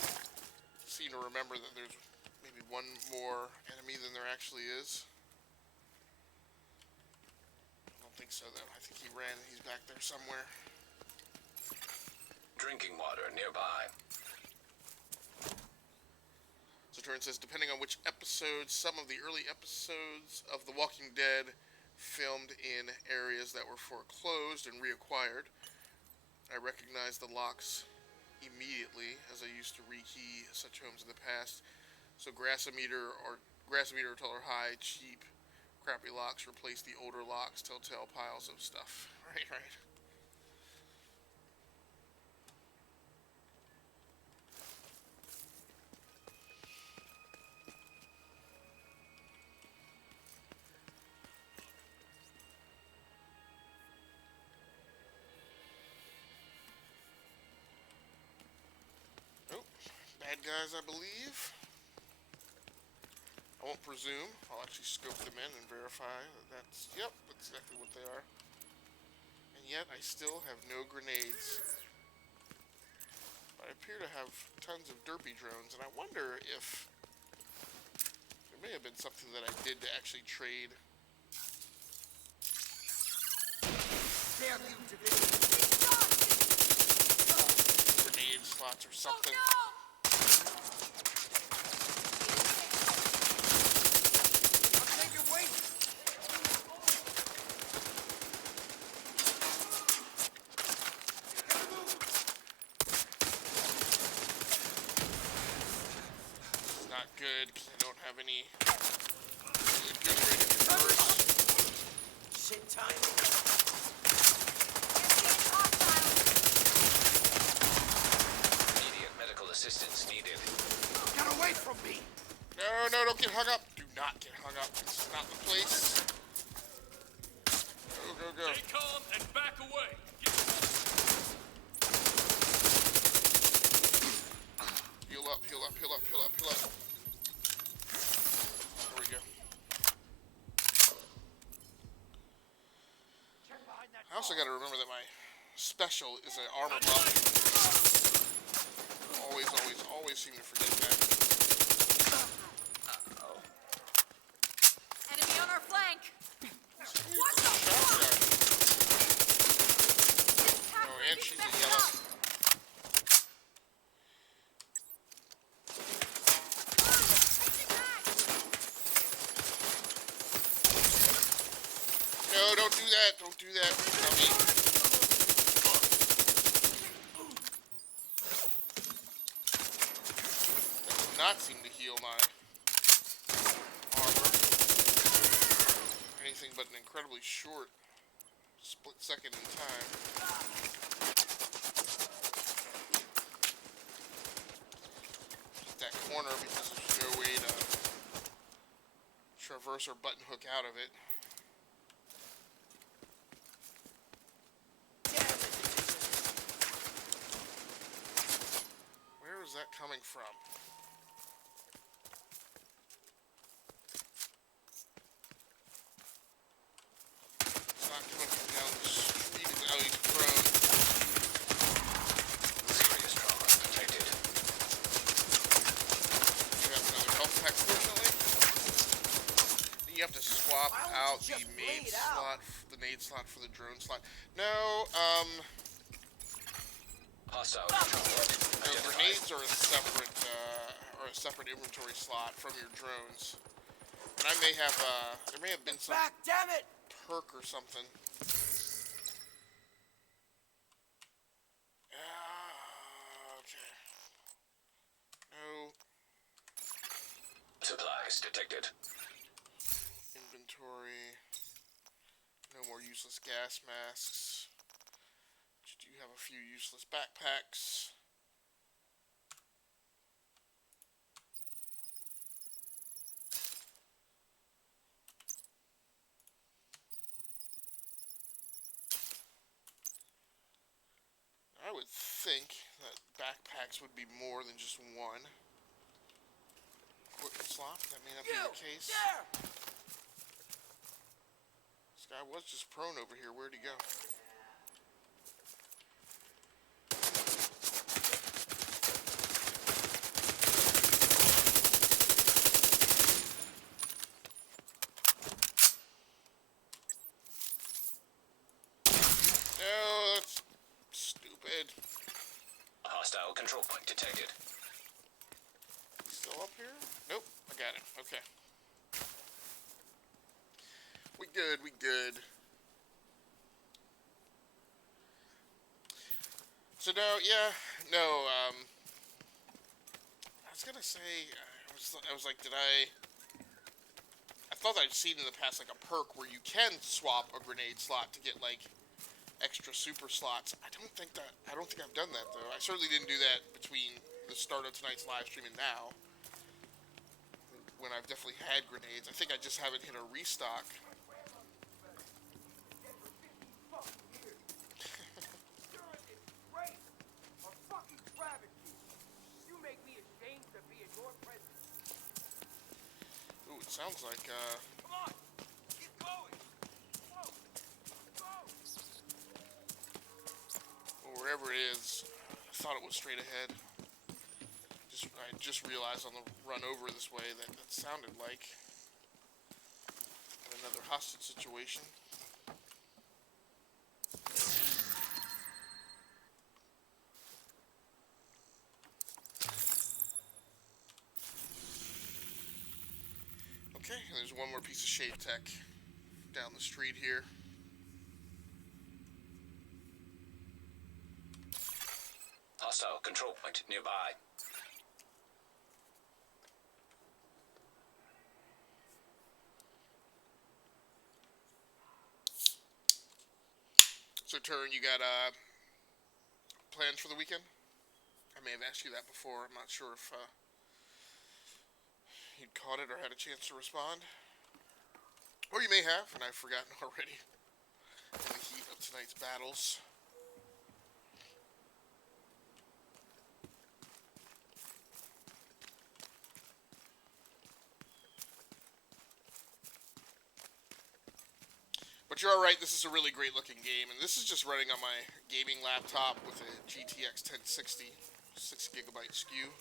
seem to remember that there's maybe one more enemy than there actually is. I don't think so, though. I think he ran. He's back there somewhere. Drinking water nearby. So Turin says, depending on which episodes, some of the early episodes of The Walking Dead filmed in areas that were foreclosed and reacquired. I recognized the locks immediately, as I used to rekey such homes in the past. So Grassometer or Tell Her High, cheap, crappy locks replace the older locks, telltale piles of stuff. Right. Oh, bad guys, I believe. I won't presume. I'll actually scope them in and verify that yep, that's exactly what they are. And yet, I still have no grenades. But I appear to have tons of derpy drones, and I wonder if there may have been something that I did to actually trade. Damn you, David. Grenade slots or something. Not good, because I don't have any good way to converse. Shit time. Immediate medical assistance needed. Get away from me! No, don't get hung up. Do not get hung up. This is not the place. Go. Stay calm and back away. Heal up. There we go. I also got to remember that my special is an armor buff. Always seem to forget that. Enemy on our flank. What the fuck? Oh, and she's a yellow. No, don't do that. Don't do that. Dummy. That does not seem to heal my armor. Anything but an incredibly short split second in time. Hit that corner because there's no way to traverse or button hook out of it. Where is that coming from? It's not coming from down the street. Oh, he's prone. Serious trauma detected. You have another health pack, fortunately. You have to swap out the nade slot for the drone slot. No, Hostile no, identified. grenades are a separate inventory slot from your drones. And I may have, there may have been some Back, damn it! perk or something. Okay. No Supplies detected. inventory. No more useless gas masks. But you do have a few useless backpacks. I would think that backpacks would be more than just one equipment slot. That may not be the case. There! This guy was just prone over here. Where'd he go? A hostile control point detected. Still up here? Nope, I got it. Okay. We good, we good. So no, yeah, no, I was gonna say, I was like, I thought I'd seen in the past, like, a perk where you can swap a grenade slot to get, like, extra super slots. I don't think I've done that, though. I certainly didn't do that between the start of tonight's live stream and now, when I've definitely had grenades. I think I just haven't hit a restock. Ooh, it sounds like, Come on, get going. Whoa, go. well, wherever it is, I thought it was straight ahead. I just realized on the run over this way that sounded like another hostage situation. Okay, and there's one more piece of shade tech down the street here. Hostile control point nearby. So, Turin, you got plans for the weekend? I may have asked you that before. I'm not sure if you'd caught it or had a chance to respond. Or you may have, and I've forgotten already. In the heat of tonight's battles. But you're alright, this is a really great looking game, and this is just running on my gaming laptop with a GTX 1060, 6GB SKU.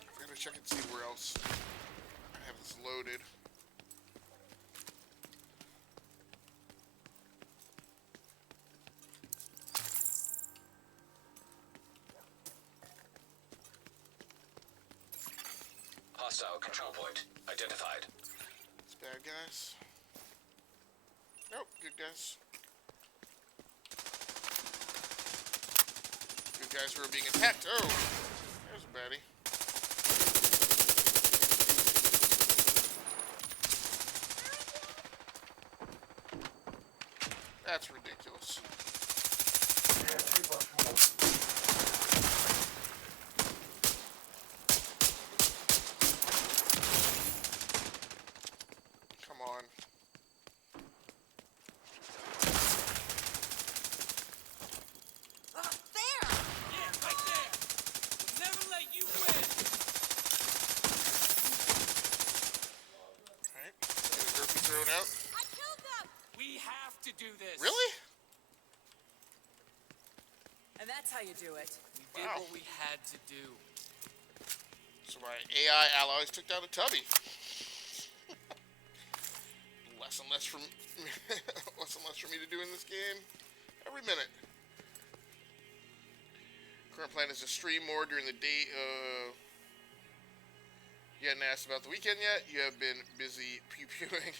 I've got to check and see where else I have this loaded. Hostile control point identified. It's bad guys. Nope, good guys. Good guys who are being attacked. Oh, there's a baddie. That's ridiculous. Come on. There! Yeah, right there. We'll never let you win. Alright, get a derpy thrown out. I killed them! We have to do this. Really? And that's how you do it. We did Wow. what we had to do. So my AI allies took down a Tubby. Less and less from less and less for me to do in this game every minute. Current plan is to stream more during the day. You hadn't asked about the weekend yet. You have been busy pew-pewing.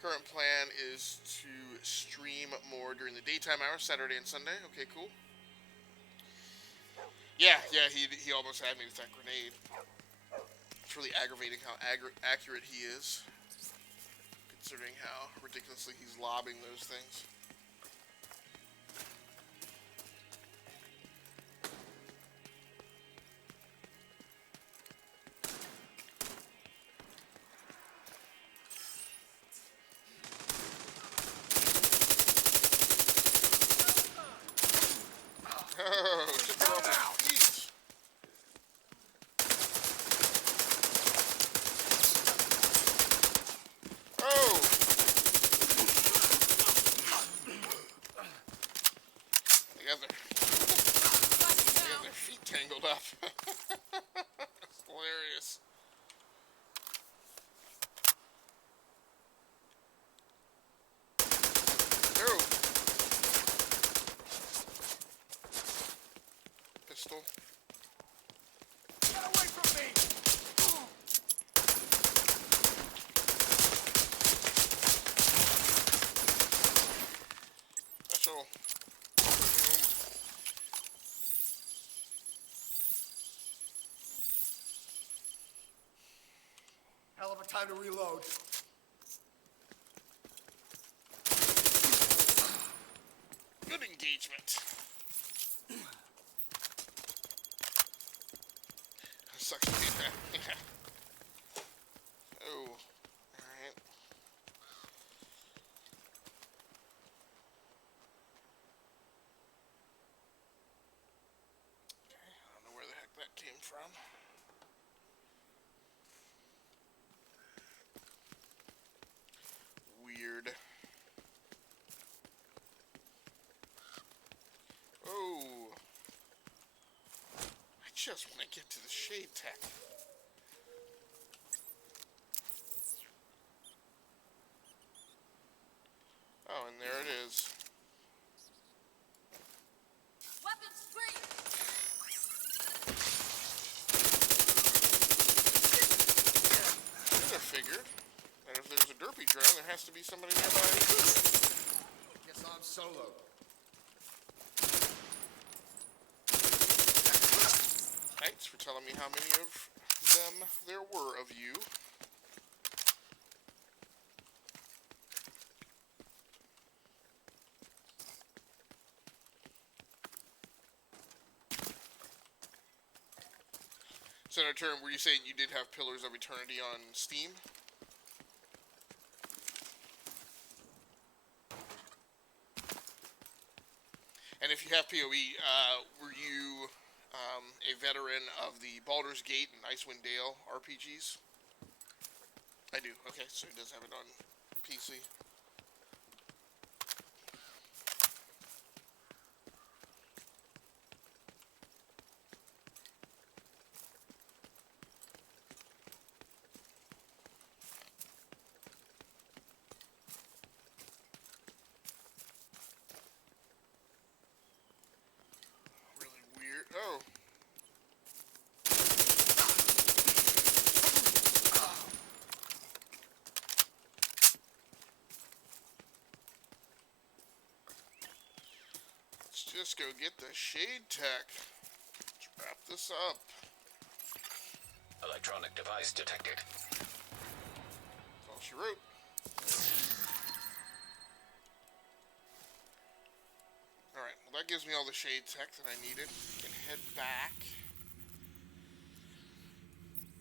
Current plan is to stream more during the daytime hours, Saturday and Sunday. Okay, cool. Yeah, he almost had me with that grenade. It's really aggravating how accurate he is, considering how ridiculously he's lobbing those things. Oh, took her off his feet. Oh! proper time to reload. Good engagement. Sucks to be that. Yeah. Oh. Alright. Okay, I don't know where the heck that came from. Weird. Oh. I just want to get to the shade tech. Oh, and there it is. Weapons free! I figured that if there's a derpy drone, there has to be somebody nearby. Guess I'm solo. Thanks for telling me how many of them there were of you. Senator, were you saying you did have Pillars of Eternity on Steam? And if you have PoE, were you a veteran of the Baldur's Gate and Icewind Dale RPGs? I do. Okay, so he does have it on PC. Really weird. Oh. Let's just go get the shade tech. Let's wrap this up. Electronic device detected. That's all she wrote. Alright, well that gives me all the shade tech that I needed. I can head back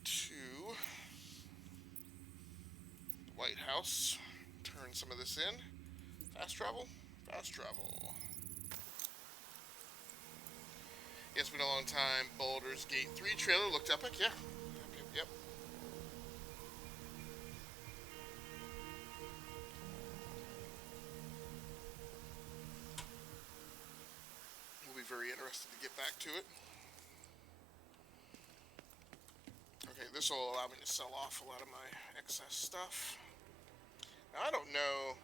to the White House. Turn some of this in. Fast travel? Fast travel. Yeah, it's been a long time. Baldur's Gate 3 trailer looked epic, yeah. Yep. We'll be very interested to get back to it. Okay, this will allow me to sell off a lot of my excess stuff. Now, I don't know.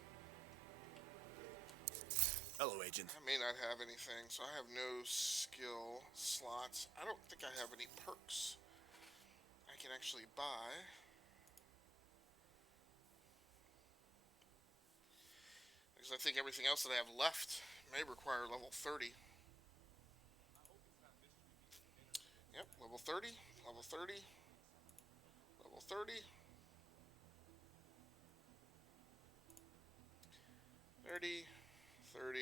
Hello, Agent. I may not have anything, so I have no skill slots. I don't think I have any perks I can actually buy. Because I think everything else that I have left may require level 30. Yep, level 30, level 30, level 30. 30, 30,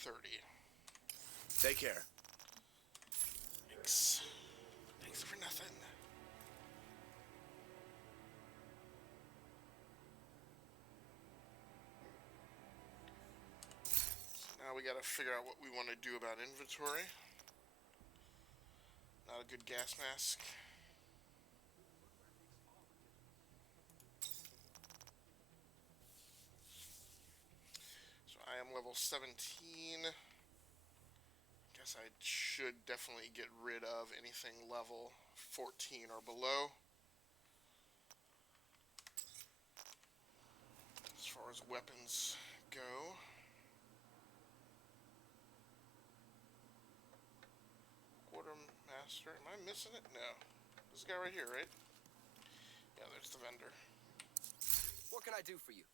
30. Take care. Thanks. Thanks for nothing. So now we gotta figure out what we want to do about inventory. Not a good gas mask. I am level 17. Guess I should definitely get rid of anything level 14 or below. As far as weapons go. Quartermaster. Am I missing it? No. This guy right here, right? Yeah, there's the vendor. What can I do for you?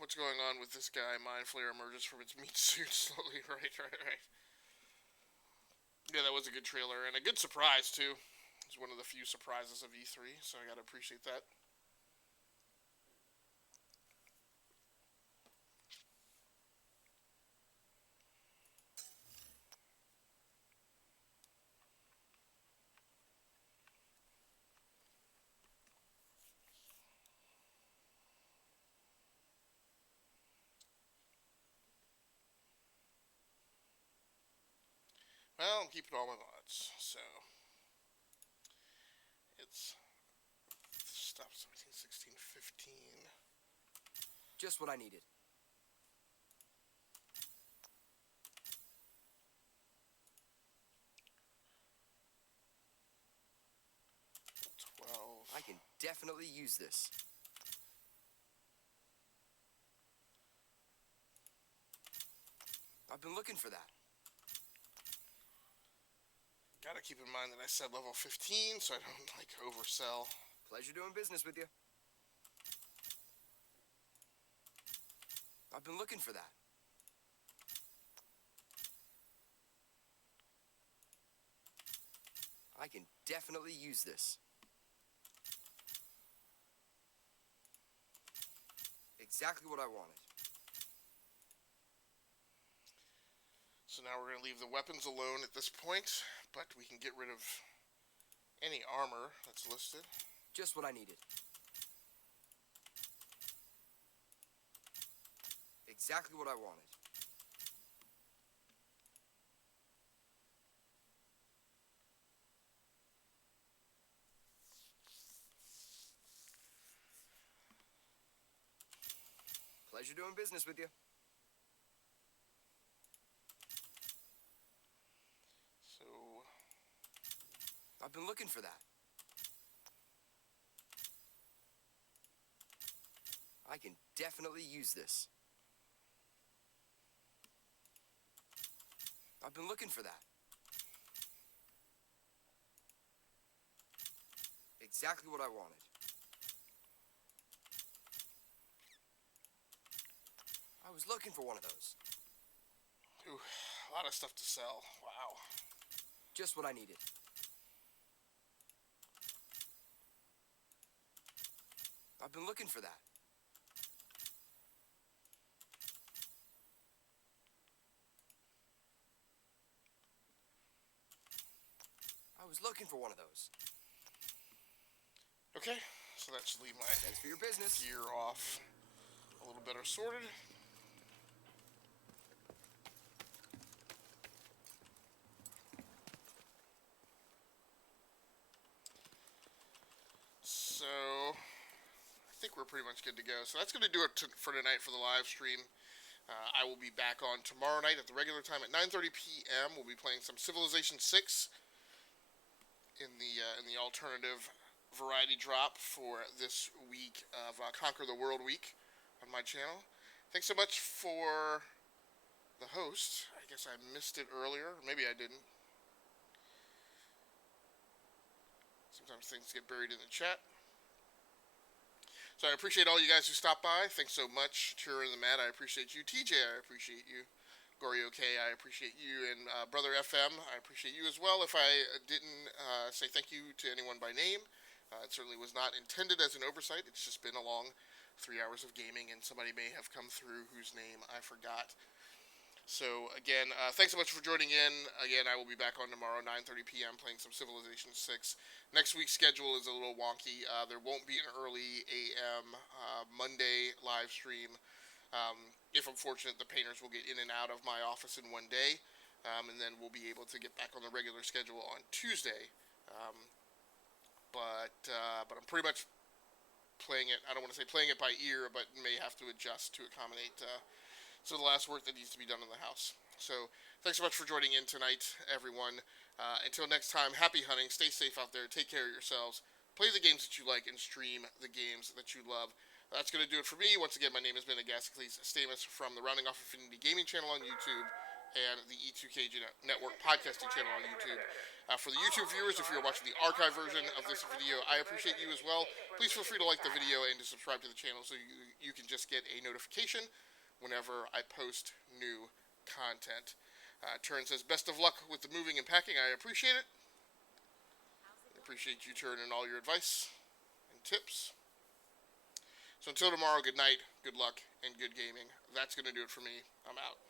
What's going on with this guy? Mind Flayer emerges from its meat suit slowly. Right. Yeah, that was a good trailer and a good surprise too. It's one of the few surprises of E3, so I gotta appreciate that. Well, I'm keeping all my mods, so it's stuff 17, 16, 15. Just what I needed. I can definitely use this. I've been looking for that. Gotta keep in mind that I said level 15, so I don't like oversell. Pleasure doing business with you. I've been looking for that. I can definitely use this. Exactly what I wanted. So now we're going to leave the weapons alone at this point, but we can get rid of any armor that's listed. Just what I needed. Exactly what I wanted. Pleasure doing business with you. So I've been looking for that. I can definitely use this. I've been looking for that. Exactly what I wanted. I was looking for one of those. ooh, a lot of stuff to sell. Wow. Just what I needed. I've been looking for that. I was looking for one of those. Okay, so that should leave my Thanks for your business. gear off a little better sorted. So I think we're pretty much good to go. So that's going to do it for tonight for the live stream. I will be back on tomorrow night at the regular time at 9:30 p.m. We'll be playing some Civilization 6 in the alternative variety drop for this week of Conquer the World Week on my channel. Thanks so much for the host. I guess I missed it earlier. Maybe I didn't. Sometimes things get buried in the chat. So I appreciate all you guys who stopped by. Thanks so much. Chura and the Mad, I appreciate you. TJ, I appreciate you. Gory OK, I appreciate you. And Brother FM, I appreciate you as well. If I didn't say thank you to anyone by name, it certainly was not intended as an oversight. It's just been a long 3 hours of gaming, and somebody may have come through whose name I forgot. So, again, thanks so much for joining in. Again, I will be back on tomorrow, 9:30 p.m., playing some Civilization 6. Next week's schedule is a little wonky. There won't be an early a.m. Monday live stream. If I'm fortunate, the painters will get in and out of my office in one day, and then we'll be able to get back on the regular schedule on Tuesday. But I'm pretty much playing it, I don't want to say playing it by ear, but may have to adjust to accommodate so the last work that needs to be done in the house. So thanks so much for joining in tonight, everyone. Until next time, happy hunting, stay safe out there, take care of yourselves, play the games that you like, and stream the games that you love. That's going to do it for me. Once again, my name has been Agasicles Stamus from the Rounding Off Infinity Gaming channel on YouTube and the E2K Network podcasting channel on YouTube. For the YouTube viewers, if you're watching the archive version of this video, I appreciate you as well. Please feel free to like the video and to subscribe to the channel so you can just get a notification whenever I post new content. Turn says, best of luck with the moving and packing. I appreciate it. I appreciate you, Turn, and all your advice and tips. So until tomorrow, good night, good luck, and good gaming. That's going to do it for me. I'm out.